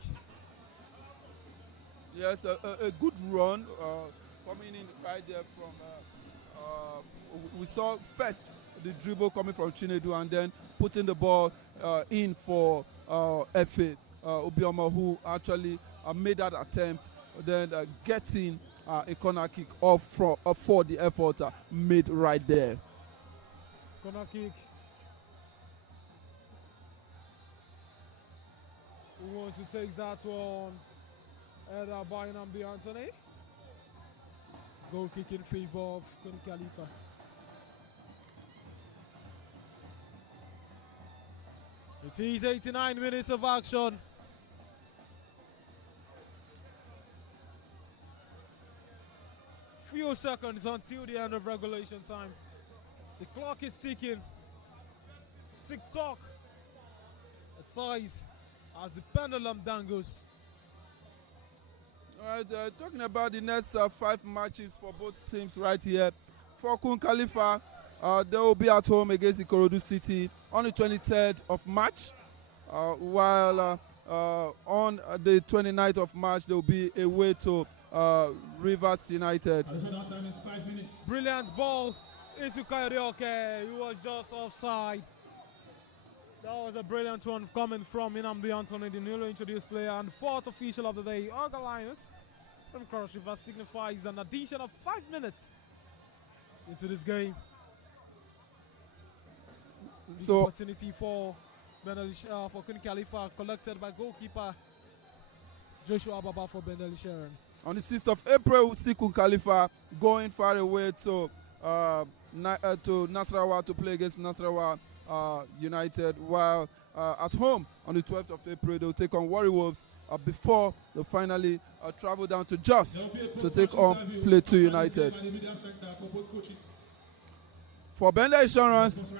Yes, a good run coming in right there from. We saw first the dribble coming from Chinedu and then putting the ball in for Efe Obioma, who actually made that attempt, then getting a corner kick off for the effort made right there. Corner kick. Who wants to take that one? Header by Nnamdi Anthony. Goal kick in favor of KUN Khalifa. It is 89 minutes of action. Few seconds until the end of regulation time. The clock is ticking. Tick-tock. It says as the pendulum dangles. All right, talking about the next 5 matches for both teams right here. For KUN Khalifa, they will be at home against Ikorodu City on the 23rd of March, while on the 29th of March, they will be away to Rivers United. Time is 5 minutes. Brilliant ball into Kairioke. He was just offside. That was a brilliant one coming from Nnamdi Anthony, the newly introduced player and fourth official of the day. Olga Lions from Cross River signifies an addition of 5 minutes into this game. Big So opportunity for for KUN KHALIFAT, collected by goalkeeper Joshua Baba for BENDEL Insurance. On the 6th of April, we see KUN KHALIFAT going far away to Nasarawa to play against Nasarawa United, while at home on the 12th of April, they'll take on Warri Wolves before they finally travel down to Jos to take on Plateau United. For BENDEL Insurance,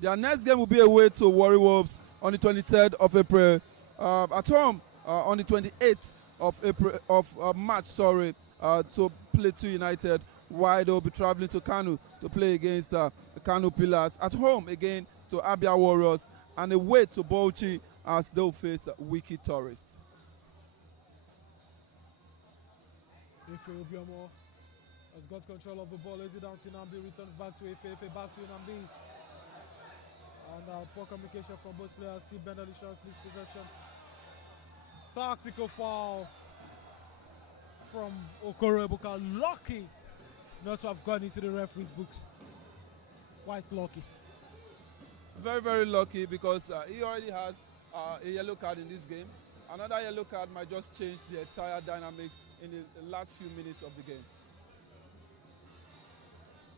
their next game will be away to Warri Wolves on the 23rd of April. At home on the 28th of April of March, to Plateau United, while they'll be traveling to Kanu to play against Kanu Pillars. At home again to Abia Warriors, and away to Bauchi as they'll face Wiki Tourist. Obiamo has got control of the ball. Lays it down to Nambi, returns back to Efe, back to Nambi. And poor communication from both players. See BENDEL Insurance lose possession. Tactical foul from Okoro Ebuka. Lucky not to have gone into the referee's books. Quite lucky. Very, very lucky, because he already has a yellow card in this game. Another yellow card might just change the entire dynamics in the last few minutes of the game.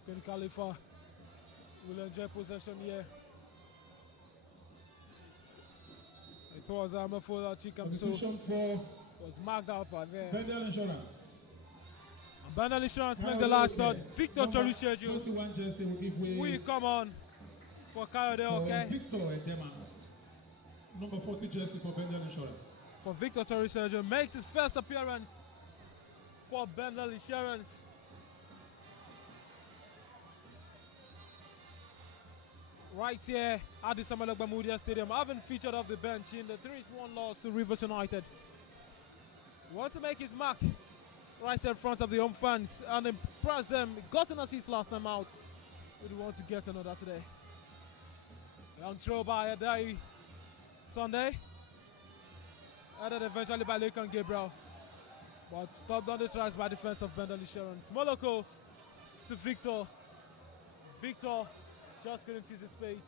KUN KHALIFAT will enjoy possession here. It was Amafola Chikamso was marked out by there. BENDEL Insurance. BENDEL Insurance make the last third. Victor Chorucheju will come on for Kayode, okay? Victor Edema. Number 40 jersey for BENDEL Insurance. For Victor Chorucheju, makes his first appearance for BENDEL Insurance. Right here at the Samuel Ogbamudia Stadium, having featured off the bench in the 3-1 loss to Rivers United. Want to make his mark right in front of the home fans and impress them. Got an assist last time out. We want to get another today. Young throw by Adai Sunday. Added eventually by Lekan Gabriel. But stopped on the tracks by defense of BENDEL Insurance. Moloko to Victor. Victor just couldn't use his space.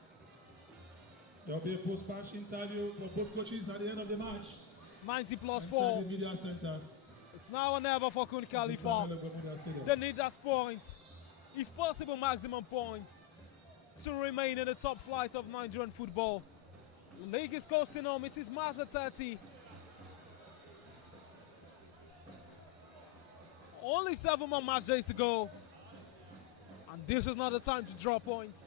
There will be a post-match interview for both coaches at the end of the match. 90 plus 4. The media center. It's now or never for KUN KHALIFAT. They need that point. If possible, maximum point to remain in the top flight of Nigerian football. The league is coasting home. It is March 30. Only 7 more match days to go. And this is not the time to draw points.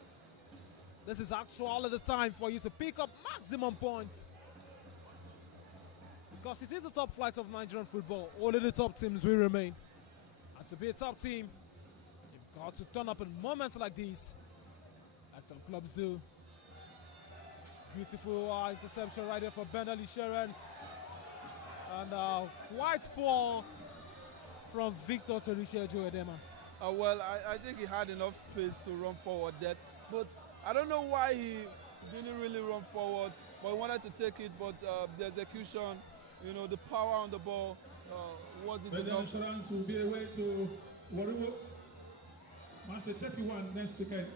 This is actually the time for you to pick up maximum points. Because it is the top flight of Nigerian football. Only the top teams will remain. And to be a top team, you've got to turn up in moments like these. Like some clubs do. Beautiful interception right there for BENDEL Insurance. And quite poor from Victor Chorucheju Edema. Well, I think he had enough space to run forward there. But I don't know why he didn't really run forward. But he wanted to take it, but the execution, the power on the ball wasn't BENDEL enough. Insurance will be away to Warri Wolves. Match 31 next weekend.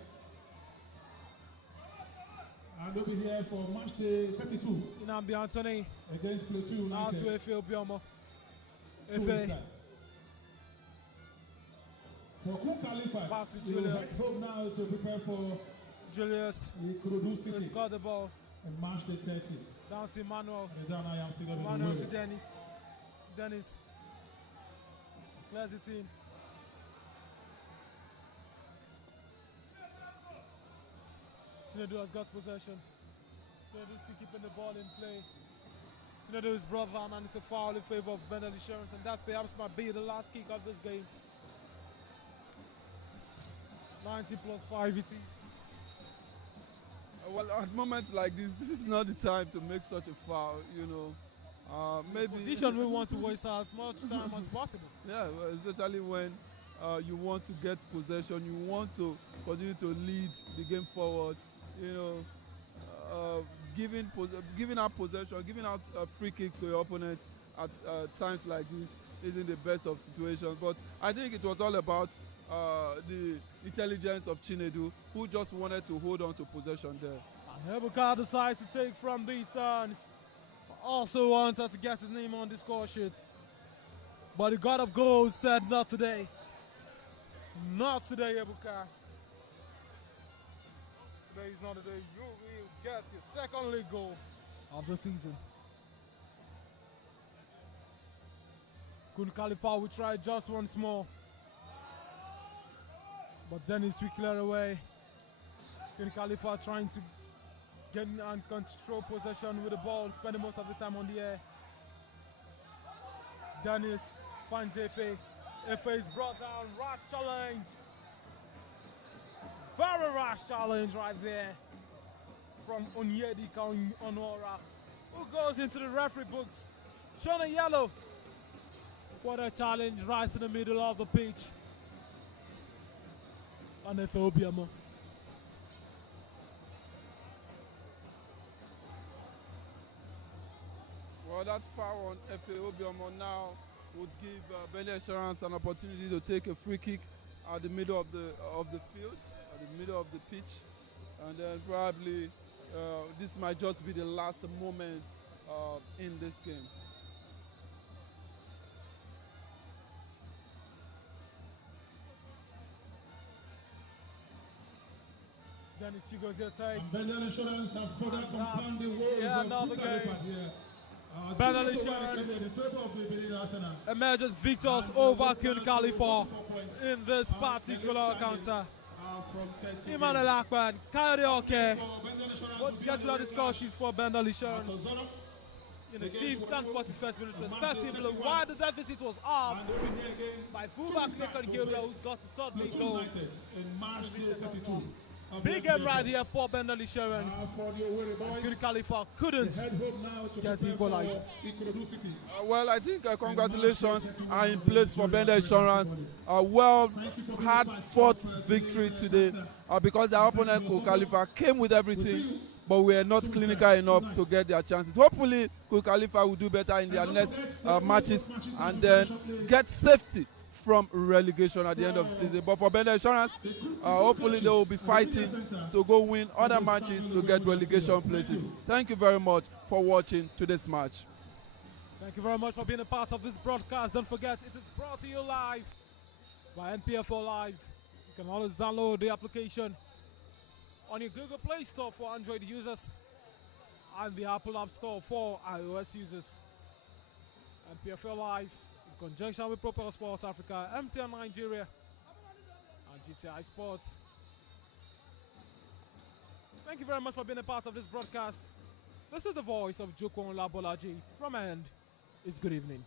And they'll be here for match day 32. Inambi Anthony. Against Plateau United. Now to Efe Obiamo. Efe. For KUN KHALIFAT, back to we will Julius. head home now to prepare for Julius. Ikorodu City. He's got the ball. And match day 30. Down to Emmanuel. And down I am still in the Emmanuel to way. Dennis. Dennis. Clears it in. Chinedu has got possession. Chinedu still keeping the ball in play. Chinedu is brought down and it's a foul in favor of BENDEL Insurance, and that perhaps might be the last kick of this game. 90 plus 5 it is. Well, at moments like this is not the time to make such a foul, Maybe Position we want to waste as much time as possible. Yeah, well, especially when you want to get possession, you want to continue to lead the game forward. Giving out possession, giving out free kicks to your opponent at times like this isn't the best of situations. But I think it was all about the intelligence of Chinedu, who just wanted to hold on to possession there. And Ebuka decides to take from these turns. Also wanted to get his name on the score sheet. But the god of goals said not today. Not today, Ebuka. Today is not the day you will get your second league goal of the season. KUN KHALIFAT will try just once more. But Dennis will clear away. KUN KHALIFAT trying to get and control possession with the ball, spending most of the time on the air. Dennis finds Efe. Efe is brought down. Rash challenge. Very rash challenge right there from Onyedika Onora, who goes into the referee books. Shown a yellow for the challenge right in the middle of the pitch. And Efe Obiamo. Well, that foul on Efe Obiamo now would give BENDEL Insurance an opportunity to take a free kick at the middle of the field, at the middle of the pitch, and then probably this might just be the last moment in this game. Dennis Chigozie takes. BENDEL Insurance have further compounded the woes of KUN KHALIFAT here. BENDEL Insurance emerges victors over KUN KHALIFAT in this particular encounter. Emmanuel Akpan, Kayode Oke, both getting on the score sheet for BENDEL Insurance in the 5th and 41st minutes respectively, while the deficit was halved by fullback Nathan Gabriel, who got his third league goal. Big game right here for BENDEL Insurance. KUN KHALIFAT couldn't get equalized. Well, I think congratulations are in place for BENDEL Insurance. Well, hard-fought victory today because their opponent KUN KHALIFAT came with everything, but we are not clinical enough to get their chances. Hopefully, KUN KHALIFAT will do better in their next matches and then get safety from relegation at the end of the season. But for BENDEL Insurance, hopefully they will be fighting to go win other matches to get relegation places. Thank you very much for watching today's match. Thank you very much for being a part of this broadcast. Don't forget, it is brought to you live by NPFL Live. You can always download the application on your Google Play Store for Android users and the Apple App Store for iOS users. NPFL Live, in conjunction with Proper Sports Africa, MTN Nigeria, and GTI Sports. Thank you very much for being a part of this broadcast. This is the voice of Joko Olabolaji from End. It's good evening.